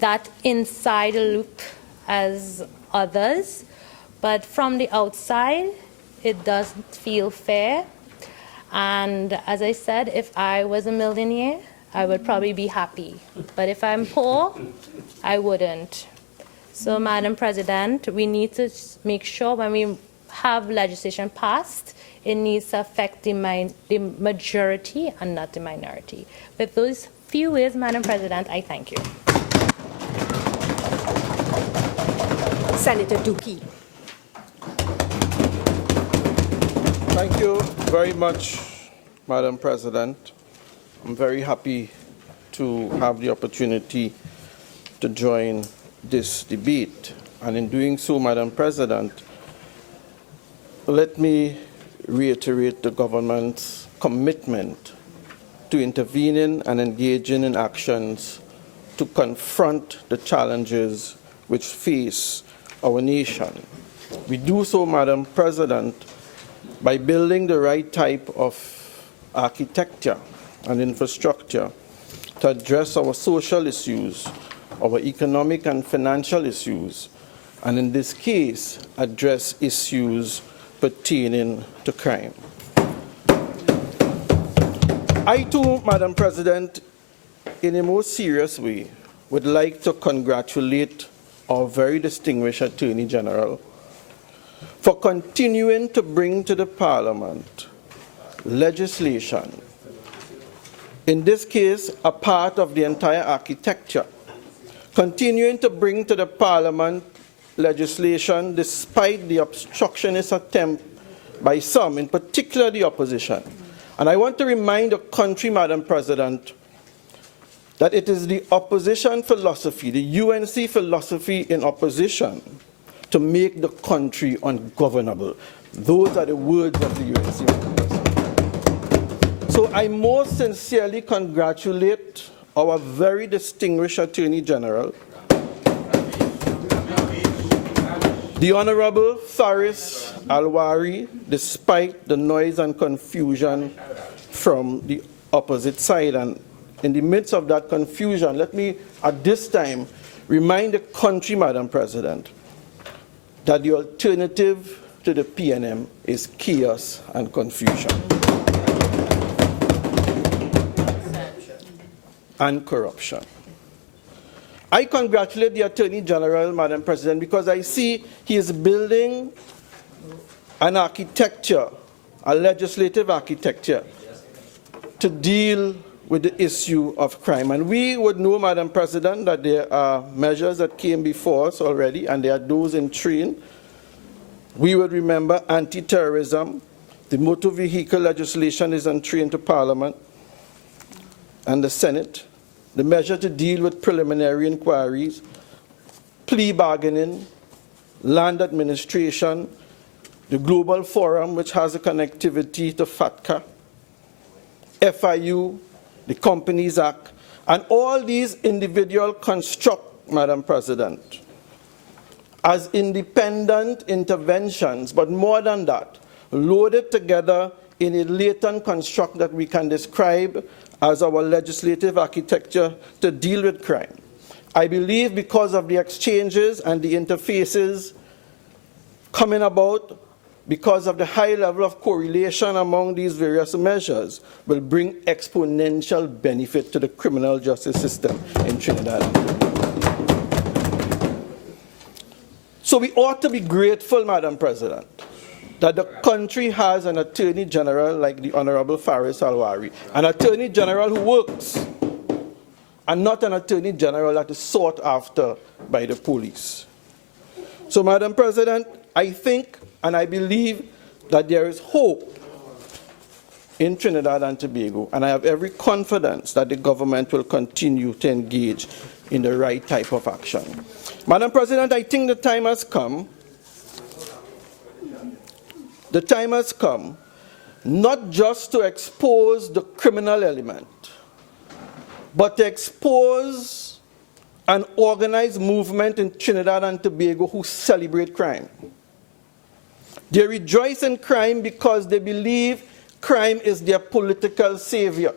that inside the loop as others, but from the outside, it doesn't feel fair. And as I said, if I was a millionaire, I would probably be happy. But if I'm poor, I wouldn't. So, Madam President, we need to make sure when we have legislation passed, it needs to affect the majority and not the minority. With those few words, Madam President, I thank you. Senator Dookie. Thank you very much, Madam President. I'm very happy to have the opportunity to join this debate. And in doing so, Madam President, let me reiterate the government's commitment to intervening and engaging in actions to confront the challenges which face our nation. We do so, Madam President, by building the right type of architecture and infrastructure to address our social issues, our economic and financial issues, and in this case, address issues pertaining to crime. I too, Madam President, in a more serious way, would like to congratulate our very distinguished Attorney General for continuing to bring to the Parliament legislation, in this case, a part of the entire architecture, continuing to bring to the Parliament legislation despite the obstructionist attempt by some, in particular the opposition. And I want to remind the country, Madam President, that it is the opposition philosophy, the UNC philosophy in opposition, to make the country ungovernable. Those are the words of the UNC. So I most sincerely congratulate our very distinguished Attorney General, the Honorable Faris Alwari, despite the noise and confusion from the opposite side. And in the midst of that confusion, let me at this time remind the country, Madam President, that the alternative to the PNM is chaos and confusion and corruption. I congratulate the Attorney General, Madam President, because I see he is building an architecture, a legislative architecture, to deal with the issue of crime. And we would know, Madam President, that there are measures that came before us already, and there are those in train. We would remember anti-terrorism. The motor vehicle legislation is on train to Parliament and the Senate. The measure to deal with preliminary inquiries, plea bargaining, land administration, the Global Forum, which has a connectivity to FATCA, FIU, the Companies Act, and all these individual construct, Madam President, as independent interventions, but more than that, loaded together in a latent construct that we can describe as our legislative architecture to deal with crime. I believe because of the exchanges and the interfaces coming about, because of the high level of correlation among these various measures, will bring exponential benefit to the criminal justice system in Trinidad. So we ought to be grateful, Madam President, that the country has an Attorney General like the Honorable Faris Alwari, an Attorney General who works and not an Attorney General that is sought after by the police. So, Madam President, I think and I believe that there is hope in Trinidad and Tobago, and I have every confidence that the government will continue to engage in the right type of action. Madam President, I think the time has come not just to expose the criminal element, but to expose an organized movement in Trinidad and Tobago who celebrate crime. They rejoice in crime because they believe crime is their political savior.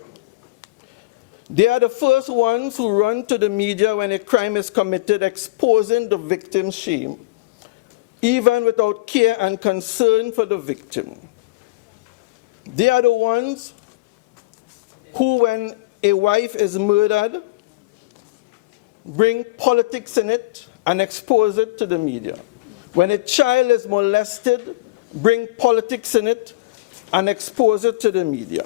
They are the first ones who run to the media when a crime is committed, exposing the victim's shame, even without care and concern for the victim. They are the ones who, when a wife is murdered, bring politics in it and expose it to the media. When a child is molested, bring politics in it and expose it to the media.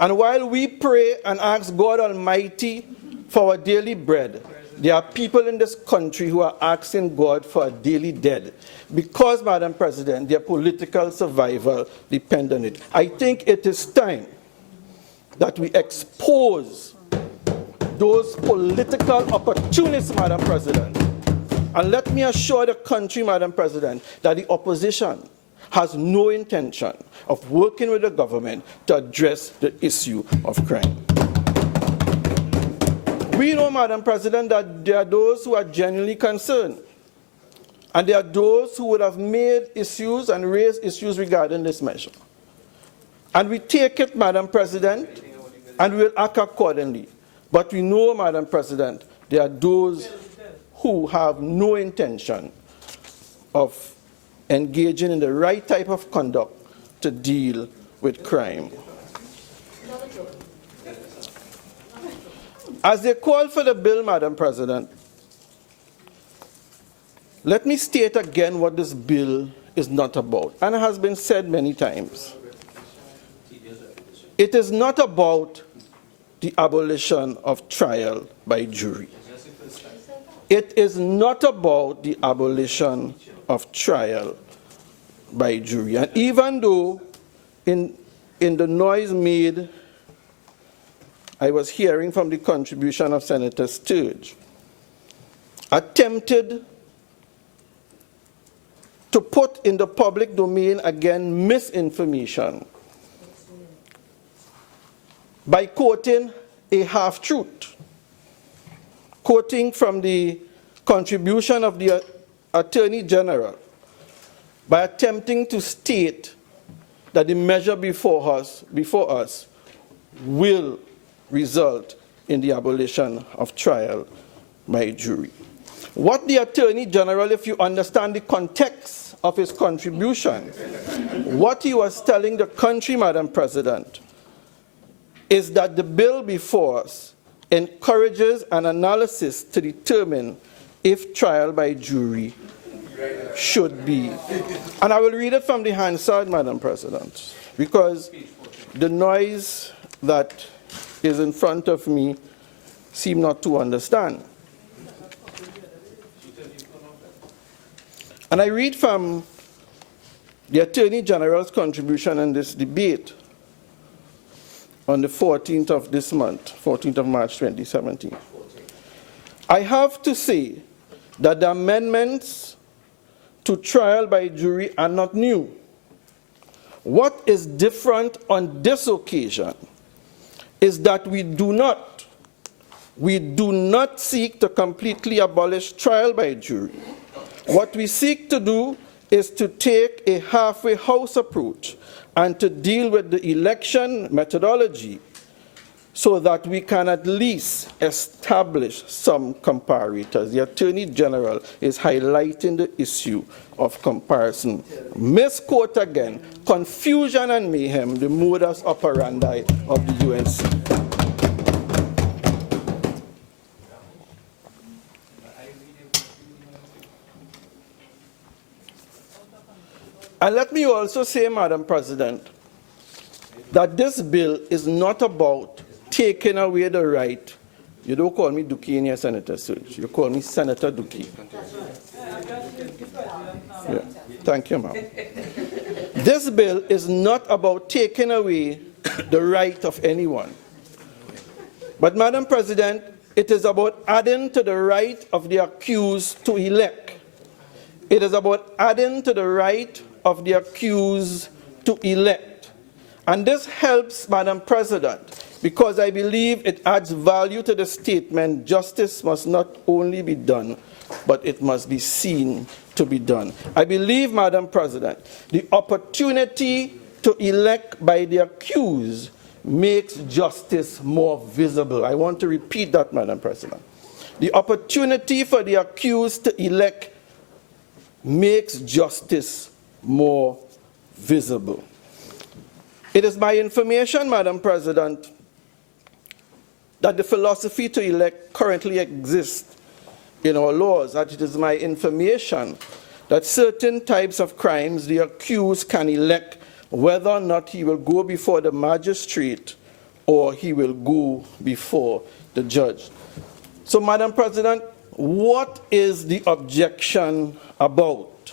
And while we pray and ask God Almighty for our daily bread, there are people in this country who are asking God for a daily dead because, Madam President, their political survival depends on it. I think it is time that we expose those political opportunists, Madam President. And let me assure the country, Madam President, that the opposition has no intention of working with the government to address the issue of crime. We know, Madam President, that there are those who are genuinely concerned, and there are those who would have made issues and raised issues regarding this measure. And we take it, Madam President, and we will act accordingly. But we know, Madam President, there are those who have no intention of engaging in the right type of conduct to deal with crime. As they call for the bill, Madam President, let me state again what this bill is not about, and it has been said many times. It is not about the abolition of trial by jury. It is not about the abolition of trial by jury. And even though in the noise made, I was hearing from the contribution of Senator Sturge, attempted to put in the public domain again misinformation by quoting a half-truth, quoting from the contribution of the Attorney General by attempting to state that the measure before us will result in the abolition of trial by jury. What the Attorney General, if you understand the context of his contribution, what he was telling the country, Madam President, is that the bill before us encourages an analysis to determine if trial by jury should be. And I will read it from the Hansard, Madam President, because the noise that is in front of me seem not to understand. And I read from the Attorney General's contribution in this debate on the 14th of this month, 14th of March 2017. I have to say that the amendments to trial by jury are not new. What is different on this occasion is that we do not seek to completely abolish trial by jury. What we seek to do is to take a halfway house approach and to deal with the election methodology so that we can at least establish some comparators. The Attorney General is highlighting the issue of comparison. Misquote again, confusion and mayhem, the modus operandi of the UNC. And let me also say, Madam President, that this bill is not about taking away the right You don't call me Dookie in your Senator Sturge. You call me Senator Dookie. Yeah. Thank you, ma'am. This bill is not about taking away the right of anyone. But, Madam President, it is about adding to the right of the accused to elect. It is about adding to the right of the accused to elect. And this helps, Madam President, because I believe it adds value to the statement, justice must not only be done, but it must be seen to be done. I believe, Madam President, the opportunity to elect by the accused makes justice more visible. I want to repeat that, Madam President. The opportunity for the accused to elect makes justice more visible. It is my information, Madam President, that the philosophy to elect currently exists in our laws, that it is my information that certain types of crimes the accused can elect whether or not he will go before the magistrate or he will go before the judge. So, Madam President, what is the objection about?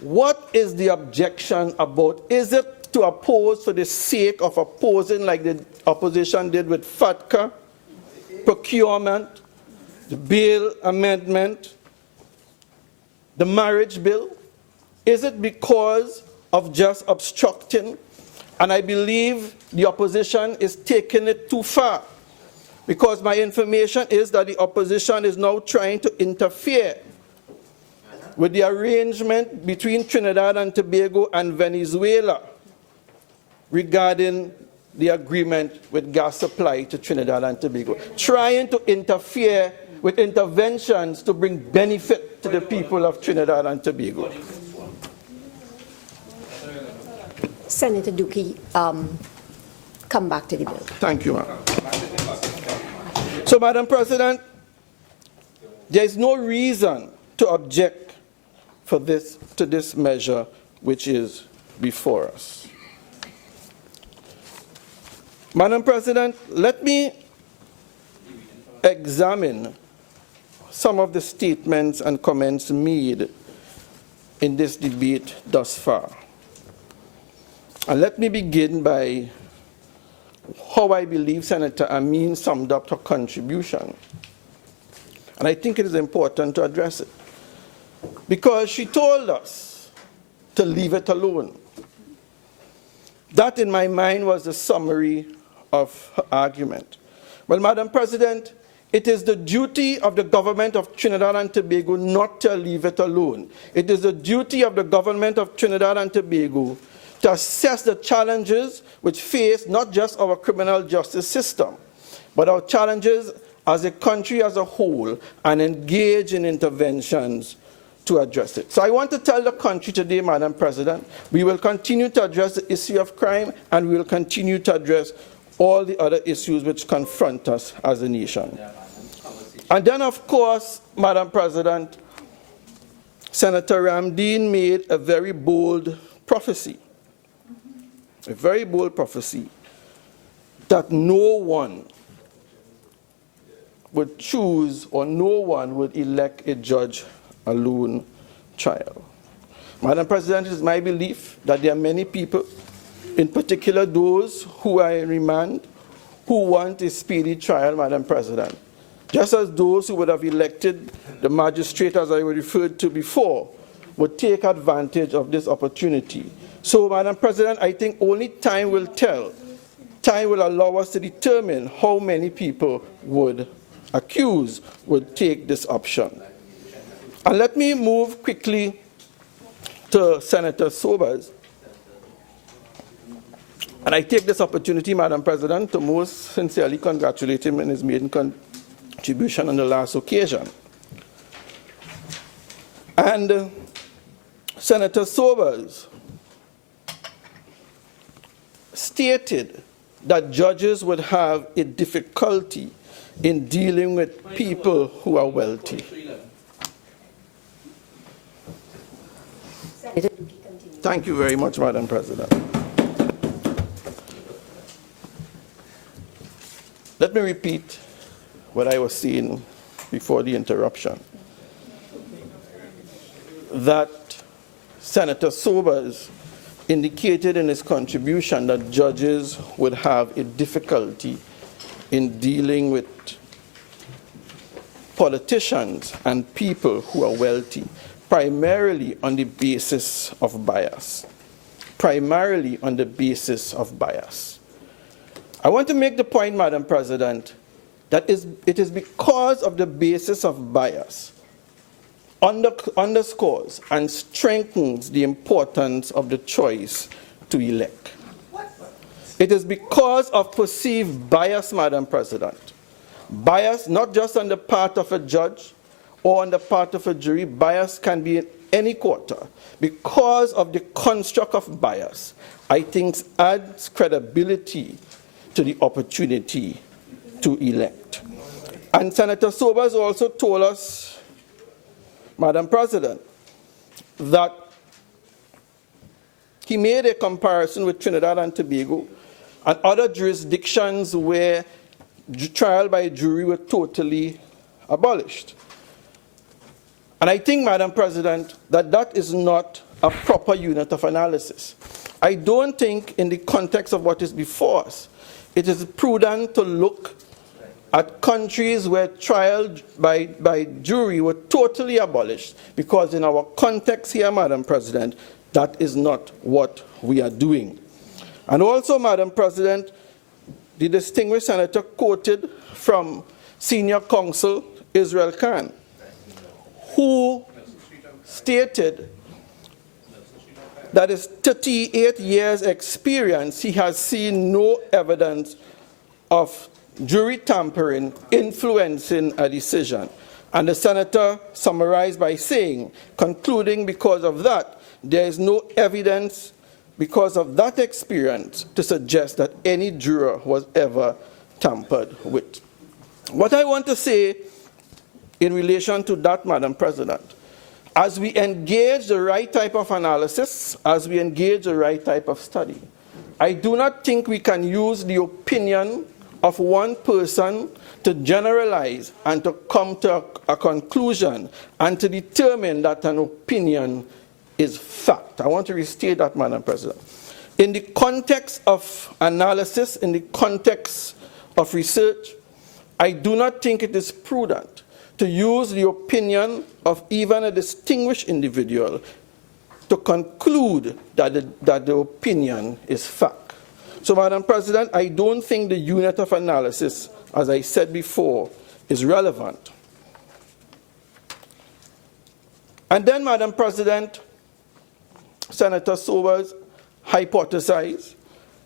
What is the objection about? Is it to oppose for the sake of opposing like the opposition did with FATCA, procurement, the bail amendment, the marriage bill? Is it because of just obstructing? And I believe the opposition is taking it too far, because my information is that the opposition is now trying to interfere with the arrangement between Trinidad and Tobago and Venezuela regarding the agreement with gas supply to Trinidad and Tobago, trying to interfere with interventions to bring benefit to the people of Trinidad and Tobago. Senator Dookie, come back to the bill. Thank you, ma'am. So, Madam President, there is no reason to object to this measure which is before us. Madam President, let me examine some of the statements and comments made in this debate thus far. And let me begin by how I believe Senator Amin summed up her contribution. And I think it is important to address it, because she told us to leave it alone. That, in my mind, was the summary of her argument. Well, Madam President, it is the duty of the government of Trinidad and Tobago not to leave it alone. It is the duty of the government of Trinidad and Tobago to assess the challenges which face not just our criminal justice system, but our challenges as a country as a whole, and engage in interventions to address it. So I want to tell the country today, Madam President, we will continue to address the issue of crime, and we will continue to address all the other issues which confront us as a nation. And then, of course, Madam President, Senator Ramdeen made a very bold prophecy, that no one would choose or no one would elect a judge alone trial. Madam President, it is my belief that there are many people, in particular those who are in remand, who want a speedy trial, Madam President, just as those who would have elected the magistrate, as I referred to before, would take advantage of this opportunity. So, Madam President, I think only time will tell. Time will allow us to determine how many people would take this option. And let me move quickly to Senator Sobers. And I take this opportunity, Madam President, to most sincerely congratulate him on his maiden contribution on the last occasion. And Senator Sobers stated that judges would have a difficulty in dealing with people who are wealthy. Thank you very much, Madam President. Let me repeat what I was saying before the interruption, that Senator Sobers indicated in his contribution that judges would have a difficulty in dealing with politicians and people who are wealthy, primarily on the basis of bias. Primarily on the basis of bias. I want to make the point, Madam President, that it is because of the basis of bias underscores and strengthens the importance of the choice to elect. It is because of perceived bias, Madam President. Bias not just on the part of a judge or on the part of a jury, bias can be in any quarter. Because of the construct of bias, I think adds credibility to the opportunity to elect. And Senator Sobers also told us, Madam President, that he made a comparison with Trinidad and Tobago and other jurisdictions where trial by jury were totally abolished. And I think, Madam President, that that is not a proper unit of analysis. I don't think in the context of what is before us, it is prudent to look at countries where trial by jury were totally abolished, because in our context here, Madam President, that is not what we are doing. And also, Madam President, the distinguished senator quoted from senior counsel Israel Khan, who stated that his 38 years experience, he has seen no evidence of jury tampering influencing a decision. And the senator summarized by saying, concluding because of that, there is no evidence because of that experience to suggest that any juror was ever tampered with. What I want to say in relation to that, Madam President, as we engage the right type of analysis, as we engage the right type of study, I do not think we can use the opinion of one person to generalize and to come to a conclusion and to determine that an opinion is fact. I want to restate that, Madam President. In the context of analysis, in the context of research, I do not think it is prudent to use the opinion of even a distinguished individual to conclude that the opinion is fact. So, Madam President, I don't think the unit of analysis, as I said before, is relevant. And then, Madam President, Senator Sobers hypothesized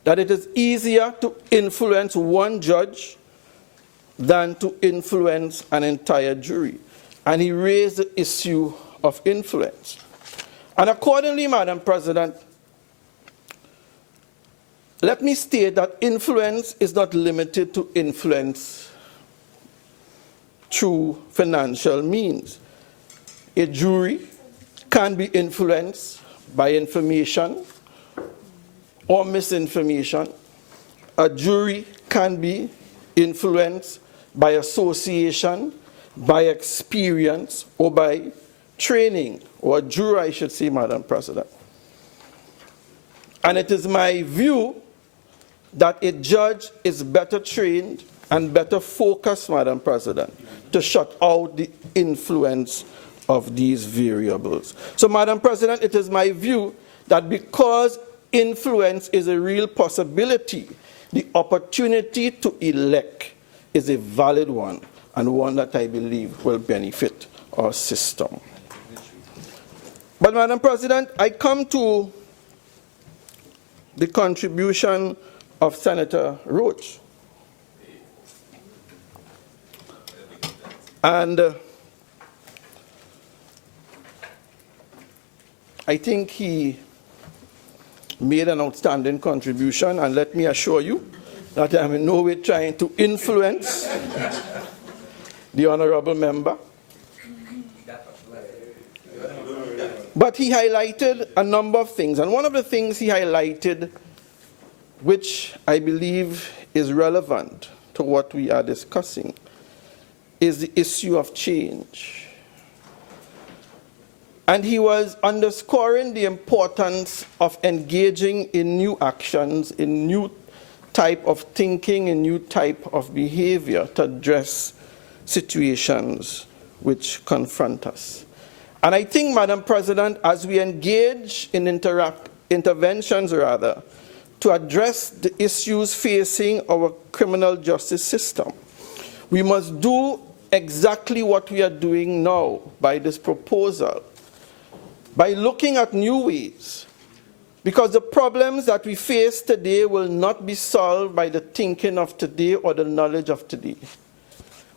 that it is easier to influence one judge than to influence an entire jury. And he raised the issue of influence. And accordingly, Madam President, let me state that influence is not limited to influence through financial means. A jury can be influenced by information or misinformation. A jury can be influenced by association, by experience, or by training, or a juror, I should say, Madam President. And it is my view that a judge is better trained and better focused, Madam President, to shut out the influence of these variables. So, Madam President, it is my view that because influence is a real possibility, the opportunity to elect is a valid one, and one that I believe will benefit our system. But, Madam President, I come to the contribution of Senator Roach. And I think he made an outstanding contribution, and let me assure you that I am in no way trying to influence the honorable member. But he highlighted a number of things, and one of the things he highlighted, which I believe is relevant to what we are discussing, is the issue of change. And he was underscoring the importance of engaging in new actions, in new type of thinking, in new type of behavior to address situations which confront us. And I think, Madam President, as we engage in interventions to address the issues facing our criminal justice system, we must do exactly what we are doing now by this proposal, by looking at new ways, because the problems that we face today will not be solved by the thinking of today or the knowledge of today.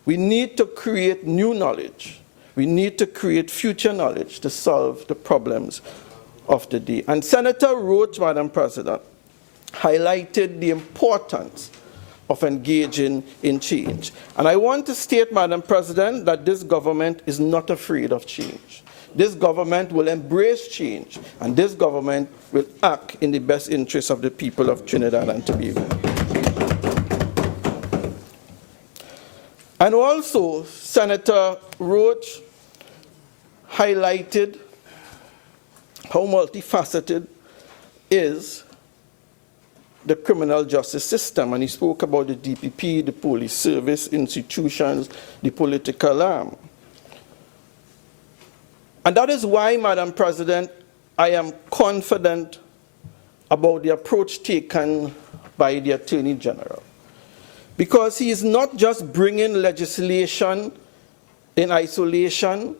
We need to create new knowledge. We need to create future knowledge to solve the problems of the day. And Senator Roach, Madam President, highlighted the importance of engaging in change. And I want to state, Madam President, that this government is not afraid of change. This government will embrace change, and this government will act in the best interest of the people of Trinidad and Tobago. And also, Senator Roach highlighted how multifaceted is the criminal justice system, and he spoke about the DPP, the police service, institutions, the political arm. And that is why, Madam President, I am confident about the approach taken by the Attorney General. Because he is not just bringing legislation in isolation,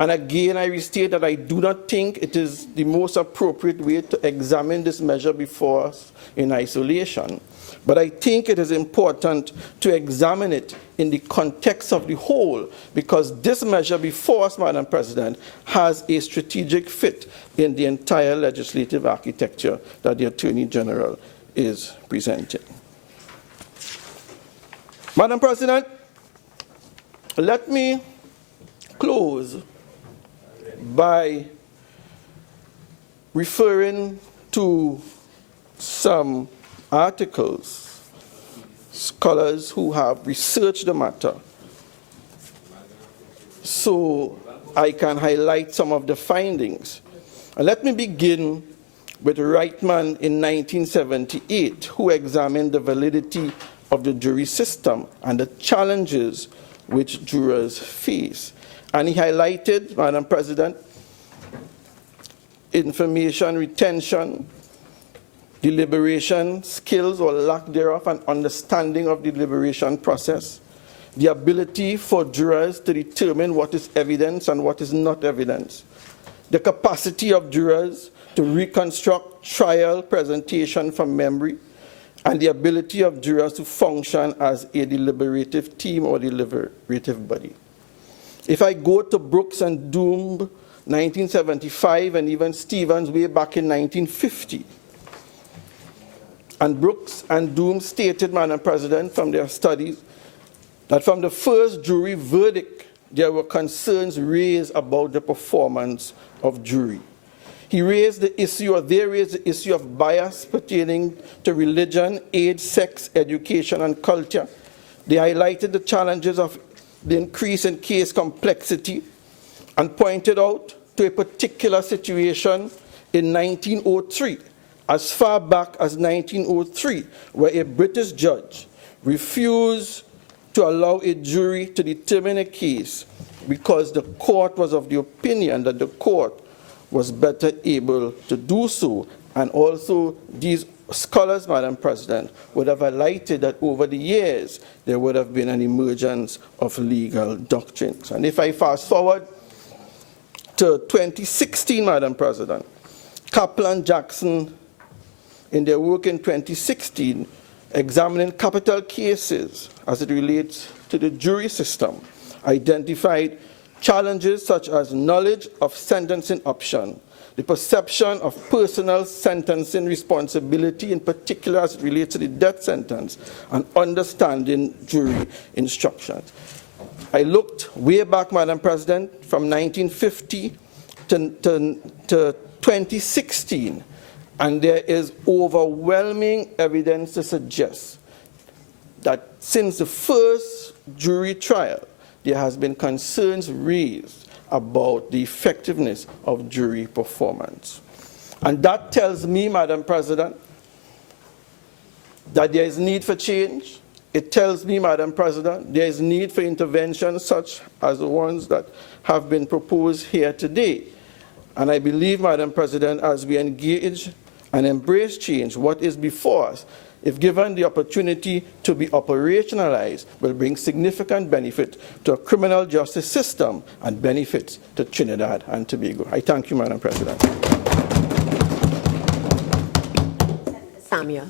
and again I restate that I do not think it is the most appropriate way to examine this measure before us in isolation. But I think it is important to examine it in the context of the whole, because this measure before us, Madam President, has a strategic fit in the entire legislative architecture that the Attorney General is presenting. Madam President, let me close by referring to some articles, scholars who have researched the matter, so I can highlight some of the findings. And let me begin with Reitman in 1978, who examined the validity of the jury system and the challenges which jurors face. And he highlighted, Madam President, information retention, deliberation skills or lack thereof, and understanding of the deliberation process, the ability for jurors to determine what is evidence and what is not evidence, the capacity of jurors to reconstruct trial presentation from memory, and the ability of jurors to function as a deliberative team or deliberative body. If I go to Brooks and Doom, 1975, and even Stevens way back in 1950, and Brooks and Doom stated, Madam President, from their studies, that from the first jury verdict, there were concerns raised about the performance of jury. He raised the issue, or they raised the issue of bias pertaining to religion, age, sex, education, and culture. They highlighted the challenges of the increase in case complexity and pointed out to a particular situation in 1903, as far back as 1903, where a British judge refused to allow a jury to determine a case because the court was of the opinion that the court was better able to do so. And also these scholars, Madam President, would have highlighted that over the years there would have been an emergence of legal doctrines. And if I fast forward to 2016, Madam President, Kaplan Jackson, in their work in 2016, examining capital cases as it relates to the jury system, identified challenges such as knowledge of sentencing option, the perception of personal sentencing responsibility, in particular as it relates to the death sentence, and understanding jury instructions. I looked way back, Madam President, from 1950 to 2016, and there is overwhelming evidence to suggest that since the first jury trial, there has been concerns raised about the effectiveness of jury performance. And that tells me, Madam President, that there is need for change. It tells me, Madam President, there is need for intervention such as the ones that have been proposed here today. And I believe, Madam President, as we engage and embrace change, what is before us, if given the opportunity to be operationalized, will bring significant benefit to a criminal justice system and benefits to Trinidad and Tobago. I thank you, Madam President. Samuel.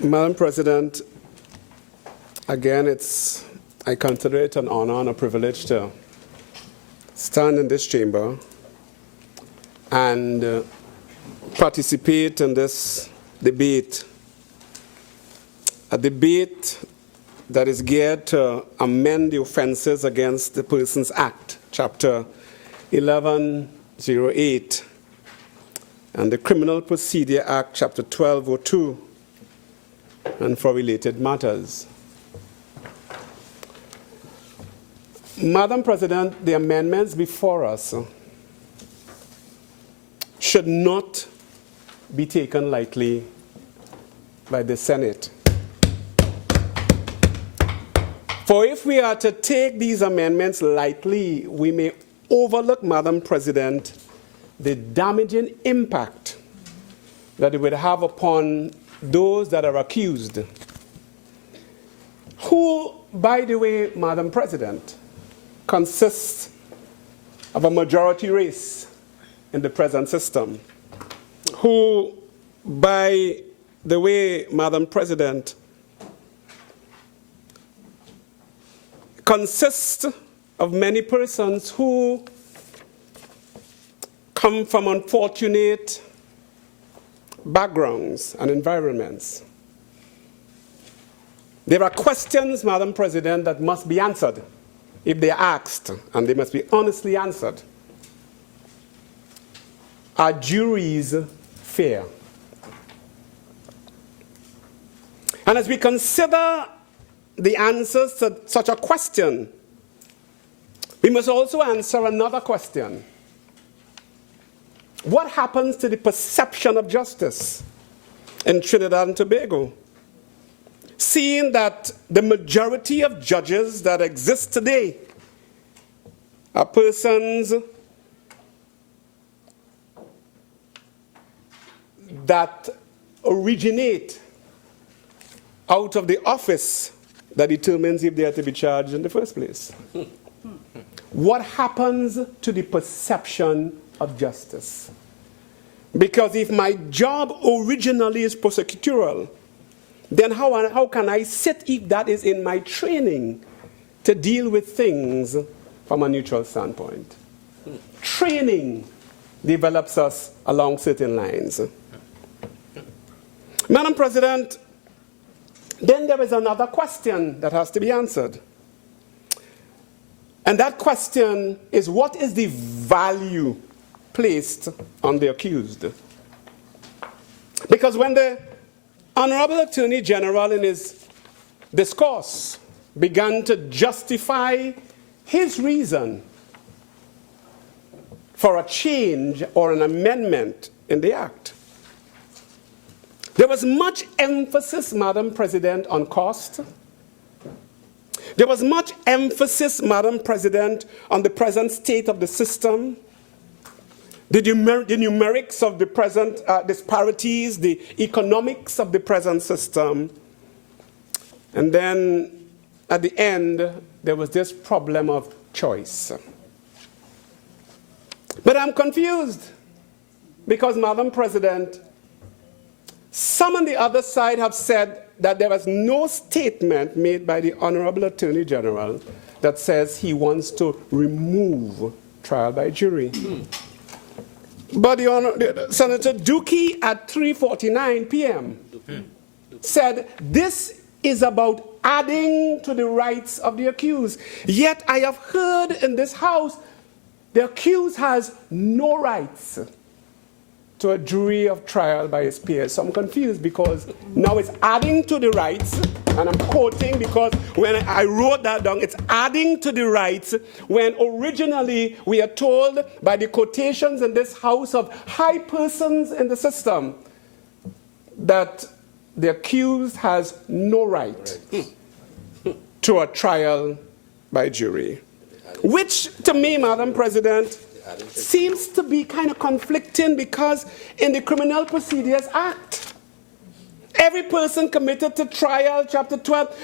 Madam President, again, I consider it an honor and a privilege to stand in this chamber and participate in this debate, a debate that is geared to amend the Offences Against the Persons Act, Chapter 1108, and the Criminal Procedure Act, Chapter 1202, and for related matters. Madam President, the amendments before us should not be taken lightly by the Senate. For if we are to take these amendments lightly, we may overlook, Madam President, the damaging impact that it would have upon those that are accused, who, by the way, Madam President, consists of a majority race in the present system, who, by the way, Madam President, consists of many persons who come from unfortunate backgrounds and environments. There are questions, Madam President, that must be answered if they are asked, and they must be honestly answered. Are juries fair? And as we consider the answers to such a question, we must also answer another question. What happens to the perception of justice in Trinidad and Tobago? Seeing that the majority of judges that exist today are persons that originate out of the office that determines if they are to be charged in the first place. What happens to the perception of justice? Because if my job originally is prosecutorial, then how can I sit if that is in my training to deal with things from a neutral standpoint? Training develops us along certain lines. Madam President, then there is another question that has to be answered. And that question is, what is the value placed on the accused? Because when the Honorable Attorney General in his discourse began to justify his reason for a change or an amendment in the Act, there was much emphasis, Madam President, on cost. There was much emphasis, Madam President, on the present state of the system, the numerics of the present disparities, the economics of the present system. And then at the end, there was this problem of choice. But I'm confused because, Madam President, some on the other side have said that there was no statement made by the Honorable Attorney General that says he wants to remove trial by jury. But Senator Dookie at 3:49 p.m. said this is about adding to the rights of the accused. Yet I have heard in this House the accused has no rights. to a jury of trial by his peers. So I'm confused because now it's adding to the rights, and I'm quoting because when I wrote that down, it's adding to the rights when originally we are told by the quotations in this house of high persons in the system that the accused has no right to a trial by jury. Which, to me, Madam President, seems to be kind of conflicting because in the Criminal Procedures Act, every person committed to trial, Chapter 12,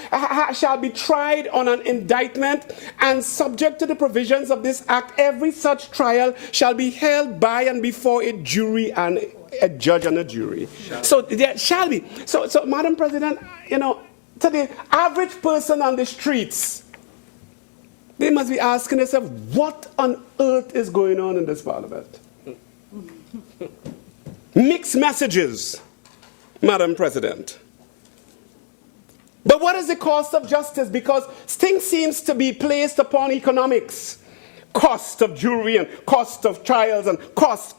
shall be tried on an indictment, and subject to the provisions of this act, every such trial shall be held by and before a jury and a judge and a jury. So there shall be. So Madam President, you know, to the average person on the streets, they must be asking themselves, what on earth is going on in this parliament? Mixed messages, Madam President. But what is the cost of justice? Because things seems to be placed upon economics. Cost of jury and cost of trials and cost.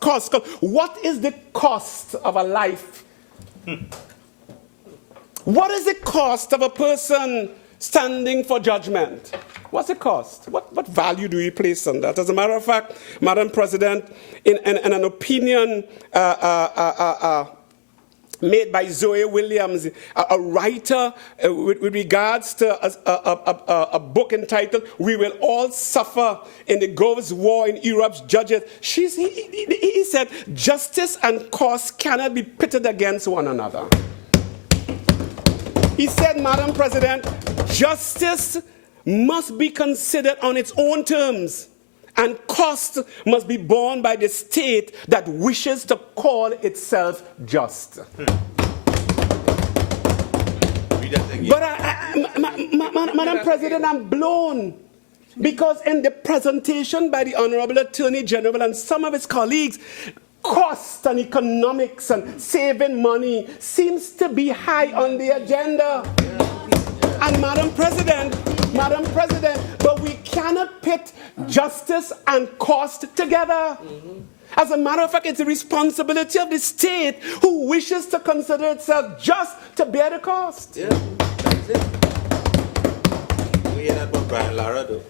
What is the cost of a life? What is the cost of a person standing for judgment? What's the cost? What value do we place on that? As a matter of fact, Madam President, in an opinion made by Zoe Williams, a writer with regards to a book entitled "We Will All Suffer in the Gulf War in Europe's Judges," he said, justice and cost cannot be pitted against one another. He said, Madam President, justice must be considered on its own terms, and cost must be borne by the state that wishes to call itself just. But Madam President, I'm blown because in the presentation by the Honorable Attorney General and some of his colleagues, cost and economics and saving money seems to be high on the agenda. And Madam President, but we cannot pit justice and cost together. As a matter of fact, it's the responsibility of the state who wishes to consider itself just to bear the cost. Yeah, that's it. We hear that from Brian Lara, though.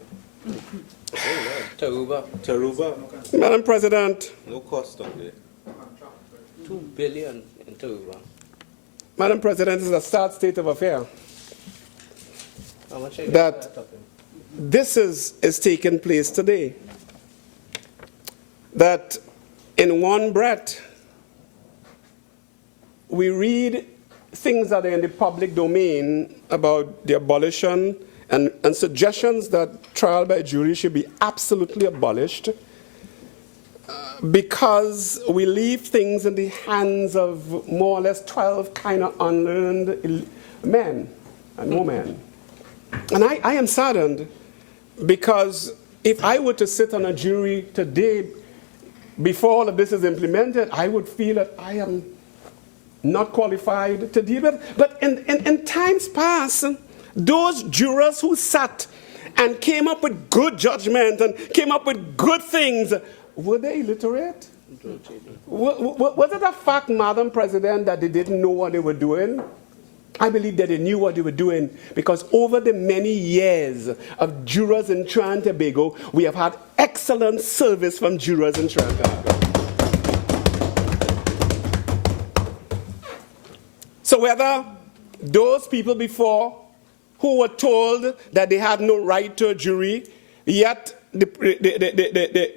Taruba. Madam President. No cost on there. 2 billion in Taruba. Madam President, this is a sad state of affairs. How much are you That this is taking place today. That in one breath, we read things that are in the public domain about the abolition and suggestions that trial by jury should be absolutely abolished because we leave things in the hands of more or less 12 kind of unlearned men and women. And I am saddened because if I were to sit on a jury today before all of this is implemented, I would feel that I am not qualified to deal with it. But in times past, those jurors who sat and came up with good judgment and came up with good things, were they illiterate? Was it a fact, Madam President, that they didn't know what they were doing? I believe that they knew what they were doing because over the many years of jurors in Trinidad and Tobago, we have had excellent service from jurors in Trinidad and Tobago. So whether those people before who were told that they had no right to a jury, yet the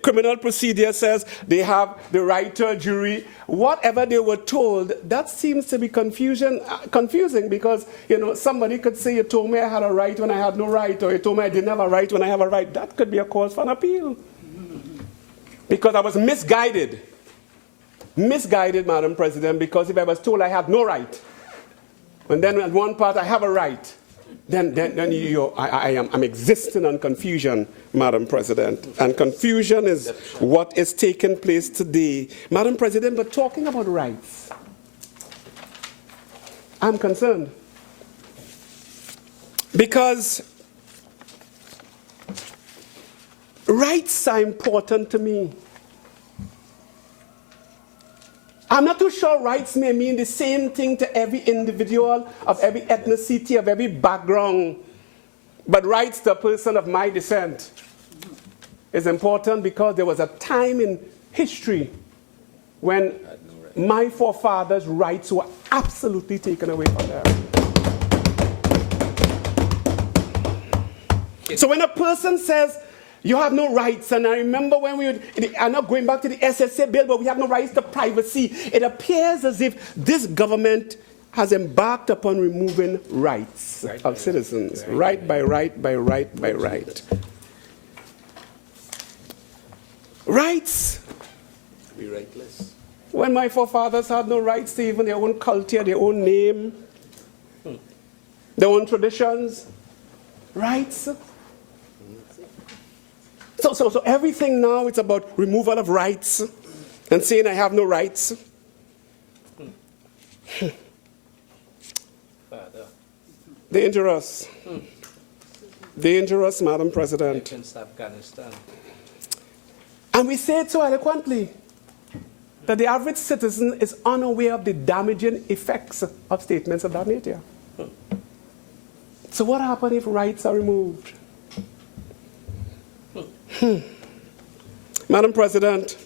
criminal procedure says they have the right to a jury, whatever they were told, that seems to be confusing because, you know, somebody could say, you told me I had a right when I had no right, or you told me I didn't have a right when I have a right. That could be a cause for an appeal. Because I was misguided, Madam President, because if I was told I had no right, and then at one part I have a right, then I'm existing on confusion, Madam President. And confusion is what is taking place today. Madam President, but talking about rights, I'm concerned. Because rights are important to me. I'm not too sure rights may mean the same thing to every individual, of every ethnicity, of every background. But rights to a person of my descent is important because there was a time in history when my forefathers' rights were absolutely taken away from them. So when a person says, you have no rights, and I remember when I'm not going back to the SSA bill, but we have no rights to privacy, it appears as if this government has embarked upon removing rights of citizens, right by right by right by right. Rights. Be rightless. When my forefathers had no rights to even their own culture, their own name, their own traditions, rights. So everything now, it's about removal of rights and saying I have no rights. Dangerous. Dangerous, Madam President. Afghanistan. And we say it so eloquently that the average citizen is unaware of the damaging effects of statements of that nature. So what happens if rights are removed? Madam President,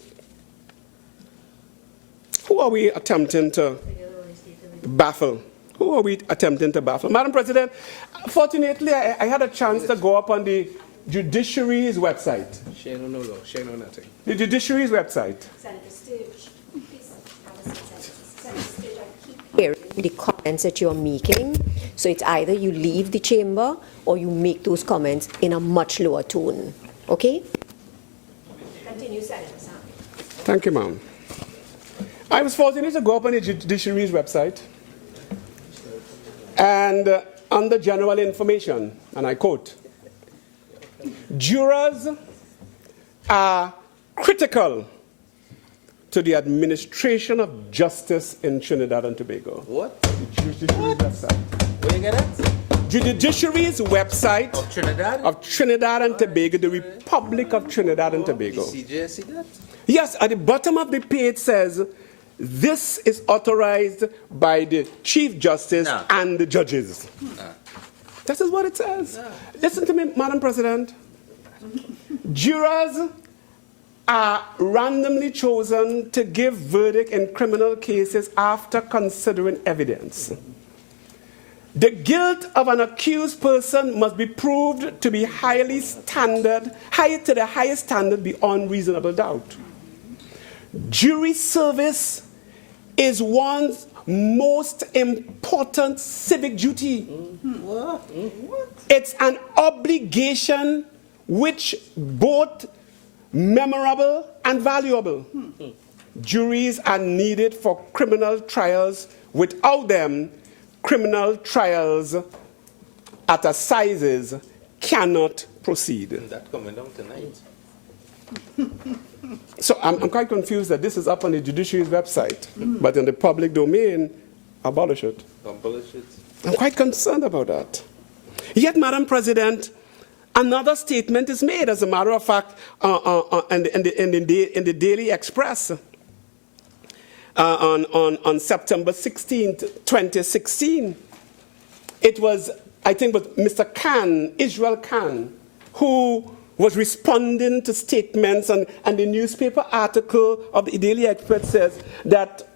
who are we attempting to baffle? Who are we attempting to baffle? Madam President, fortunately, I had a chance to go up on the judiciary's website. The judiciary's website. Senator Sturge, please have a seat. Senator Sturge, I keep hearing the comments that you're making. So it's either you leave the chamber or you make those comments in a much lower tone. Okay? Continue, Senator Sam. Thank you, ma'am. I was fortunate to go up on the judiciary's website and under general information, and I quote, jurors are critical to the administration of justice in Trinidad and Tobago. What? The judiciary's website. Where you get that? The judiciary's website Of Trinidad and Tobago, the Republic of Trinidad and Tobago. CJ see that? Yes, at the bottom of the page says, this is authorized by the Chief Justice and the judges. This is what it says. Listen to me, Madam President. Jurors are randomly chosen to give verdict in criminal cases after considering evidence. The guilt of an accused person must be proved to be high to the highest standard beyond reasonable doubt. Jury service is one's most important civic duty. It's an obligation which both memorable and valuable. Juries are needed for criminal trials. Without them, criminal trials at assizes cannot proceed. That coming down tonight. So I'm quite confused that this is up on the judiciary's website, but in the public domain, abolish it. Abolish it. I'm quite concerned about that. Yet, Madam President, another statement is made, as a matter of fact, in the Daily Express on September 16th, 2016. It was, I think, Mr. Khan, Israel Khan, who was responding to statements, and the newspaper article of the Daily Express says that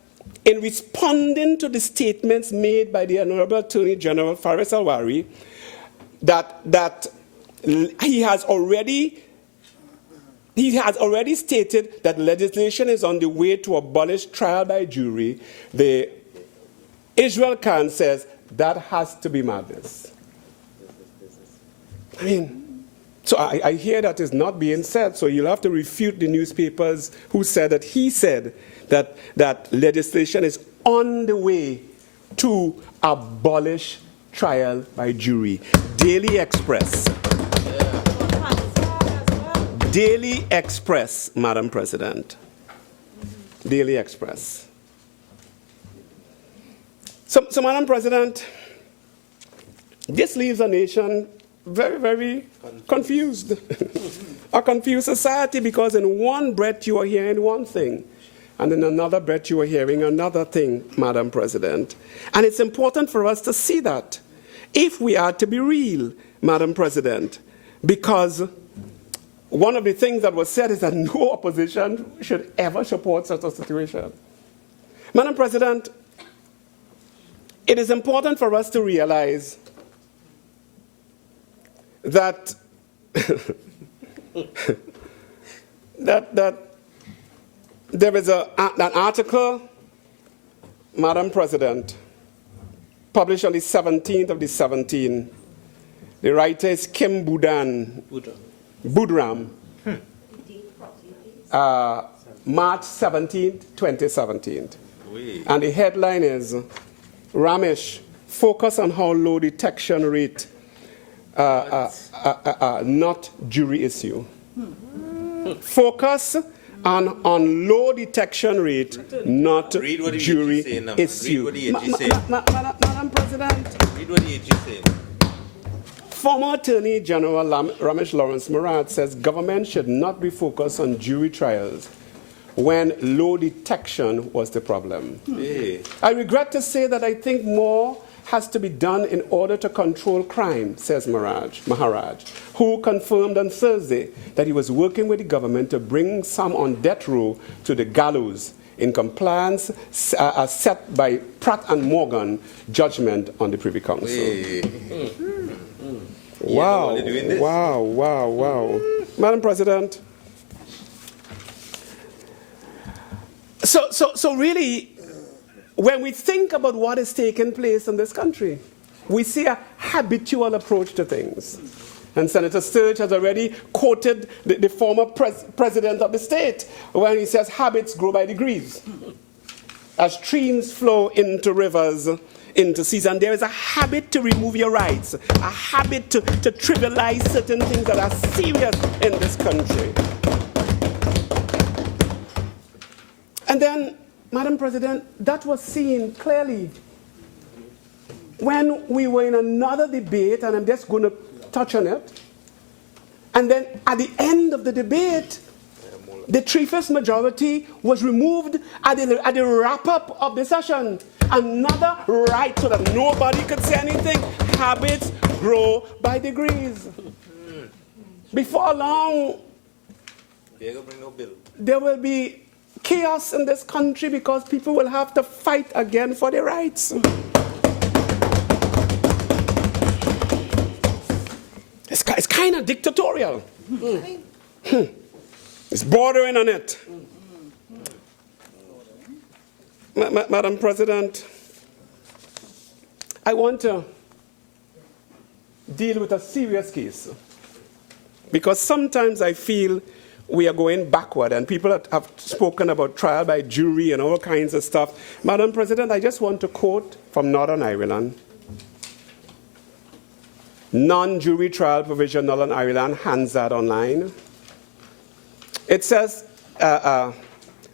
in responding to the statements made by the Honorable Attorney General Faris Alwari, that he has already stated that legislation is on the way to abolish trial by jury. The Israel Khan says that has to be madness. I mean, so I hear that is not being said, so you'll have to refute the newspapers who said that he said that legislation is on the way to abolish trial by jury. Daily Express. Daily Express, Madam President. Daily Express. So Madam President, this leaves a nation very, very confused. A confused society, because in one breath you are hearing one thing, and in another breath you are hearing another thing, Madam President. And it's important for us to see that, if we are to be real, Madam President, because one of the things that was said is that no opposition should ever support such a situation. Madam President, it is important for us to realize that that there is an article, Madam President, published on the 17th of the 17th. The writer is Kim Budram. March 17th, 2017. And the headline is, Ramesh, focus on how low detection rate, not jury issue. Focus on low detection rate, not jury issue. Madam President. Read what the AG is saying. Former Attorney General Ramesh Lawrence Murad says government should not be focused on jury trials when low detection was the problem. Hey. I regret to say that I think more has to be done in order to control crime, says Maharaj, who confirmed on Thursday that he was working with the government to bring some on death row to the gallows in compliance set by Pratt and Morgan judgment on the Privy Council. Hey. Wow, wow. Madam President, so really, when we think about what is taking place in this country, we see a habitual approach to things. And Senator Sturge has already quoted the former president of the state when he says habits grow by degrees. As streams flow into rivers, into seas, and there is a habit to remove your rights, a habit to trivialize certain things that are serious in this country. And then, Madam President, that was seen clearly when we were in another debate, and I'm just going to touch on it. And then at the end of the debate, the three-fifths majority was removed at the wrap-up of the session. Another right so that nobody could say anything. Habits grow by degrees. Before long, there will be chaos in this country because people will have to fight again for their rights. It's kind of dictatorial. It's bordering on it. Madam President, I want to deal with a serious case because sometimes I feel we are going backward, and people have spoken about trial by jury and all kinds of stuff. Madam President, I just want to quote from Northern Ireland. Non-jury trial provision, Northern Ireland, Hansard Online. It says,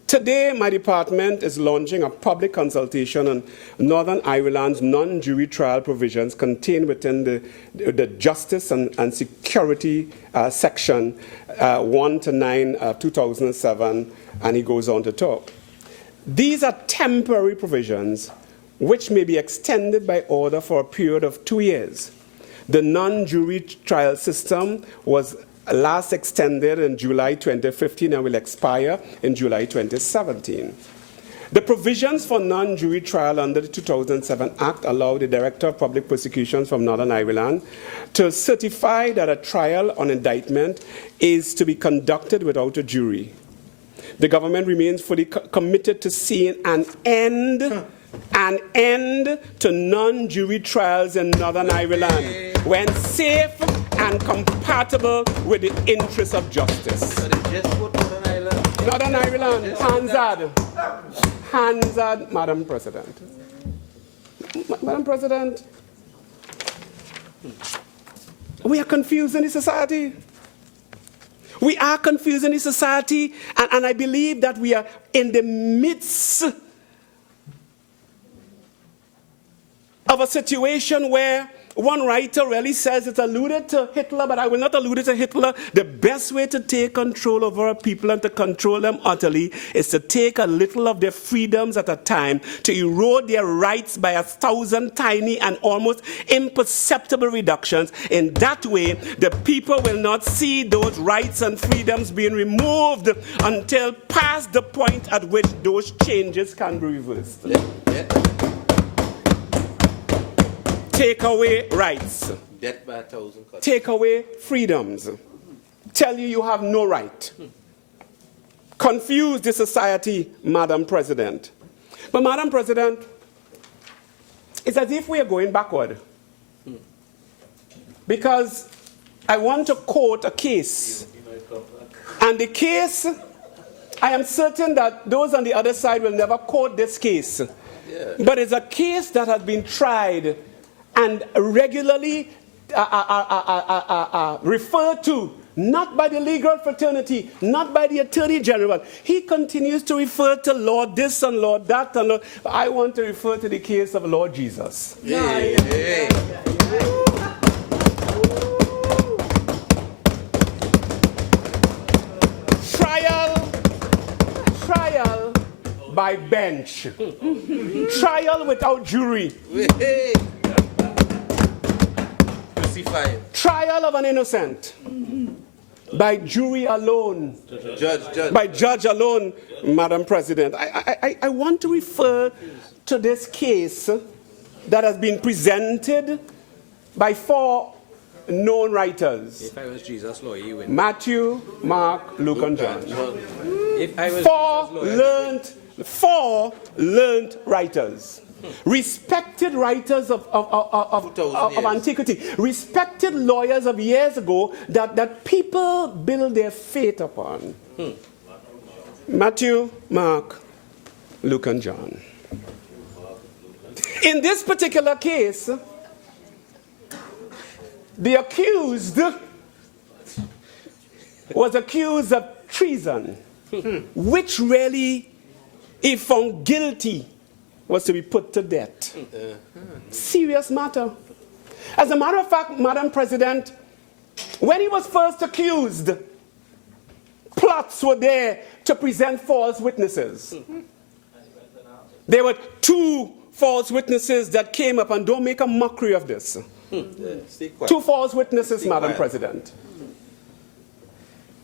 today my department is launching a public consultation on Northern Ireland's non-jury trial provisions contained within the Justice and Security section 1 to 9 of 2007, and he goes on to talk. These are temporary provisions which may be extended by order for a period of 2 years. The non-jury trial system was last extended in July 2015 and will expire in July 2017. The provisions for non-jury trial under the 2007 Act allow the Director of Public Prosecutions from Northern Ireland to certify that a trial on indictment is to be conducted without a jury. The government remains fully committed to seeing an end to non-jury trials in Northern Ireland when safe and compatible with the interests of justice. Northern Ireland, Hansard, Madam President. Madam President, we are confused in the society. We are confused in the society, and I believe that we are in the midst of a situation where one writer really says it alluded to Hitler, but I will not allude it to Hitler. The best way to take control over a people and to control them utterly is to take a little of their freedoms at a time, to erode their rights by 1,000 tiny and almost imperceptible reductions. In that way, the people will not see those rights and freedoms being removed until past the point at which those changes can be reversed. Take away rights. Death by 1,000 cuts. Take away freedoms. Tell you have no right. Confuse the society, Madam President. But Madam President, it's as if we are going backward. Because I want to quote a case. And the case, I am certain that those on the other side will never quote this case. But it's a case that has been tried and regularly referred to, not by the legal fraternity, not by the Attorney General. He continues to refer to Lord this and Lord that and Lord. I want to refer to the case of Lord Jesus. Trial by bench. Trial without jury. Trial of an innocent by jury alone, by judge alone, Madam President. I want to refer to this case that has been presented by 4 known writers. If I was Jesus' lawyer, you win. Matthew, Mark, Luke, and John. If I was 4 learned writers. Respected writers of antiquity, respected lawyers of years ago that people build their faith upon. Matthew, Mark, Luke, and John. In this particular case, the accused was accused of treason, which really, if found guilty, was to be put to death. Serious matter. As a matter of fact, Madam President, when he was first accused, plots were there to present false witnesses. There were 2 false witnesses that came up, and don't make a mockery of this. 2 false witnesses, Madam President.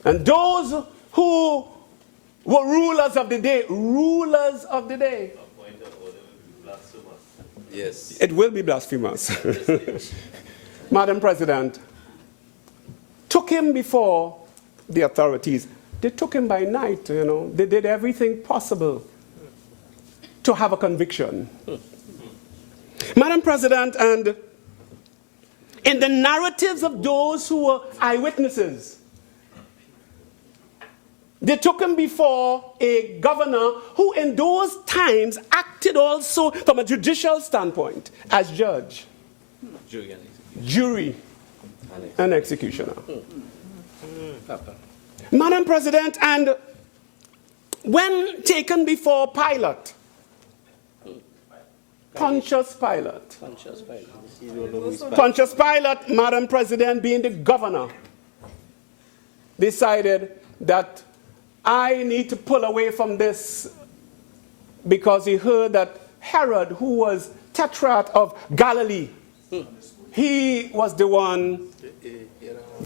And those who were rulers of the day, Yes. it will be blasphemous. Madam President, took him before the authorities. They took him by night, you know. They did everything possible to have a conviction. Madam President, and in the narratives of those who were eyewitnesses, they took him before a governor who in those times acted also from a judicial standpoint as judge, jury, and executioner. Madam President, and when taken before Pilate, Pontius Pilate, Madam President, being the governor, decided that I need to pull away from this because he heard that Herod, who was tetrarch of Galilee, he was the one.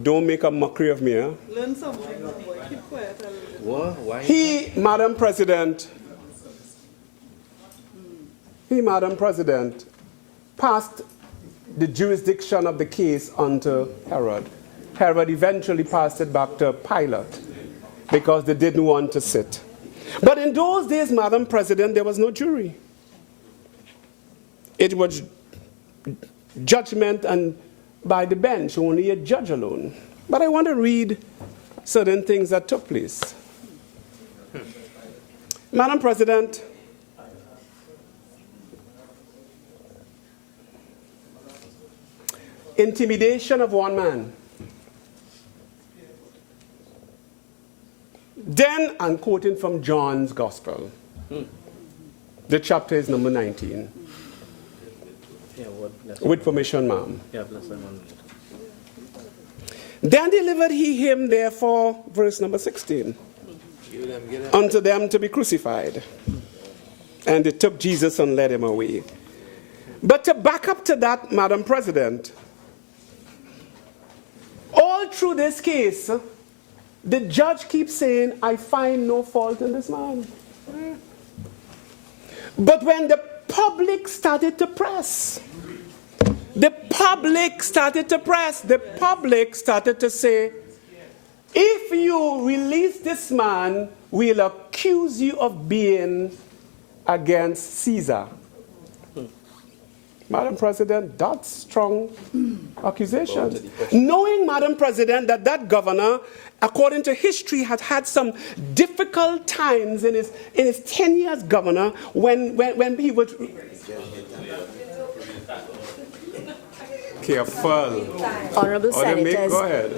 Don't make a mockery of me, huh? Learn something. Keep quiet a little bit. He, Madam President, passed the jurisdiction of the case onto Herod. Herod eventually passed it back to Pilate because they didn't want to sit. But in those days, Madam President, there was no jury. It was judgment and by the bench, only a judge alone. But I want to read certain things that took place. Madam President, intimidation of one man. Then, I'm quoting from John's Gospel. The chapter is number 19. With permission, ma'am. Yeah, bless them. Then delivered he him, therefore, verse number 16, unto them to be crucified. And they took Jesus and led him away. But to back up to that, Madam President, all through this case, the judge keeps saying, I find no fault in this man. But when the public started to press, the public started to say, if you release this man, we'll accuse you of being against Caesar. Madam President, that's strong accusation. Knowing, Madam President, that that governor, according to history, has had some difficult times in his 10 years governor when he was... Careful. Honorable Senators. Go ahead.